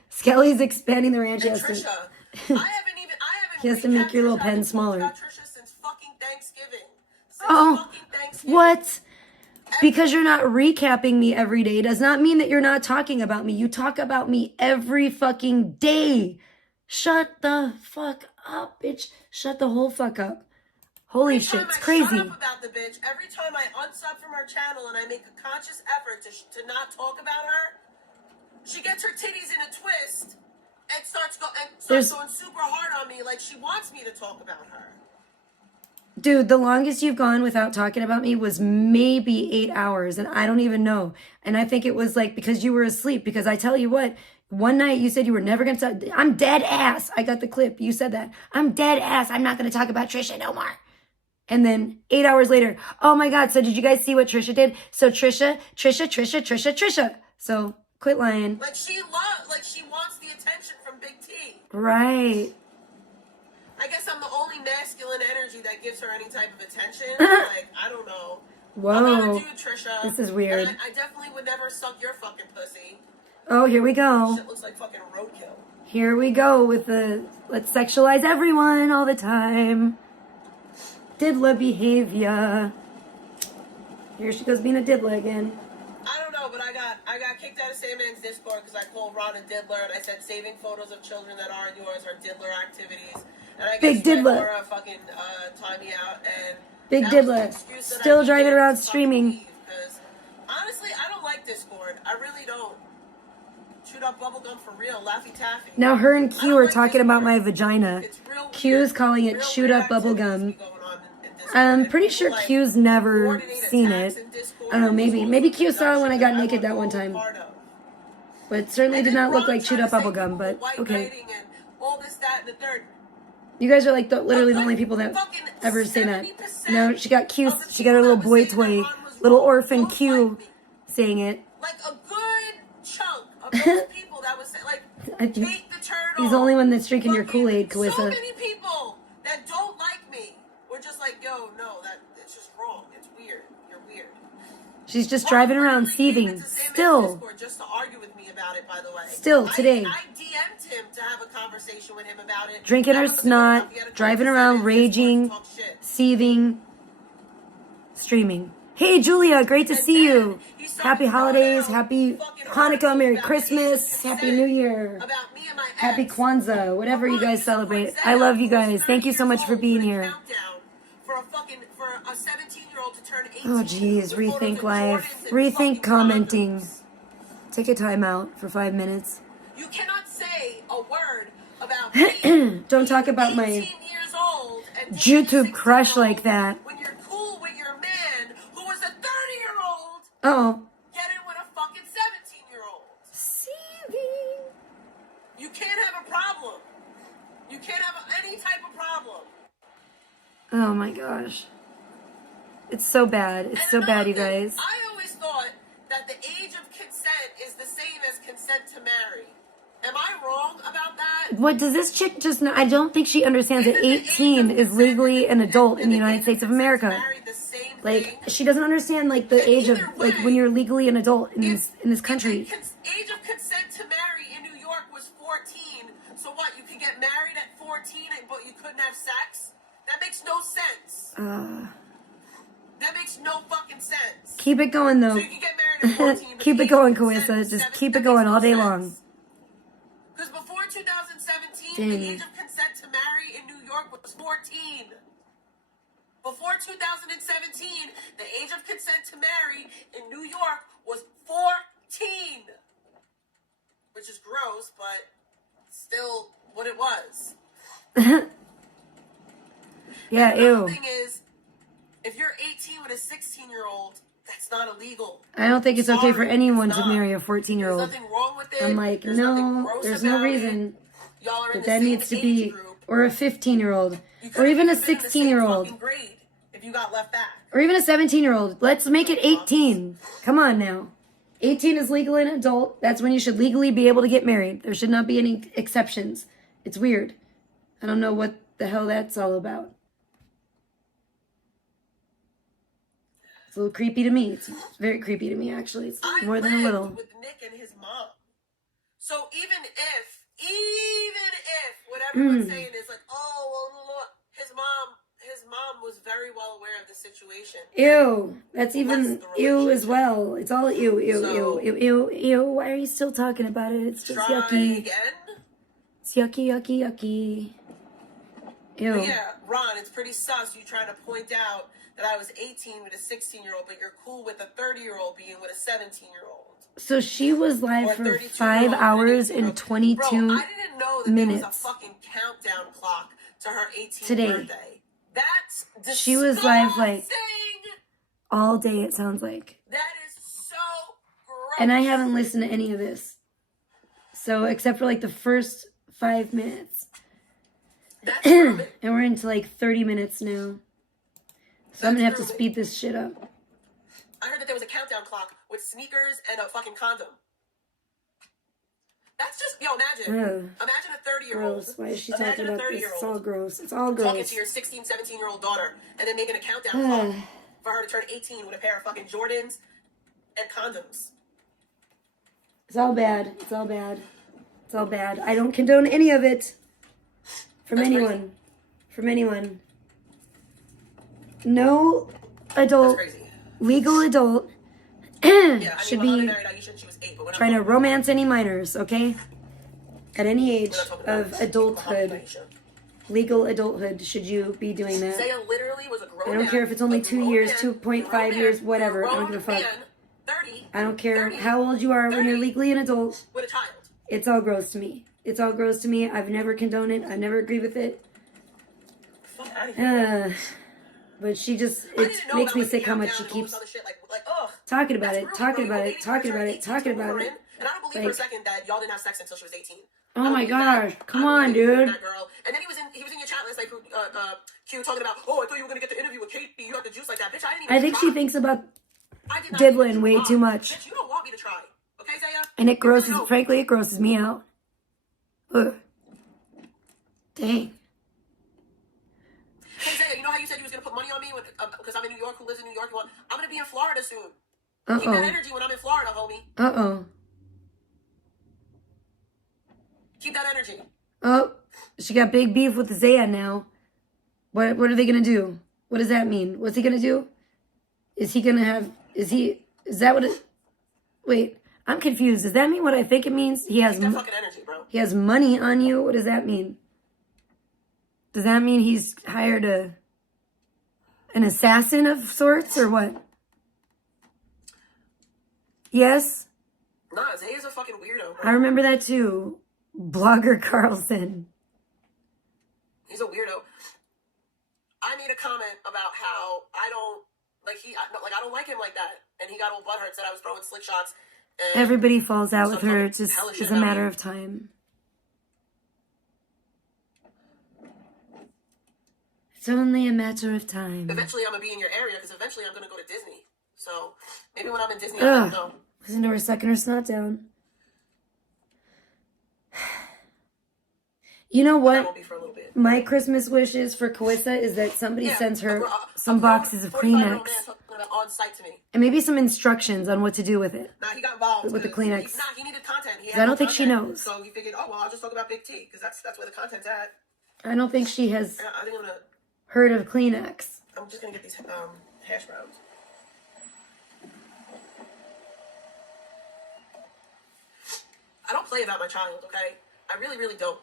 Skelly's expanding the ranch. Trisha, I haven't he has to make your little pen smaller. Trisha since fucking Thanksgiving. What? Because you're not recapping me every day does not mean that you're not talking about me. You talk about me every fucking day. Shut the fuck up, bitch. Shut the whole fuck up. Holy shit, it's crazy. Shut up about the bitch. Every time I unsub from her channel and I make a conscious effort to not talk about her, she gets her titties in a twist and starts going super hard on me like she wants me to talk about her. Dude, the longest you've gone without talking about me was maybe 8 hours, and I don't even know. And I think it was because you were asleep, because I tell you what, one night you said you were never going to talk. I'm dead ass. I got the clip. You said that. I'm dead ass. I'm not going to talk about Trisha no more. And then 8 hours later, oh my God, so did you guys see what Trisha did? So Trisha. So quit lying. She wants the attention from Big T. Right. I guess I'm the only masculine energy that gives her any type of attention. I don't know. Whoa. I'm not a dude, Trisha. This is weird. I definitely would never suck your fucking pussy. Oh, here we go. Shit looks like fucking roadkill. Here we go with let's sexualize everyone all the time. Diddler behavior. Here she goes being a diddler again. I don't know, but I got kicked out of Sandman's Discord because I called Ron a diddler, and I said saving photos of children that aren't yours are diddler activities. And I Big diddler. Laura fucking time me out, and Big diddler. Still driving around streaming. I really don't. Chewed up bubblegum for real, Laffy Taffy. Now her and I Q don't are like talking this about word. my vagina. It's real Q is weird. calling it Real chewed weird up bubble activities gum. be going on in Discord, and I'm pretty people, sure like, Q's never coordinate seen attacks it. in Discord, I don't know, and maybe. these Maybe fools Q do saw it when I shit got that naked want that one no time. part of. But it certainly And did then not look Ron like tried chewed to up say bubble gum, people but were white okay. knighting and all this, that, and the third. You guys are like literally the But only people that fucking ever say that. 70% No, she got Q, of the she got her people little that boy was saying that toy, Ron was little wrong orphan don't Q like me. saying it. Like a good chunk of those people that was like, I think Kate the Turtle. he's the only one that's drinking your fucking Kool-Aid, So Kawissa. many people that don't like me were just like, yo, no, that it's just wrong. It's weird. You're weird. She's just Ron driving around literally came seething. into Sam Still, Discord just to argue with me about it, by the way. Still, today. I DM'd him to have a conversation with him about it. Drinking That her wasn't snot, enough. He had to come driving to around, Sam Discord to raging, talk shit. seething, streaming. Hey, Julia, great to And see then you. he started Happy throwing holidays, out happy fucking Hanukkah, articles Merry about the Christmas, Asian Happy consent, New Year. about me and my Happy ex. Kwanzaa, whatever you Ron, guys for celebrate. example, I love you who was guys. Thank you 30 so years much for old being put a here. countdown for a 17-year-old to turn 18. Oh, geez. with photos Rethink of life. Jordans and Rethink fucking commenting. condoms. Take a time out for 5 minutes. You cannot say a word about me. Don't talk about 18 my years old and dating a YouTube crush 16-year-old like that. when you're cool with your man who was a 30-year-old Oh. getting with a fucking 17-year-old. Seething. You can't have a problem. You can't have any type of problem. Oh my gosh. It's so bad. It's And so bad, another you thing, guys. I always thought that the age of consent is the same as consent to marry. Am I wrong about that? What does this chick just know? I don't think she understands that Isn't the age of 18 is consent legally and an adult in the age United of States of consent to America. marry the same Like, thing? she doesn't understand, like, the And age of, either like, way, when you're legally an adult in If this country. the age of consent to marry in New York was 14, so what? You could get married at 14, but you couldn't have sex? That makes no sense. That makes no fucking sense. Keep it going, So though. you can get married at 14. but Keep the it age going, of consent Kawissa. was Just 7. keep That it going makes all no day sense. long. Because before 2017, Dang. the age of consent to marry in New York was 14. Before 2017, the age of consent to marry in New York was 14. Which is gross, but still what it was. Yeah, And ew. another thing is, if you're 18 with a 16-year-old, that's not illegal. I don't think it's okay for Sorry, anyone it's to not. marry a There's 14-year-old. nothing wrong with it. I'm like, There's nothing no, gross there's no about it. reason Y'all are in that the that same needs to age be, group. or a 15-year-old, You or could've even a been in the same 16-year-old, fucking grade if you got left back. or even a 17-year-old. Let's make it 18. Come on now. 18 is legal and adult. That's when you should legally be able to get married. There should not be any exceptions. It's weird. I don't know what the hell that's all about. It's a little creepy to me. It's very creepy to me, actually. It's I more than a lived little. with Nick and his mom. So even if what everyone's saying is like, oh, well, his mom was very well aware of the situation. Ew. That's even What's the ew as relationship? well. It's all ew, ew, So- ew, ew, ew, ew. Why are you still talking about it? It's just Try yucky. again. It's yucky, yucky, yucky. Ew. But yeah, Ron, it's pretty sus. You trying to point out that I was 18 with a 16-year-old, but you're cool with a 30-year-old being with a 17-year-old. So she was live Or a for 32-year-old 5 and an hours 18-year-old. and 22 Bro, I didn't know that there was a minutes. fucking countdown clock to her 18th Today. birthday. That's disgusting. She was live, like, all day, it sounds like. That is so gross. And I haven't listened to any of this. So, except for like the first 5 minutes. That's grooming. And we're into like 30 minutes now. So I'm gonna have to speed this shit up. I heard that there was a countdown clock with sneakers and a fucking condom. That's just, imagine. Ugh. Imagine a 30-year-old. Gross. Why is she Imagine talking a about this? 30-year-old It's all gross. It's all talking gross. to your 16, 17-year-old daughter and then making a countdown clock for her to turn 18 with a pair of fucking Jordans and condoms. It's all bad. It's all bad. It's all bad. I don't condone any of it. From That's anyone. crazy. From anyone. No adult, That's crazy. legal adult Yeah, I mean, should when Hana be married Aisha, she was 8, but we're not trying to talking about romance any minors, okay? At any age We're not talking of about adulthood, Aisha. legal adulthood, should you be doing that? Zaya literally was a grown I don't man, care if it's only a 2 grown years, man, 2.5 grown years, man, whatever. I don't grown give a fuck. man, 30, I don't care 30, how old you are when you're 30 legally an adult. with a child. It's all gross to me. It's all gross to me. I've never condoned it. I never agree with it. Fuck out of here. But she just, I it didn't know makes about, me like, sick how the much she countdown and all keeps this other shit. Like, ugh. talking about That's it, rude, talking bro. about You it, know, talking about 18 it, talking to about her it. in, and I don't believe for a second that y'all didn't have sex until she was 18. Oh my I don't believe gosh, that. come I don't on, believe dude. That girl. And then he was in your chat last night, Q, talking about, oh, I thought you were gonna get the interview with Kate. You got the juice like that, bitch. I didn't even. I think she try. thinks about I did not diddling even way try. too much. Bitch, you don't want me to try, okay, Zaya? And it You really grosses, don't. frankly, it grosses me out. Ugh. Dang. Hey, Zaya, you know how you said you was gonna put money on me because I'm in New York, who lives in New York? I'm gonna be in Florida soon. Keep that Uh-oh. energy when I'm in Florida, homie. Uh-oh. Keep that energy. Oh, she got big beef with Zaya now. What are they gonna do? What does that mean? What's he gonna do? Is he gonna have, is that what it, wait, I'm confused. Does that mean what I think it means? He has, Keep that fucking energy, bro. he has money on you? What does that mean? Does that mean he's hired an assassin of sorts or what? Yes? Nah, Zaya's a fucking weirdo, bro. I remember that too. Blogger Carlson. He's a weirdo. I made a comment about how I don't like him like that, and he got all butthurt, said I was throwing slick shots. And Everybody falls out with some her. fucking It's just hellish it's shit a about matter me. of time. It's only a matter of time. Eventually, I'm gonna be in your area because eventually I'm gonna go to Disney. So maybe when I'm in Disney, I don't know. Listen to her sucking her snot down. You know That what? won't be for a little bit. My Christmas wishes for Carissa is that somebody sends her some boxes of 45-year-old Kleenex. man talking about on site to me. And maybe some instructions on what to do with it. Nah, he got involved With the 'cause Kleenex. he needed content. He I had don't no think she content, knows. So he figured, oh well, I'll just talk about Big T because that's where the content's at. I don't think she has I think I'm gonna. heard of Kleenex. I'm just gonna get these hash browns. I don't play about my child, okay? I really, really don't.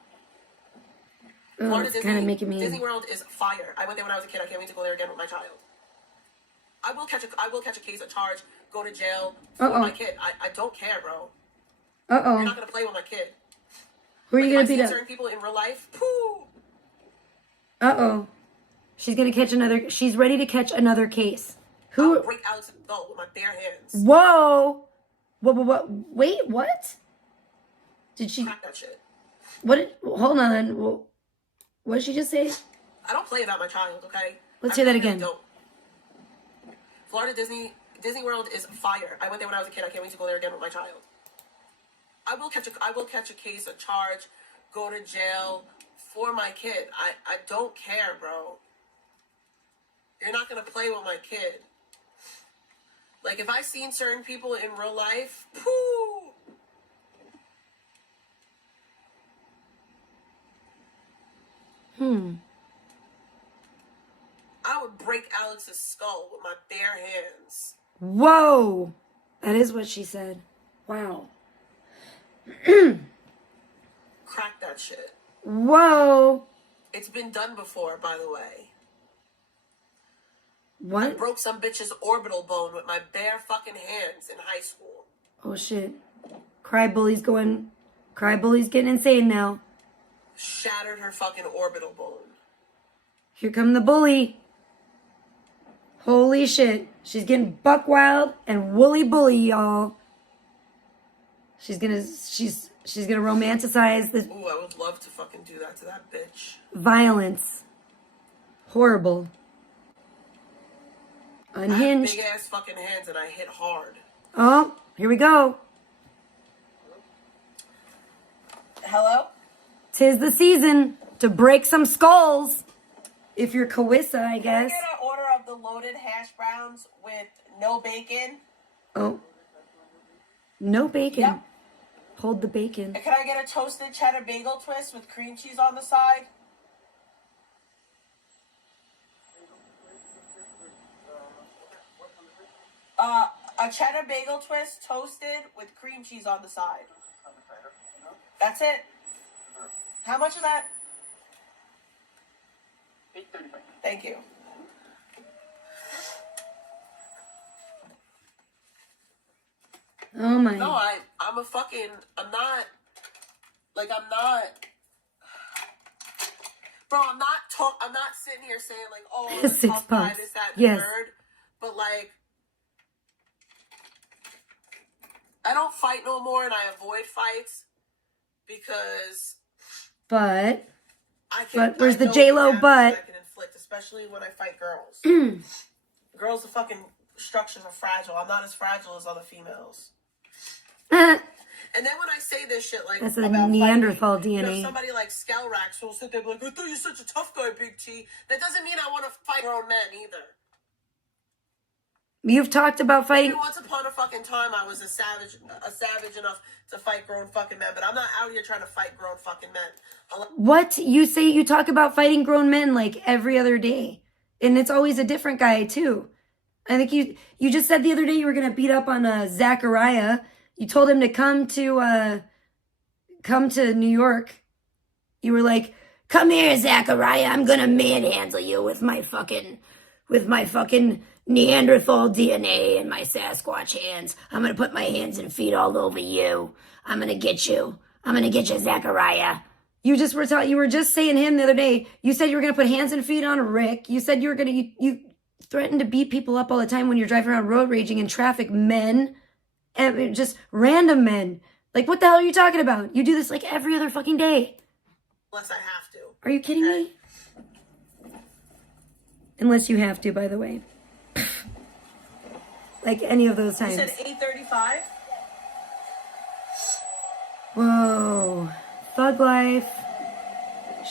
Oh, Florida it's kind of making me... Disney World is fire. I went there when I was a kid. I can't wait to go there again with my child. I will catch a case, a charge, go to jail for my kid. I don't care, bro. You're not gonna play with my kid. Who are you gonna beat beat up? Certain people in real life. Pooh. She's gonna catch another. She's ready to catch another case. Who? I'll break Alex's skull with my bare hands. Whoa! What? Wait, what? Did she? Crack that shit. Hold on. What did she just say? I don't play about my child, okay? Let's hear that again. Don't. Florida Disney World is fire. I went there when I was a kid. I can't wait to go there again with my child. I will catch a case, a charge, go to jail for my kid. I don't care, bro. You're not gonna play with my kid. Like if I seen certain people in real life, pooh. I would break Alex's skull with my bare hands. Whoa! That is what she said. Wow. Crack that shit. Whoa! It's been done before, by the way. I What? broke some bitch's orbital bone with my bare fucking hands in high school. Oh shit. Cry bully's getting insane now. Shattered her fucking orbital bone. Here come the bully. Holy shit. She's getting buck wild and woolly bully, y'all. She's gonna romanticize this Ooh, I would love to fucking do that to that bitch. violence. Horrible. Unhinged. I have big ass fucking hands and I hit hard. Oh, here we go. Hello? 'Tis the season to break some skulls. If you're Carissa, I Can I guess. get an order of the loaded hash browns with no bacon? Oh. No bacon. Yep. Hold the bacon. And can I get a toasted cheddar bagel twist with cream cheese on the side? A cheddar bagel twist toasted with cream cheese on the side. That's it. How much is that? $8.35. Thank you. Oh my. No, I'm a fucking, I'm not, bro, I'm not sitting here saying like, oh, I'm a Six tough guy, pumps. this, that, and Yes. the third. But like, I don't fight no more and I avoid fights because But where's I the know J-Lo damage but? I can inflict, especially when I fight girls. Girls, the fucking structures are fragile. I'm not as fragile as other females. And then when I say this shit, like, That's a about Neanderthal fighting, DNA. You know, somebody like Skelrax will sit there and be like, I thought you're such a tough guy, Big T. That doesn't mean I want to fight grown men either. You've talked about fighting. Maybe once upon a fucking time, I was a savage enough to fight grown fucking men, but I'm not out here trying to fight grown fucking men. What? You say you talk about fighting grown men like every other day. And it's always a different guy, too. I think you just said the other day you were going to beat up on Zachariah. You told him to come to New York. You were like, come here, Zachariah. I'm going to manhandle you with my fucking Neanderthal DNA and my Sasquatch hands. I'm going to put my hands and feet all over you. I'm going to get you. I'm going to get you, Zachariah. You were just saying him the other day. You said you were going to put hands and feet on Rick. You said you were going to, you threaten to beat people up all the time when you're driving around road raging in traffic, men, and just random men. Like, what the hell are you talking about? You do this like every other fucking day. Unless I have to. Are you kidding me? Unless you have to, by the way. Like any of those times. You said 8:35? Whoa. Thug life.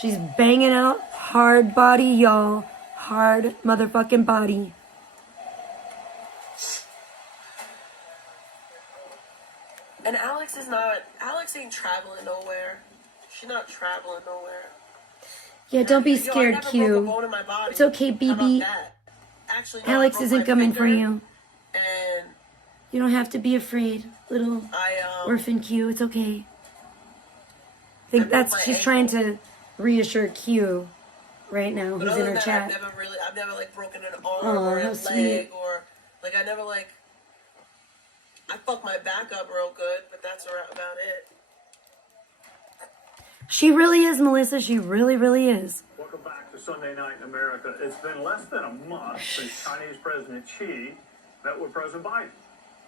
She's banging out hard body, y'all. Hard motherfucking body. And Alex ain't traveling nowhere. She's not traveling nowhere. Yeah, don't be Yo, I scared, never broke a Q. bone in my body. It's okay, How about BB. that? Actually, no, I Alex broke isn't my coming for finger, you. And You don't have to be afraid, little orphan Q. It's okay. I think she's trying to reassure Q right now, who's in her chat. I've never like broken an arm Aw, or a how leg sweet. or like I never like. I fucked my back up real good, but that's about it. She really is, Melissa. She really, really is. Welcome back to Sunday Night in America. It's been less than a month since Chinese President Xi met with President Biden.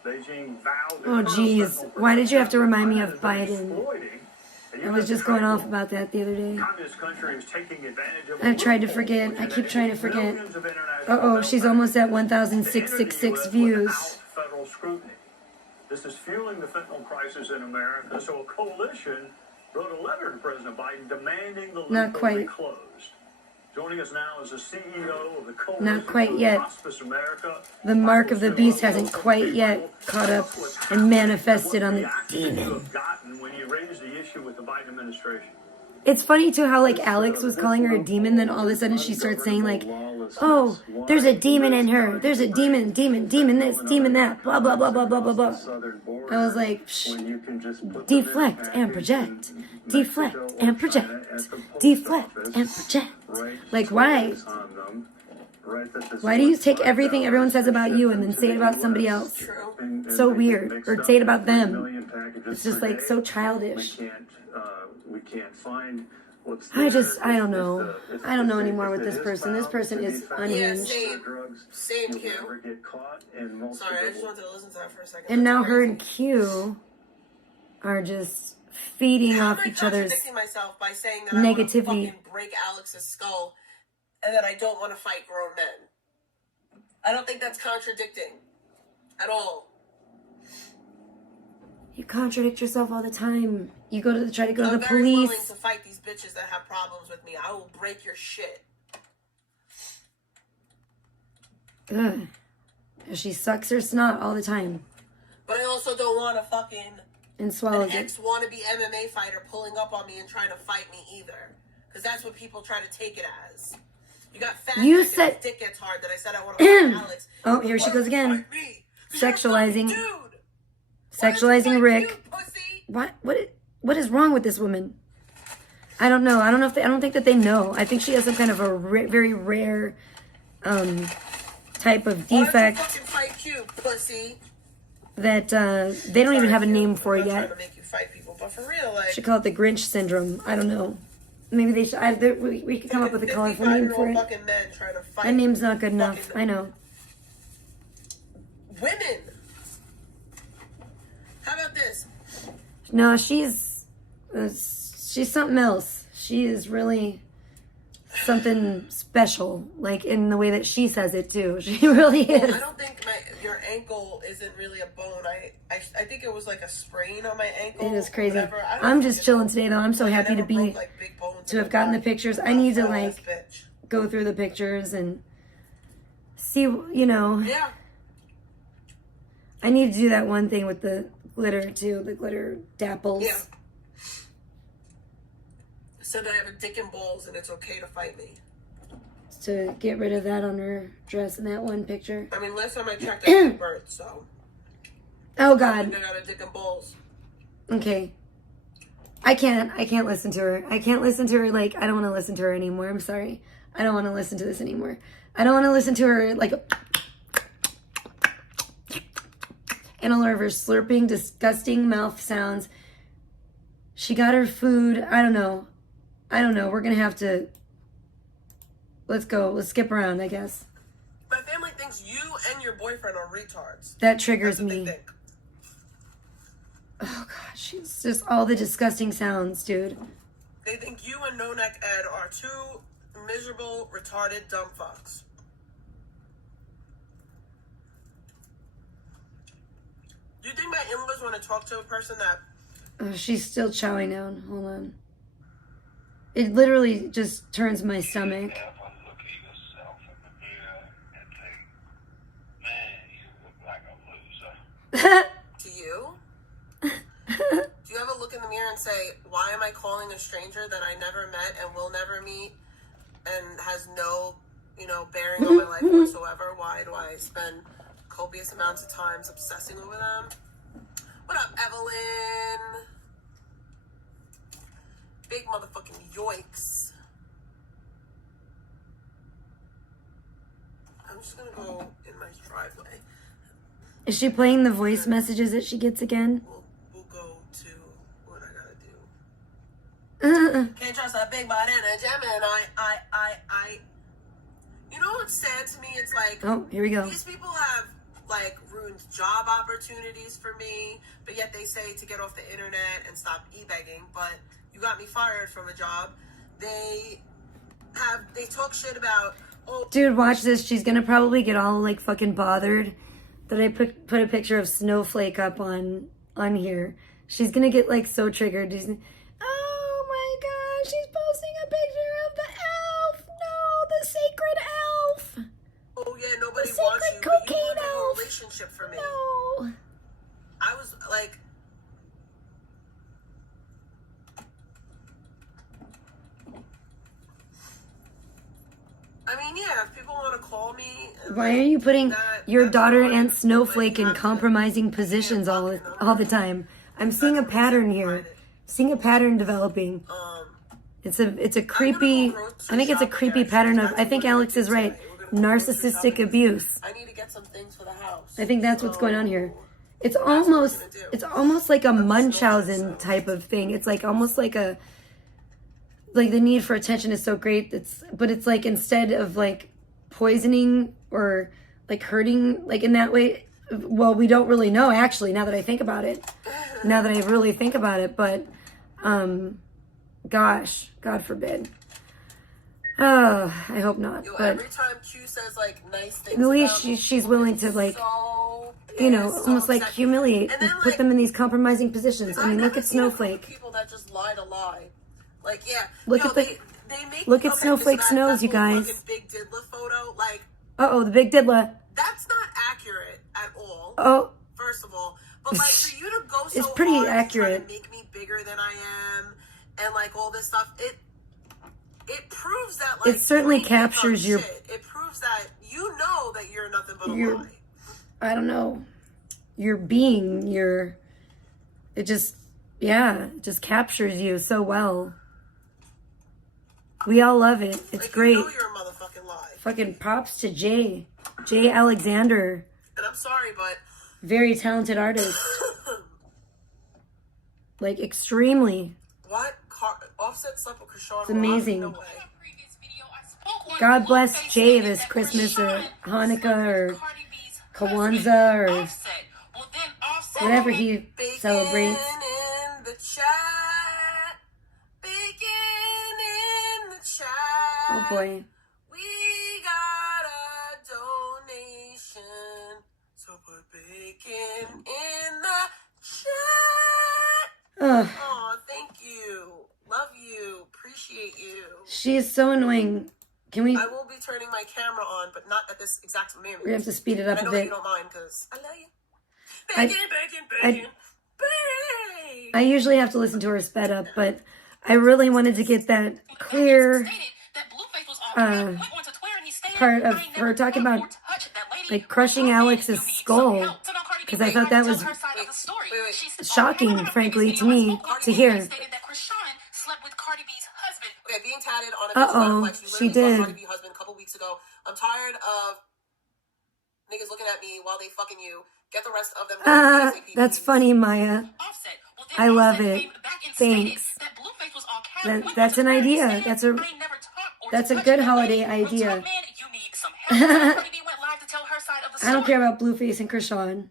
Beijing vowed Oh, geez. Why did you have to remind me of Biden? I was just going off about that the other day. I tried to forget. I keep trying to forget. Uh-oh, she's almost at 1,666 views. This is fueling the fentanyl crisis in America, so a coalition wrote a letter to President Biden demanding the loophole be closed. Joining us now is the CEO of the coalition. Not quite yet. Hospice America. The mark of the beast hasn't quite yet caught up and manifested on the demon. When you raised the issue with the Biden administration. It's funny too how like Alex was calling her a demon, then all of a sudden she starts saying like, oh, there's a demon in her. There's a demon this, demon that, blah, blah, blah, blah, blah, blah, blah. I was like, shh, deflect and project. Deflect and project. Deflect and project. Like, why? Why do you take everything everyone says about you and then say it about somebody else? So weird. Or say it about them. It's just like so childish. We can't find what's I don't know. I don't know anymore with this person. This person is unhinged. Same Q. Sorry, I just wanted to listen to that for a second. And now her and Q are just feeding off each other's myself by saying that negativity. I want to fucking break Alex's skull and that I don't want to fight grown men. I don't think that's contradicting at all. You contradict yourself all the time. You try to go to the I'm very willing police. to fight these bitches that have problems with me. I will break your shit. Ugh. She sucks her snot all the time. But I also don't want a fucking And swallows an it. ex-wannabe MMA fighter pulling up on me and trying to fight me either. Because that's what people try to take it as. You got fat You neck said- and his dick gets hard that I said I want to fight Alex. Oh, here she goes again. Fight me. 'Cause you're a Sexualizing. fucking dude. Sexualizing Rick. You, pussy? What is wrong with this woman? I don't know. I don't think that they know. I think she has some kind of a very rare type of Why don't you defect. fucking fight Q, pussy? that they don't even have a name for it I'm not yet. trying to make you fight people, but for real, like, Should call it the Grinch syndrome. I don't know. Maybe they should. We could come up with a colorful name for it. fucking men trying to fight. That name's not good enough. I know. Women. How about this? No, she's something else. She is really something special, like in the way that she says it too. She really is. Well, I don't think your ankle isn't really a bone. I think it was like a sprain on my ankle. It is crazy. I'm just chilling today though. I'm so happy to have gotten the pictures. I need to like go through the pictures and see, you know. Yeah. I need to do that one thing with the glitter too, the glitter dapples. Yeah. So that I have a dick and balls and it's okay to fight me. To get rid of that on her dress in that one picture. I mean, last time I checked, I gave birth, so. Oh God. I got a dick and balls. Okay. I can't listen to her. I can't listen to her, like, I don't want to listen to her anymore. I'm sorry. I don't want to listen to this anymore. I don't want to listen to her, like, and all of her slurping, disgusting mouth sounds. She got her food. I don't know. We're going to have to, let's go. Let's skip around, I guess. My family thinks you and your boyfriend are retards. That triggers me. They think. Oh, God. She's just all the disgusting sounds, dude. They think you and No Neck Ed are two miserable, retarded, dumb fucks. Do you think my in-laws want to talk to a person that... Oh, she's still chowing down. Hold on. It literally just turns my stomach. To you? Do you ever look in the mirror and say, why am I calling a stranger that I never met and will never meet and has no, bearing on my life whatsoever? Why do I spend copious amounts of times obsessing over them? What up, Evelyn? Big motherfucking yoinks. I'm just gonna go in my driveway. Is she playing the voice messages that she gets again? We'll go to what I gotta do. Can't trust a big body and a Gemini. I. You know what's sad to me? It's like, oh, here we go. These people have like ruined job opportunities for me, but yet they say to get off the internet and stop e-begging. But you got me fired from a job. They talk shit about. Oh, dude, watch this. She's gonna probably get all like fucking bothered that I put a picture of Snowflake up on here. She's gonna get like so triggered. Oh my God, she's posting a picture of the elf. No, the sacred elf. Oh yeah, nobody the wants sacred you. But you cocaine want elf. a relationship for me. No. I was like. I mean, yeah, if people want to call me... Why are you putting your daughter and Snowflake in compromising positions all the time? I'm seeing a pattern here. Seeing a pattern developing. It's a creepy... I think it's a creepy pattern of... I think Alex is right. Narcissistic abuse. I need to get some things for the house. I think that's what's going on here. It's almost like a Munchausen type of thing. It's like almost like a... Like the need for attention is so great. But it's like instead of like poisoning or like hurting like in that way. Well, we don't really know actually. Now that I think about it, but gosh, God forbid. Oh, I hope not. But every time Q says like nice things, at least she's willing to like, almost like humiliate and put them in these compromising positions. I mean, look at Snowflake. People that just lie to lie. Like, yeah. Look at Snowflake's nose, you guys. Big diddler photo, like. Uh-oh, the big diddler. That's not accurate at all. Oh. First of all, but like for you to go so it's pretty hard accurate. To make me bigger than I am, and like all this stuff, it proves that like it certainly captures your. Shit. It proves that you know that you're nothing but a lie. I don't know. Your being, it just captures you so well. We all love it. It's like, great. You know you're a motherfucking lie. Fucking props to Jay Alexander. And I'm sorry, but Very talented artist. Like, extremely. What? Offset slept with Krishan? It's amazing. No way. God bless Jay this Christmas or Hanukkah or Kwanzaa or whatever he celebrates. In the chat. Bacon in the chat. Oh boy. We got a donation. So put bacon in the chat. Ugh. Aw, thank you. Love you. Appreciate you. She's so annoying. Can we? I will be turning my camera on, but not at this exact moment. We have to speed it up I know a that bit. you don't mind because I love you. I- Bacon, bacon. I usually have to listen to her sped up, but I really wanted to get that clear part of her talking about like crushing Alex's skull, because I thought that was shocking, frankly, to me to hear. Okay, being tatted on a Uh-oh, she did. Cardi B husband a couple weeks ago. I'm tired of niggas looking at me while they fucking you. Get the rest of them. That's funny, Maya. I love it. Thanks. That's an idea. That's a good holiday idea. I don't care about Blueface and Krishan.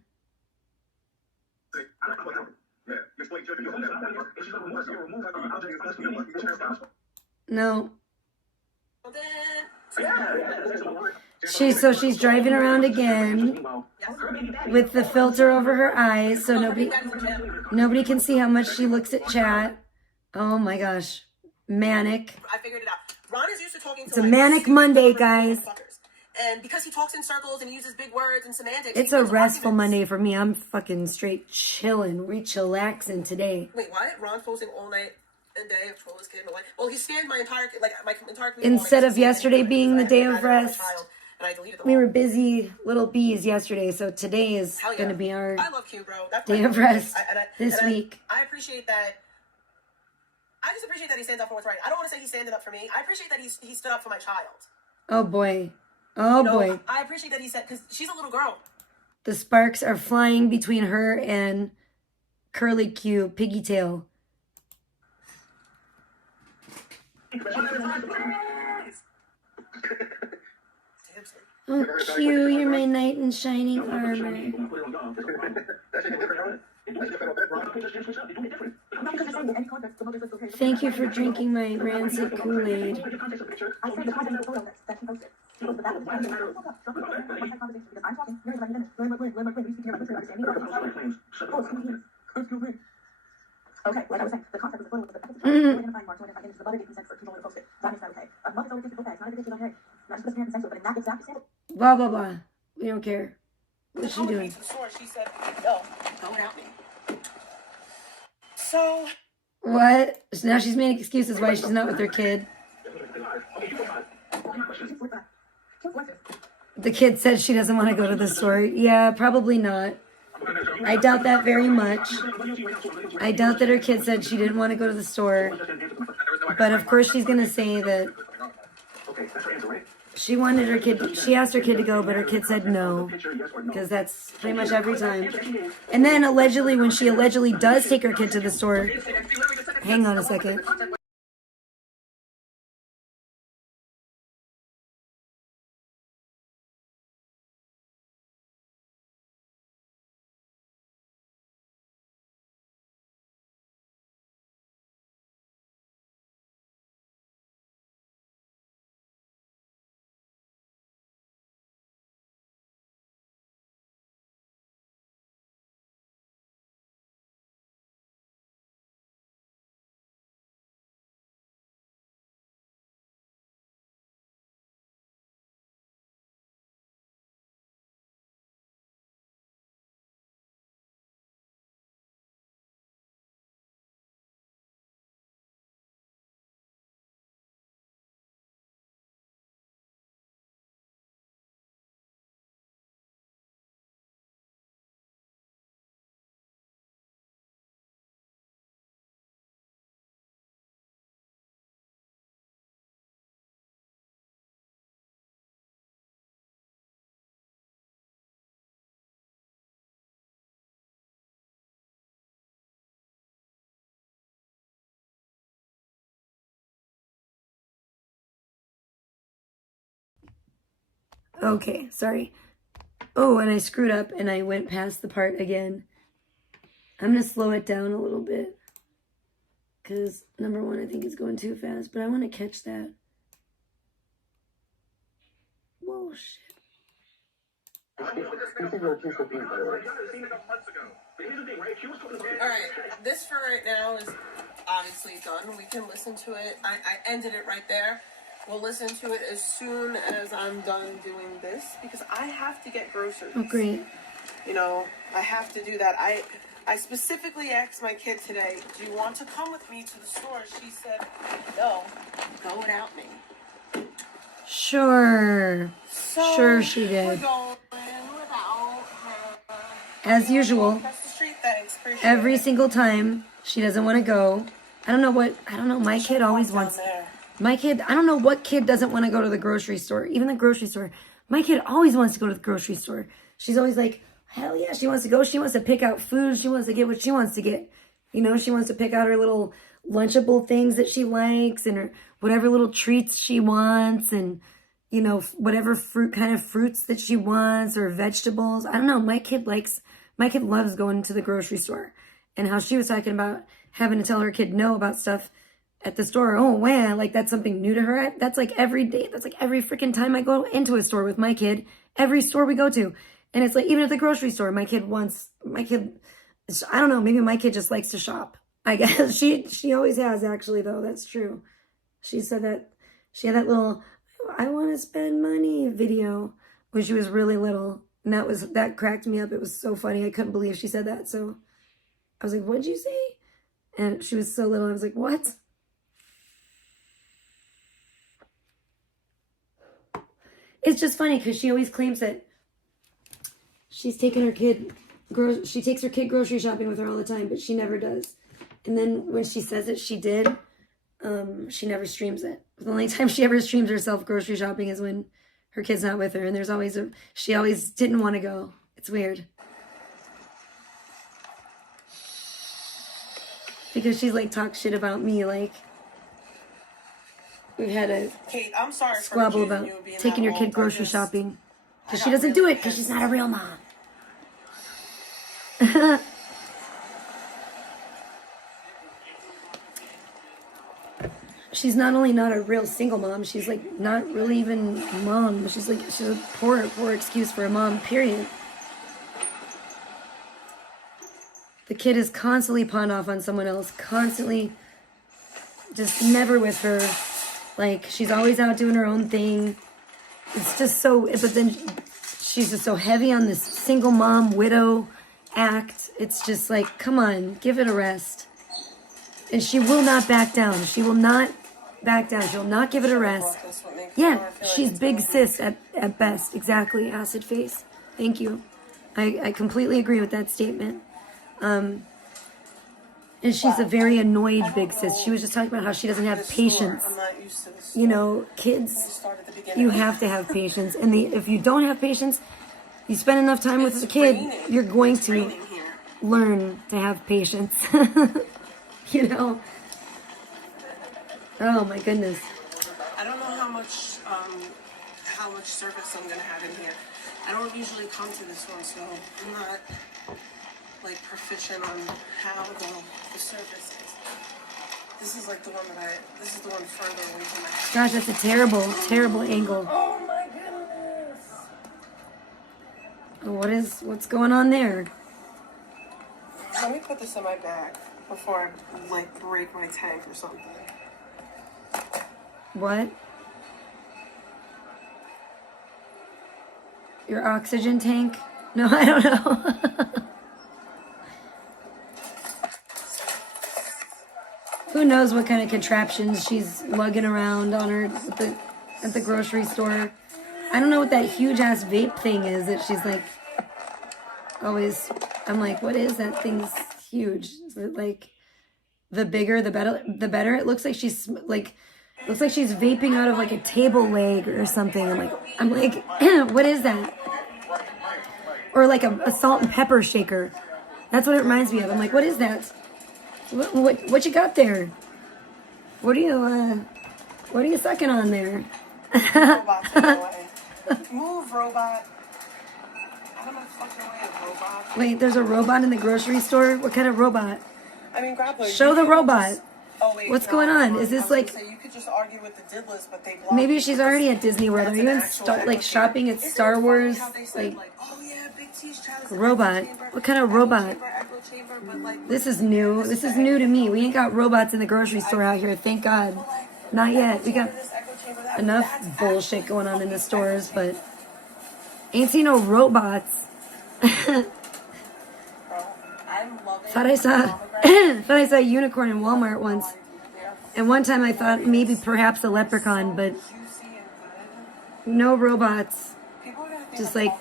No. She's driving around again with the filter over her eyes, so nobody can see how much she looks at chat. Oh my gosh, manic. I figured it out. Ron is used to talking to It's a manic Monday, guys. And because he talks in circles and he uses big words and semantics, It's a restful Monday for me. I'm fucking straight chilling, chillaxing today. Wait, what? Ron's posting all night and day of troll his kid in the way. Well, he scanned my entire community. Instead of yesterday being the day of rest, and I deleted them we all. were busy little bees yesterday, so today is Hell yeah. going to be our I love Q, bro. That's day my of rest this and week. I appreciate that. I just appreciate that he stands up for what's right. I don't want to say he standing up for me. I appreciate that he stood up for my child. Oh boy. Oh You know, boy. I appreciate that he said, because she's a little girl. The sparks are flying between her and Curly Q, Piggy Tail. Oh, Q, you're my knight in shining armor. Thank you for drinking my rancid Kool-Aid. Okay, like I was saying, the concept of the photo was the identifying mark to identify images, the mother gave consent for control to post it. That makes that okay. Mother's always gives okay, it's not a big deal, okay. Not just because parents consent to it, but in that exact example. Blah, blah, blah. We don't care. What's she doing? She said, no, don't doubt me. So... What? Now she's making excuses why she's not with her kid. The kid said she doesn't want to go to the store. Yeah, probably not. I doubt that very much. I doubt that her kid said she didn't want to go to the store. But of course she's going to say that she wanted her kid, she asked her kid to go, but her kid said no. Because that's pretty much every time. And then allegedly, when she allegedly does take her kid to the store, hang on a second. Okay, sorry. Oh, and I screwed up and I went past the part again. I'm going to slow it down a little bit. Because, number one, I think it's going too fast. But I want to catch that. Whoa, shit. Alright, this for right now is obviously done. We can listen to it. I ended it right there. We'll listen to it as soon as I'm done doing this because I have to get groceries. Oh, great. You know, I have to do that. I specifically asked my kid today, do you want to come with me to the store? She said, no, go without me. Sure. So Sure she we're did. going without her. As usual. Across the street, thanks. Appreciate Every it. single time she doesn't want to go. I don't know. My kid always Down wants. there. My kid, I don't know what kid doesn't want to go to the grocery store. Even the grocery store. My kid always wants to go to the grocery store. She's always like, hell yeah, she wants to go. She wants to pick out food. She wants to get what she wants to get. You know, she wants to pick out her little Lunchable things that she likes and her whatever little treats she wants and, you know, whatever kind of fruits that she wants or vegetables. I don't know. My kid loves going to the grocery store. And how she was talking about having to tell her kid no about stuff at the store. Oh, wow, like that's something new to her. That's like every day. That's like every freaking time I go into a store with my kid. Every store we go to. And it's like, even at the grocery store, I don't know, maybe my kid just likes to shop. I guess she always has, actually, though. That's true. She said that she had that little, I want to spend money video when she was really little. And that cracked me up. It was so funny. I couldn't believe she said that. So I was like, what'd you say? And she was so little. I was like, what? It's just funny because she always claims that she's taking her kid, she takes her kid grocery shopping with her all the time, but she never does. And then when she says that she did, she never streams it. The only time she ever streams herself grocery shopping is when her kid's not with her. And there's always she always didn't want to go. It's weird. Because she's like talks shit about me, like we've had a Kate, I'm sorry squabble for about you being taking that your kid old, grocery but shopping. Because I she got doesn't do really it because she's pissed. not a real mom. She's not only not a real single mom, she's like not really even mom. She's a poor excuse for a mom, period. The kid is constantly pawned off on someone else, constantly just never with her. Like, she's always out doing her own thing. It's just so, but then she's just so heavy on this single mom, widow act. It's just like, come on, give it a rest. And she will not back down. She will not back down. She will not give it a rest. Yeah, she's big sis at best. Exactly, acid face. Thank you. I completely agree with that statement. And she's a very annoyed big sis. She was just talking about how she doesn't have patience. You know, kids, you have to have patience. And if you don't have patience, you spend enough time with the kid, you're going to learn to have patience. You know? Oh my goodness. I don't know how much service I'm gonna have in here. I don't usually come to this one, so I'm not like proficient on how the service is. This is like the one this is the one further away from my house. Gosh, that's a terrible, terrible angle. Oh my goodness. What's going on there? Let me put this in my bag before I like break my tank or something. What? Your oxygen tank? No, I don't know. Who knows what kind of contraptions she's lugging around on her at the grocery store. I don't know what that huge ass vape thing is that she's like always. I'm like, what is that thing's huge? Is it like the bigger the better? The better. It looks like she's vaping out of like a table leg or something. I'm like, what is that? Or like a salt and pepper shaker. That's what it reminds me of. I'm like, what is that? What you got there? What are you sucking on there? Move, robot. I don't know fucking way, robot. Wait, there's a robot in the grocery store? What kind of robot? I mean, Grappler. Show the robot. Oh, wait. What's no, going on? Is I this was gonna like... say, you could just argue with the didless, but they block Maybe you she's because already at Disney World. Are that's you an in actual like echo shopping at chamber. Star Isn't it Wars? funny how they said, Like oh yeah, Big T's chat is an robot. echo chamber, What kind of echo robot? chamber, echo chamber, but, like, This is new. This is new to me. We ain't got robots in the grocery store out here, thank God. Not yet. We got enough bullshit going on in the stores, but ain't seen no robots. Thought I saw a unicorn in Walmart once. And one time I thought maybe perhaps a leprechaun, but no robots. Just like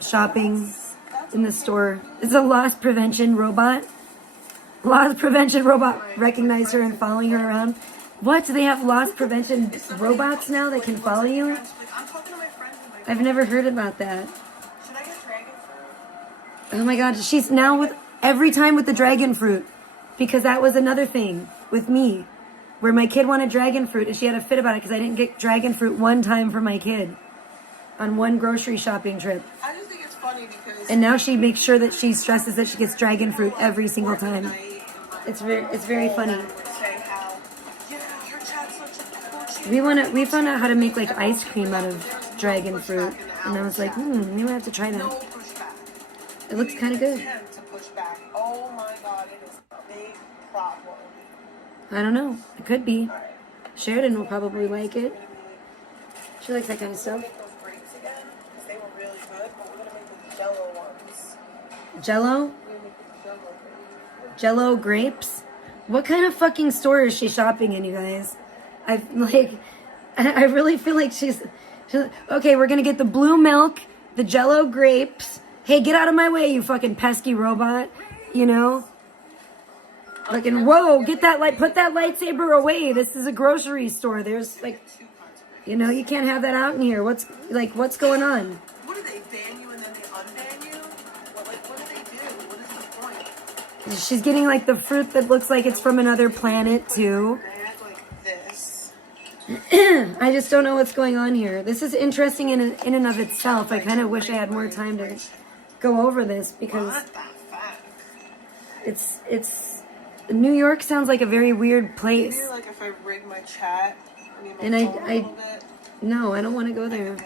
shopping in the store. It's a loss prevention robot. Loss prevention robot recognized her and following her around. What? Do they have loss prevention robots now that can follow you? I've never heard about that. Oh my god, she's now with every time with the dragon fruit. Because that was another thing with me. Where my kid wanted dragon fruit and she had a fit about it because I didn't get dragon fruit one time for my kid. On one grocery shopping trip. I just think it's funny because... And now she makes sure that she stresses that she gets dragon fruit every single time. It's very funny. We found out how to make like ice cream out of dragon fruit. And I was like, maybe I have to try that. It looks kind of good. Oh my god, it is a big problem. I don't know. It could be. Sheridan will probably like it. She likes that kind of stuff. They were really good, but we're gonna make the Jello ones. Jello? Jello grapes? What kind of fucking store is she shopping in, you guys? I really feel like she's okay, we're gonna get the blue milk, the Jello grapes. Hey, get out of my way, you fucking pesky robot. You know? Fucking, whoa, get that put that lightsaber away. This is a grocery store. There's like, you know, you can't have that out in here. What's going on? What do they ban you and then they unban you? What do they do? What is the point? She's getting like the fruit that looks like it's from another planet too. Like this. I just don't know what's going on here. This is interesting in and of itself. I kind of wish I had more time to go over this because it's New York sounds like a very weird place. Maybe like if I rig my chat and no, I don't want to go there.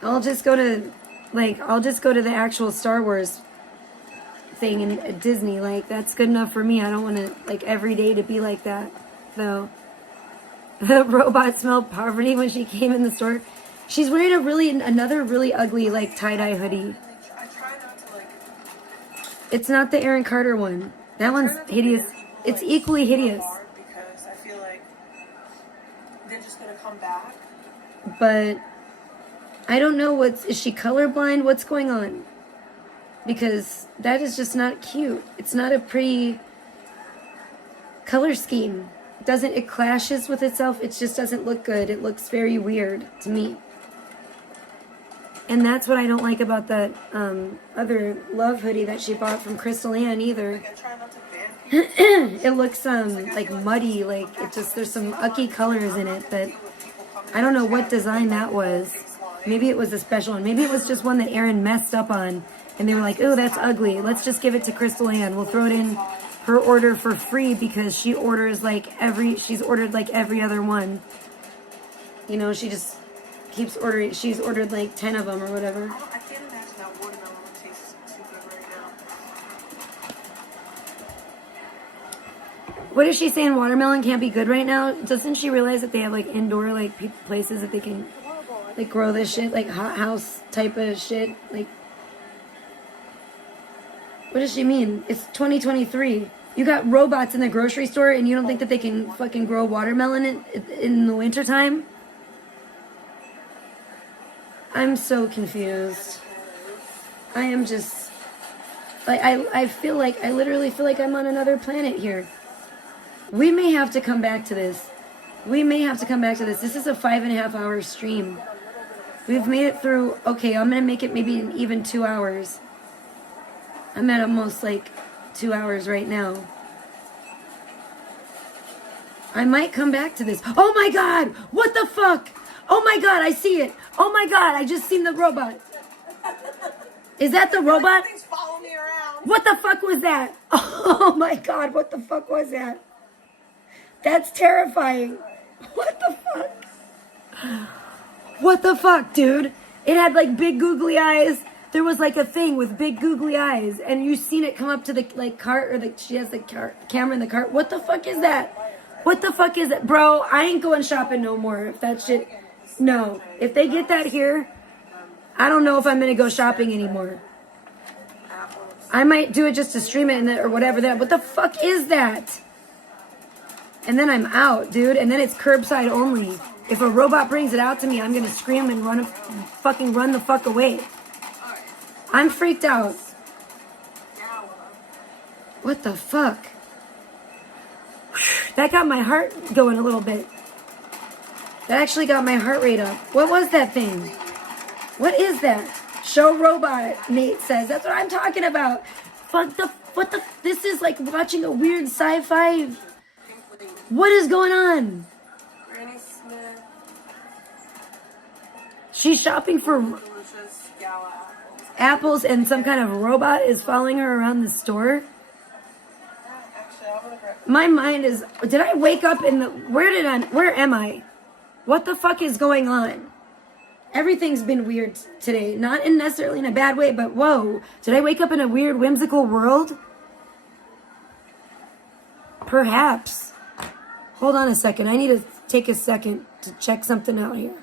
I'll just go to the actual Star Wars thing in Disney. Like that's good enough for me. I don't want to like every day to be like that though. The robot smelled poverty when she came in the store. She's wearing another really ugly like tie-dye hoodie. I try not to like. It's not the Aaron Carter one. That one's hideous. It's equally hideous. Because I feel like they're just gonna come back. But I don't know is she colorblind? What's going on? Because that is just not cute. It's not a pretty color scheme. It clashes with itself. It just doesn't look good. It looks very weird to me. And that's what I don't like about that other love hoodie that she bought from Crystal Ann either. It looks like muddy, like there's some ucky colors in it that I don't know what design that was. Maybe it was a special one. Maybe it was just one that Erin messed up on and they were like, oh, that's ugly. Let's just give it to Crystal Ann. We'll throw it in her order for free because she orders she's ordered like every other one. You know, she just keeps ordering. She's ordered like 10 of them or whatever. I can't imagine that watermelon would taste too good right now. What is she saying? Watermelon can't be good right now? Doesn't she realize that they have like indoor like places that they can like grow this shit, like hothouse type of shit? Like, what does she mean? It's 2023. You got robots in the grocery store and you don't think that they can fucking grow watermelon in the wintertime? I'm so confused. I am just like I literally feel like I'm on another planet here. We may have to come back to this. This is a 5.5 hour stream. We've made it through. Okay, I'm gonna make it maybe even 2 hours. I'm at almost like 2 hours right now. I might come back to this. Oh my god! What the fuck? Oh my god, I see it. Oh my god, I just seen the robot. Is that the robot? Things follow me around. What the fuck was that? Oh my god, what the fuck was that? That's terrifying. What the fuck? What the fuck, dude? It had like big googly eyes. There was like a thing with big googly eyes, and you seen it come up to the like cart, or she has the camera in the cart. What the fuck is that? What the fuck is it, bro? I ain't going shopping no more. If that shit, no. If they get that here, I don't know if I'm gonna go shopping anymore. I might do it just to stream it or whatever. That. What the fuck is that? And then I'm out, dude. And then it's curbside only. If a robot brings it out to me, I'm gonna scream and run the fuck away. I'm freaked out. What the fuck? That got my heart going a little bit. That actually got my heart rate up. What was that thing? What is that? Show robot, Nate says. That's what I'm talking about. What the, this is like watching a weird sci-fi. What is going on? Granny Smith. She's shopping for Delicious gala apples and some kind of robot is following her around the store. Actually, I'm gonna grab My mind is, did I wake up in the, where am I? What the fuck is going on? Everything's been weird today. Not necessarily in a bad way, but whoa. Did I wake up in a weird, whimsical world? Perhaps. Hold on a second. I need to take a second to check something out here.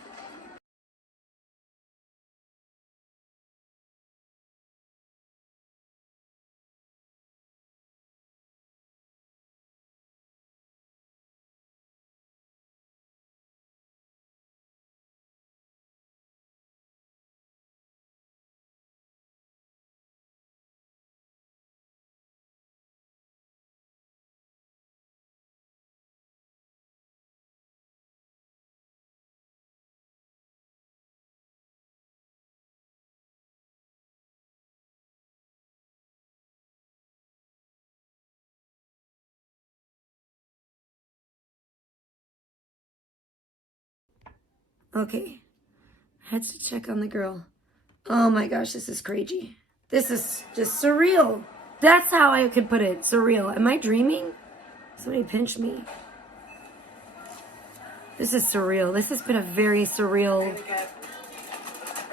Okay. I had to check on the girl. Oh my gosh, this is crazy. This is just surreal. That's how I could put it. Surreal. Am I dreaming? Somebody pinched me. This is surreal. This has been a very surreal. Right,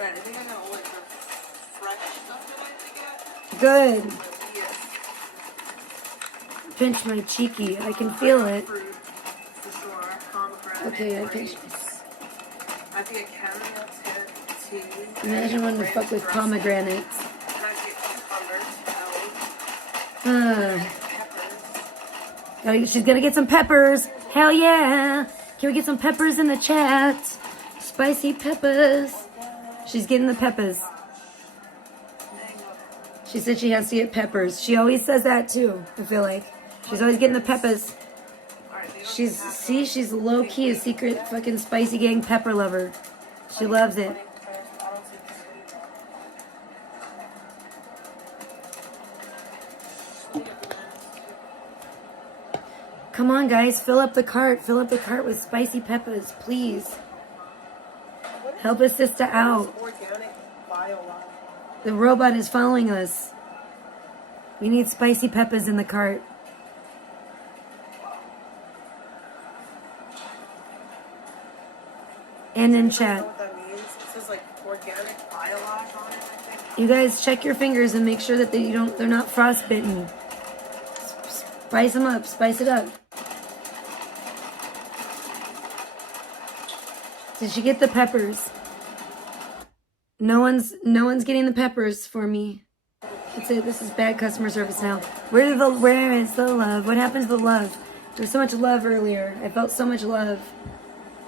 I think I got all like the fresh stuff that I Good. get. Yes. Pinch my cheeky. I can feel it. Fruit, for sure. Pomegranate. Okay, I pinched. I think a chamomile tea. Imagine wanting to fuck with pomegranates. And I get cucumbers. She's gonna get some peppers. Hell yeah. Can we get some peppers in the chat? Spicy peppers. She's getting the peppers. She said she has to get peppers. She always says that too, I feel like. She's always getting the peppers. She's low-key a secret fucking spicy gang pepper lover. She loves it. Come on, guys. Fill up the cart. Fill up the cart with spicy peppers, please. Help a sister out. Organic biolog. The robot is following us. We need spicy peppers in the cart. And in chat. What that means? It says like organic biolog on it, I think. You guys check your fingers and make sure that they're not frostbitten. Spice them up. Spice it up. Did she get the peppers? No one's getting the peppers for me. That's it. This is bad customer service now. Where is the love? What happens to the love? There was so much love earlier. I felt so much love.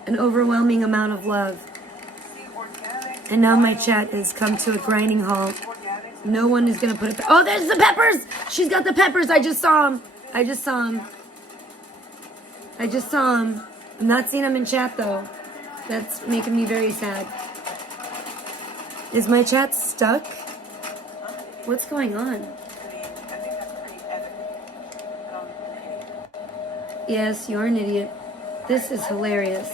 An overwhelming amount of love. And now my chat has come to a grinding halt. No one is gonna put it. Oh, there's the peppers! She's got the peppers. I just saw them. I'm not seeing them in chat though. That's making me very sad. Is my chat stuck? What's going on? Yes, you're an idiot. This is hilarious.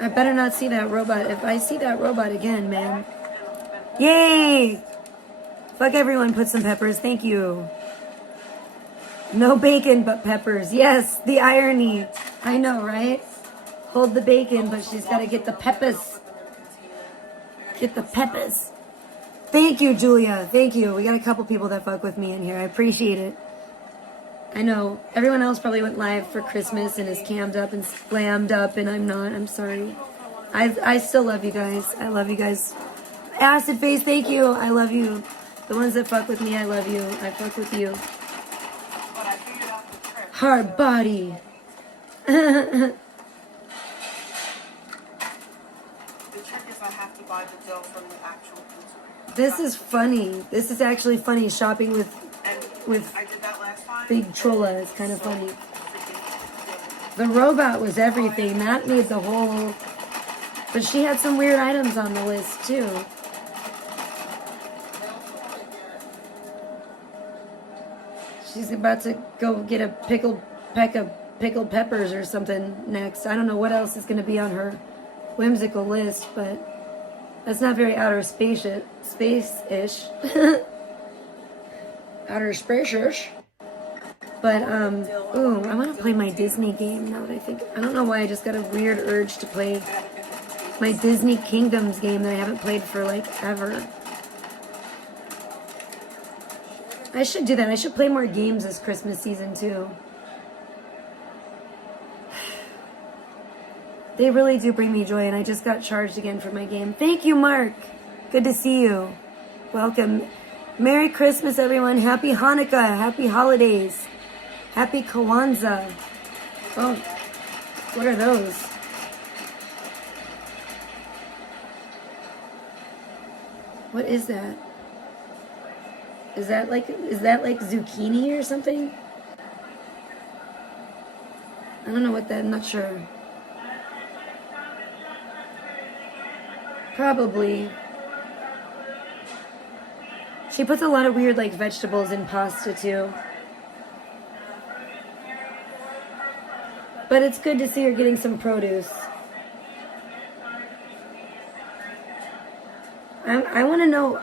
I better not see that robot. If I see that robot again, man. Yay! Fuck everyone, put some peppers. Thank you. No bacon, but peppers. Yes, the irony. I know, right? Hold the bacon, but she's got to get the peppers. Get the peppers. Thank you, Julia. Thank you. We got a couple people that fuck with me in here. I appreciate it. I know. Everyone else probably went live for Christmas and is cammed up and slammed up, and I'm not. I'm sorry. I still love you guys. I love you guys. Acid Face, thank you. I love you. The ones that fuck with me, I love you. I fuck with you. Hard body. The trick is I have to buy the dough from the actual pizza. This is funny. This is actually funny. Shopping with I did that last time. Big Trolla is kind of funny. The robot was everything. That made the whole... But she had some weird items on the list, too. She's about to go get a peck of pickled peppers or something next. I don't know what else is going to be on her whimsical list, but that's not very outer space-ish. Outer space-ish. But, ooh, I want to play my Disney game now that I think. I don't know why I just got a weird urge to play my Disney Kingdoms game that I haven't played for, like, ever. I should do that. I should play more games this Christmas season, too. They really do bring me joy, and I just got charged again for my game. Thank you, Mark. Good to see you. Welcome. Merry Christmas, everyone. Happy Hanukkah. Happy holidays. Happy Kwanzaa. Oh, what are those? What is that? Is that like zucchini or something? I don't know what that, I'm not sure. Probably. She puts a lot of weird like vegetables in pasta too. But it's good to see her getting some produce. I want to know,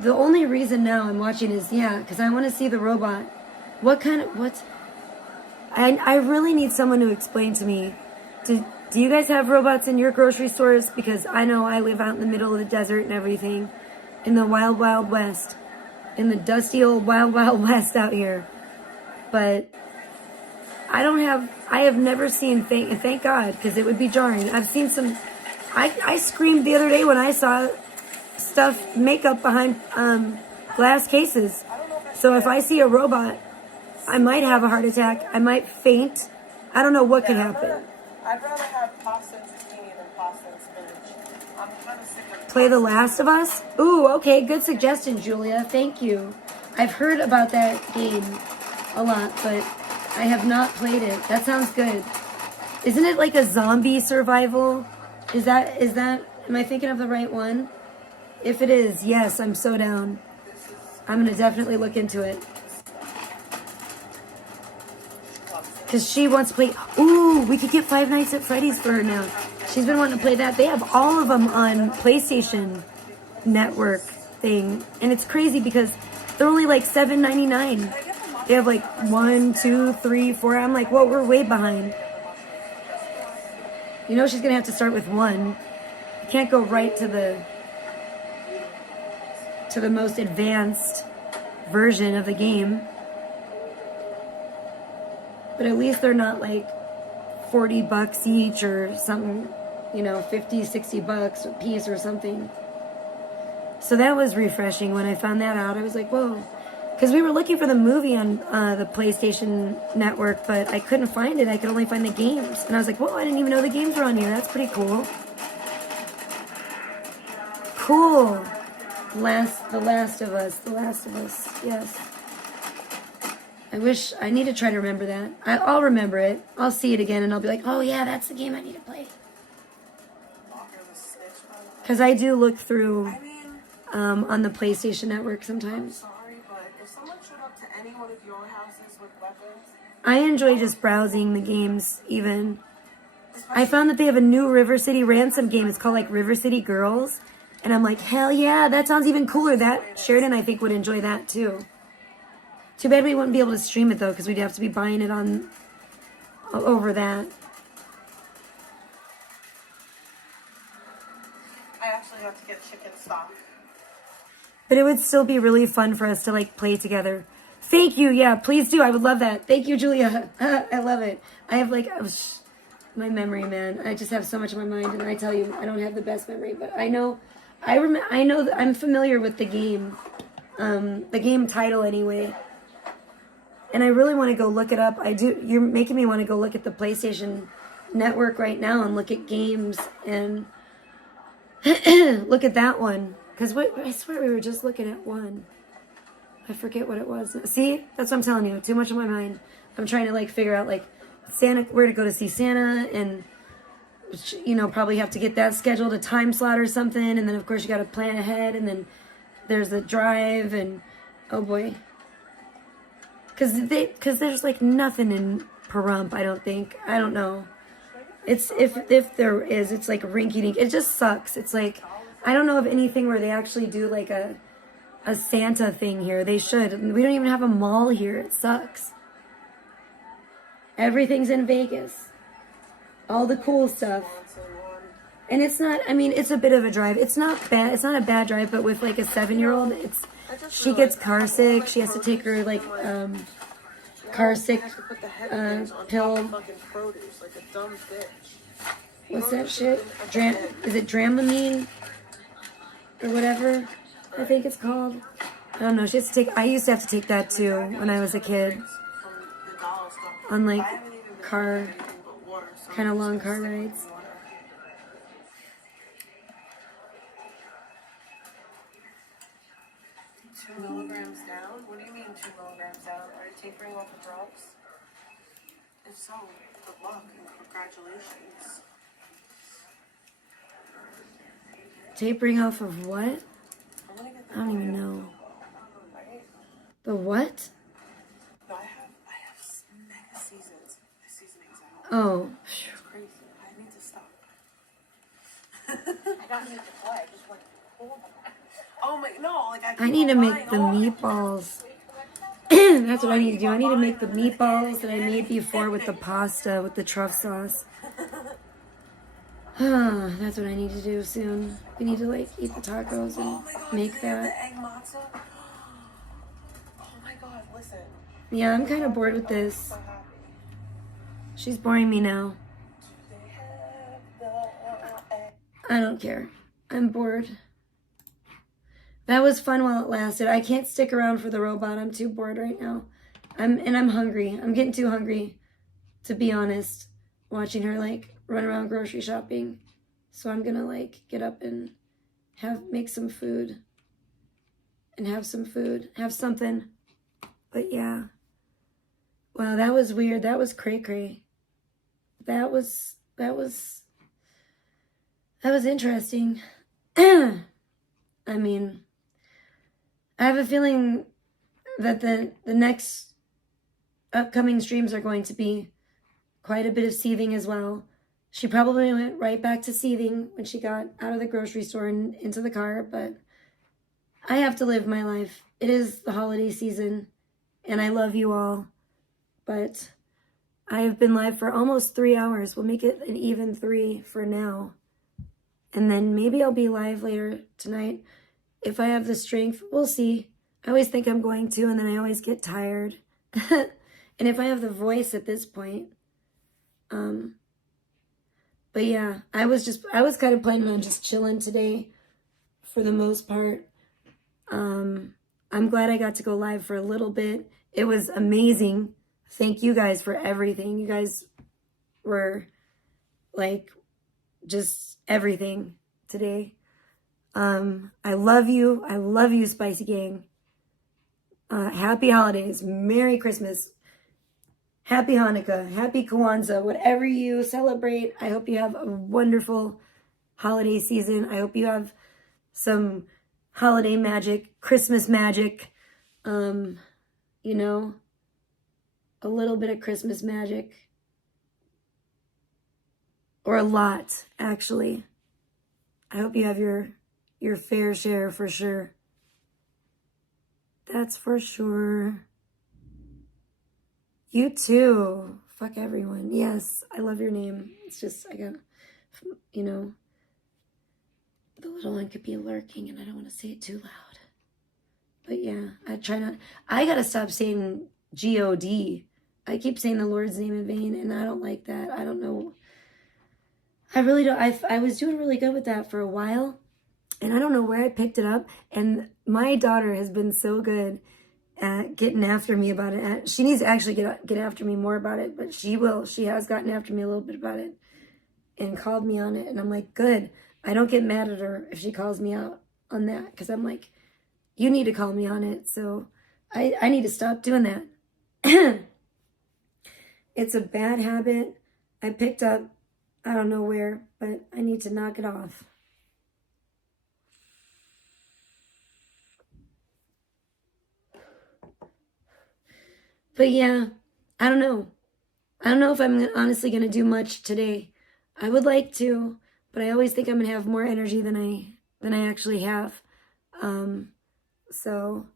the only reason now I'm watching is, because I want to see the robot. I really need someone to explain to me. Do you guys have robots in your grocery stores? Because I know I live out in the middle of the desert and everything. In the wild, wild west. In the dusty old wild, wild west out here. But I have never seen, thank God, because it would be jarring. I've seen some, I screamed the other day when I saw makeup behind glass cases. So if I see a robot, I might have a heart attack. I might faint. I don't know what could happen. I'd rather have pasta and zucchini than pasta and spinach. I'm kind of sick of Play The Last of Us? Ooh, okay, good suggestion, Julia. Thank you. I've heard about that game a lot, but I have not played it. That sounds good. Isn't it like a zombie survival? Is that, am I thinking of the right one? If it is, yes, I'm so down. I'm going to definitely look into it. Because she wants to play... Ooh, we could get Five Nights at Freddy's for her now. She's been wanting to play that. They have all of them on PlayStation Network thing. And it's crazy because they're only like $7.99. They have like 1, 2, 3, 4. I'm like, whoa, we're way behind. You know she's going to have to start with 1. You can't go right to the most advanced version of the game. But at least they're not like $40 each or something, you know, 50, 60 bucks a piece or something. So that was refreshing when I found that out. I was like, whoa. Because we were looking for the movie on the PlayStation Network, but I couldn't find it. I could only find the games. And I was like, whoa, I didn't even know the games were on here. That's pretty cool. Cool. The Last of Us, yes. I need to try to remember that. I'll remember it. I'll see it again and I'll be like, oh yeah, that's the game I need to play. Because I do look through on the PlayStation Network sometimes. sorry, but if someone showed up to any one of your houses with weapons, I enjoy just browsing the games even. I found that they have a new River City Ransom game. It's called like River City Girls. And I'm like, hell yeah, that sounds even cooler. That Sheridan, I think, would enjoy that too. Too bad we wouldn't be able to stream it though, because we'd have to be buying it on over that. I actually have to get chicken stock. But it would still be really fun for us to like play together. Thank you. Yeah, please do. I would love that. Thank you, Julia. I love it. I have like my memory, man. I just have so much in my mind, and I tell you, I don't have the best memory, but I know that I'm familiar with the game title anyway. And I really want to go look it up. I do. You're making me want to go look at the PlayStation Network right now and look at games and look at that one. Because I swear we were just looking at one. I forget what it was. See? That's what I'm telling you. Too much on my mind. I'm trying to like figure out like Santa, where to go to see Santa, and you know, probably have to get that scheduled, a time slot or something, and then of course you got to plan ahead, and then there's the drive, and oh boy. Because there's like nothing in Pahrump, I don't think. I don't know. It's if there is, it's like rinky dink. It just sucks. It's like I don't know of anything where they actually do like a Santa thing here. They should. We don't even have a mall here. It sucks. Everything's in Vegas. All the cool stuff. And it's not, I mean, it's a bit of a drive. It's not bad. It's not a bad drive, but with like a 7-year-old, she gets car sick. She has to take her like car sick pill. What's that shit? Is it Dramamine or whatever? I think it's called. I don't know. She has to take. I used to have to take that too when I was a kid. On like kind of long car rides. 2 milligrams down? What do you mean 2 milligrams down? Are you tapering off the drugs? If so, good luck and congratulations. Tapering off of what? I don't even know. The what? No, I have mega seasons. The seasoning's out. Oh. It's crazy. I need to stop. I don't need to play. I just want to hold them. Oh my, no, like I need to make the meatballs. That's what I need to do. I need to make the meatballs that I made before with the pasta, with the truffle sauce. That's what I need to do soon. We need to like eat the tacos and make that. The egg matzo. Oh my god, listen. Yeah, I'm kind of bored with this. She's boring me now. I don't care. I'm bored. That was fun while it lasted. I can't stick around for the robot. I'm too bored right now. I'm hungry. I'm getting too hungry, to be honest, watching her like run around grocery shopping. So I'm gonna like get up and make some food. And have some food. Have something. But yeah. Wow, that was weird. That was cray-cray. That was interesting. I mean, I have a feeling that the next upcoming streams are going to be quite a bit of seething as well. She probably went right back to seething when she got out of the grocery store and into the car, but I have to live my life. It is the holiday season, and I love you all, but I have been live for almost 3 hours. We'll make it an even 3 for now. And then maybe I'll be live later tonight. If I have the strength, we'll see. I always think I'm going to, and then I always get tired. And if I have the voice at this point. But yeah, I was kind of planning on just chilling today for the most part. I'm glad I got to go live for a little bit. It was amazing. Thank you guys for everything. You guys were like just everything today. I love you. I love you, Spicy Gang. Happy holidays. Merry Christmas. Happy Hanukkah. Happy Kwanzaa. Whatever you celebrate, I hope you have a wonderful holiday season. I hope you have some holiday magic, Christmas magic. You know, a little bit of Christmas magic. or a lot, actually. I hope you have your fair share for sure. That's for sure. You too. Fuck everyone. Yes, I love your name. It's just, I got, you know, the little one could be lurking and I don't want to say it too loud. But yeah, I try not, I gotta stop saying G-O-D. I keep saying the Lord's name in vain and I don't like that. I don't know. I really don't. I was doing really good with that for a while and I don't know where I picked it up. And my daughter has been so good at getting after me about it. She needs to actually get after me more about it, but she will. She has gotten after me a little bit about it and called me on it. And I'm like, good. I don't get mad at her if she calls me out on that because I'm like, you need to call me on it. So I need to stop doing that. It's a bad habit I picked up. I don't know where, but I need to knock it off. But yeah, I don't know. I don't know if I'm honestly going to do much today. I would like to, but I always think I'm going to have more energy than I actually have. So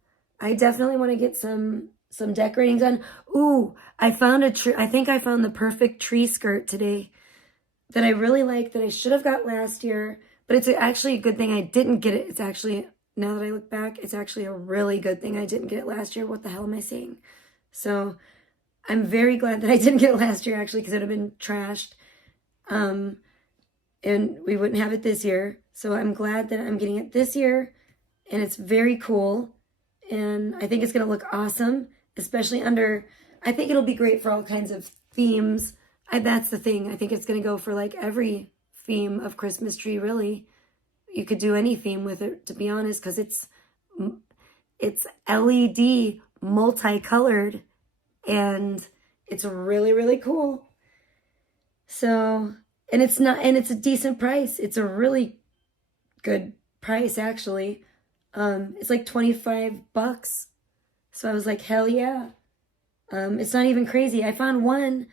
I definitely want to get some decorating done. Ooh, I found a tree. I think I found the perfect tree skirt today that I really like that I should have got last year, but it's actually a good thing I didn't get it. It's actually, now that I look back, it's actually a really good thing I didn't get it last year. What the hell am I saying? So I'm very glad that I didn't get it last year, actually, because it would have been trashed. And we wouldn't have it this year. So I'm glad that I'm getting it this year. And it's very cool. And I think it's going to look awesome, especially under, I think it'll be great for all kinds of themes. That's the thing. I think it's going to go for like every theme of Christmas tree, really. You could do any theme with it, to be honest, because it's LED multicolored and it's really, really cool. So, and it's a decent price. It's a really good price, actually. It's like $25. So I was like, hell yeah. It's not even crazy. I found one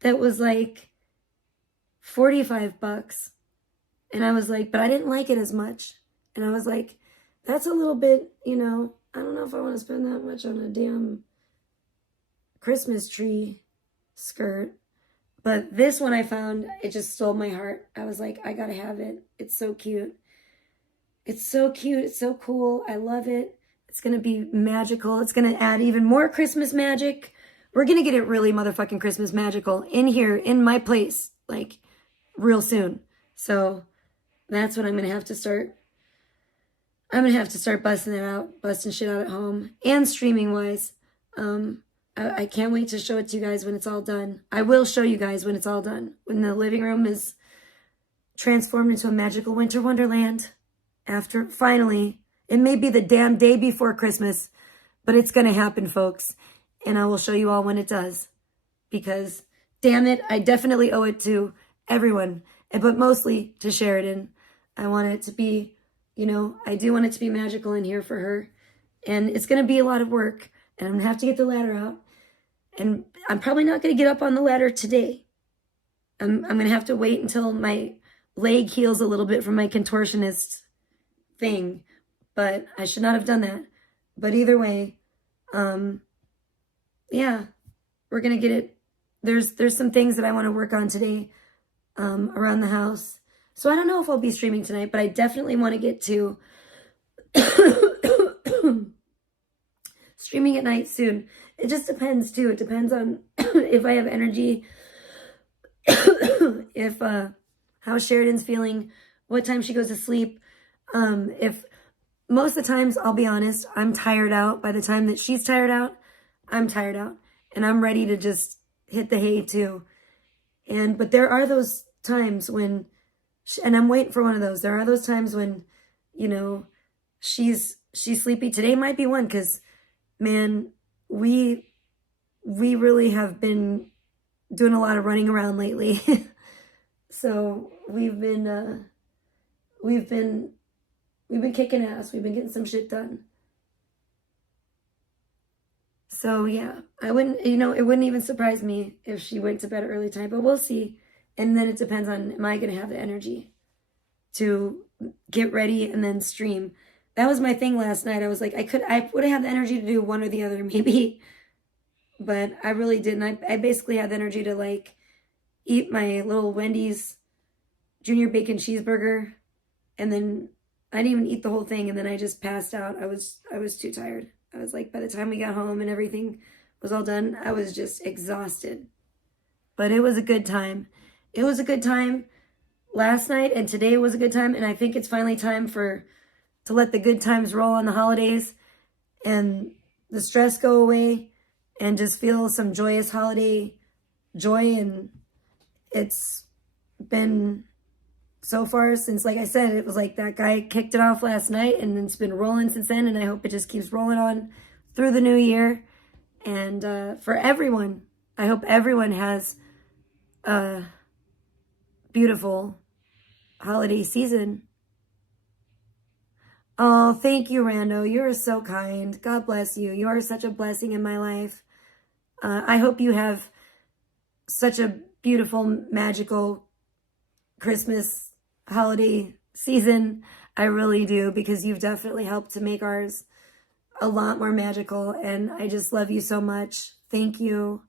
that was like $45. And I was like, but I didn't like it as much. And I was like, that's a little bit, you know, I don't know if I want to spend that much on a damn Christmas tree skirt. But this one I found, it just stole my heart. I was like, I gotta have it. It's so cute. It's so cute. It's so cool. I love it. It's gonna be magical. It's gonna add even more Christmas magic. We're gonna get it really motherfucking Christmas magical in here, in my place, like real soon. So that's what I'm gonna have to start. I'm gonna have to start busting shit out at home and streaming wise. I can't wait to show it to you guys when it's all done. I will show you guys when it's all done. When the living room is transformed into a magical winter wonderland. After, finally, it may be the damn day before Christmas, but it's gonna happen, folks. And I will show you all when it does. Because, damn it, I definitely owe it to everyone. But mostly to Sheridan. I want it to be, you know, I do want it to be magical in here for her. And it's gonna be a lot of work. And I'm gonna have to get the ladder out. And I'm probably not gonna get up on the ladder today. I'm gonna have to wait until my leg heals a little bit from my contortionist thing. But I should not have done that. But either way, yeah, we're gonna get it. There's some things that I want to work on today around the house. So I don't know if I'll be streaming tonight, but I definitely want to get to streaming at night soon. It just depends too. It depends on if I have energy, if how Sheridan's feeling, what time she goes to sleep. If most of the times, I'll be honest, I'm tired out. By the time that she's tired out, I'm tired out, and I'm ready to just hit the hay too. But there are those times when, and I'm waiting for one of those. There are those times when, you know, she's sleepy. Today might be one, because man, we really have been doing a lot of running around lately. So we've been kicking ass. We've been getting some shit done. So yeah, I wouldn't, you know, it wouldn't even surprise me if she went to bed early tonight, but we'll see. And then it depends on, am I going to have the energy to get ready and then stream? That was my thing last night. I was like, I would have had the energy to do one or the other maybe, but I really didn't. I basically had the energy to like eat my little Wendy's junior bacon cheeseburger, and then I didn't even eat the whole thing, and then I just passed out. I was too tired. I was like, by the time we got home and everything was all done, I was just exhausted. But it was a good time. It was a good time last night, and today was a good time, and I think it's finally time to let the good times roll on the holidays and the stress go away and just feel some joyous holiday joy. And it's been so far since, like I said, it was like that guy kicked it off last night, and it's been rolling since then, and I hope it just keeps rolling on through the new year. And for everyone, I hope everyone has a beautiful holiday season. Oh, thank you, Rando. You are so kind. God bless you. You are such a blessing in my life. I hope you have such a beautiful, magical Christmas holiday season. I really do, because you've definitely helped to make ours a lot more magical, and I just love you so much. Thank you.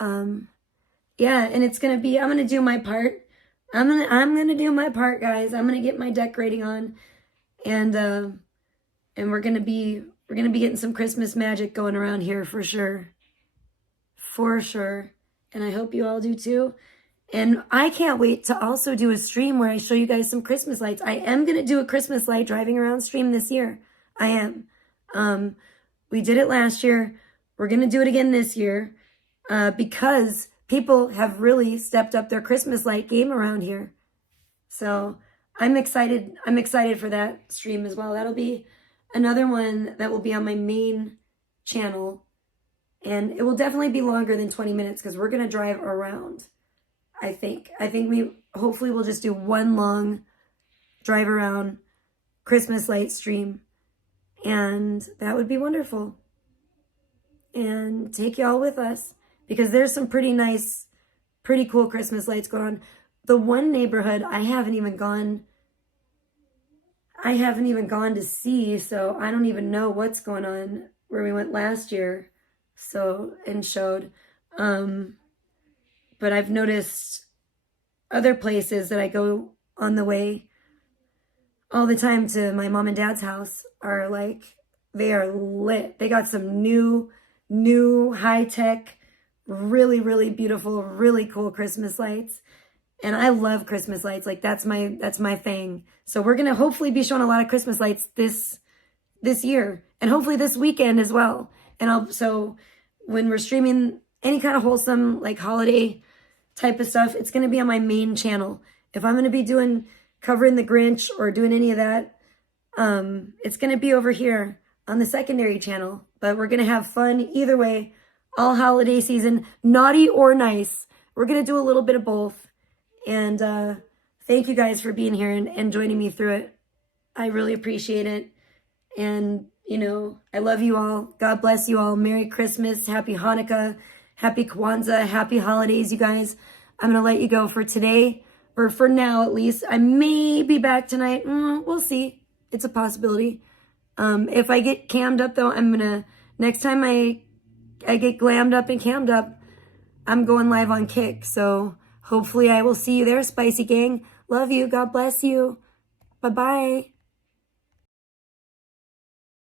Yeah, and it's gonna be, I'm gonna do my part. I'm gonna do my part, guys. I'm gonna get my decorating on, and we're gonna be getting some Christmas magic going around here for sure. For sure. And I hope you all do too. And I can't wait to also do a stream where I show you guys some Christmas lights. I am going to do a Christmas light driving around stream this year. I am. We did it last year. We're going to do it again this year because people have really stepped up their Christmas light game around here. So I'm excited. I'm excited for that stream as well. That'll be another one that will be on my main channel. And it will definitely be longer than 20 minutes because we're going to drive around. I think we hopefully we'll just do one long drive around Christmas light stream, and that would be wonderful. And take y'all with us, because there's some pretty nice, pretty cool Christmas lights going on. The one neighborhood I haven't even gone to see, so I don't even know what's going on where we went last year. So, and showed, but I've noticed other places that I go on the way all the time to my mom and dad's house are like, they are lit. They got some new high-tech, really, really beautiful, really cool Christmas lights. And I love Christmas lights. Like that's my thing. So we're going to hopefully be showing a lot of Christmas lights this year, and hopefully this weekend as well. And so when we're streaming any kind of wholesome, like holiday type of stuff, it's going to be on my main channel. If I'm going to be covering the Grinch or doing any of that, it's going to be over here on the secondary channel. But we're going to have fun either way, all holiday season, naughty or nice. We're going to do a little bit of both. And thank you guys for being here and joining me through it. I really appreciate it. And you know, I love you all. God bless you all. Merry Christmas. Happy Hanukkah. Happy Kwanzaa. Happy holidays, you guys. I'm going to let you go for today, or for now at least. I may be back tonight. We'll see. It's a possibility. If I get cammed up, though, next time I get glammed up and cammed up, I'm going live on Kick. So hopefully I will see you there, Spicy Gang. Love you. God bless you. Bye-bye.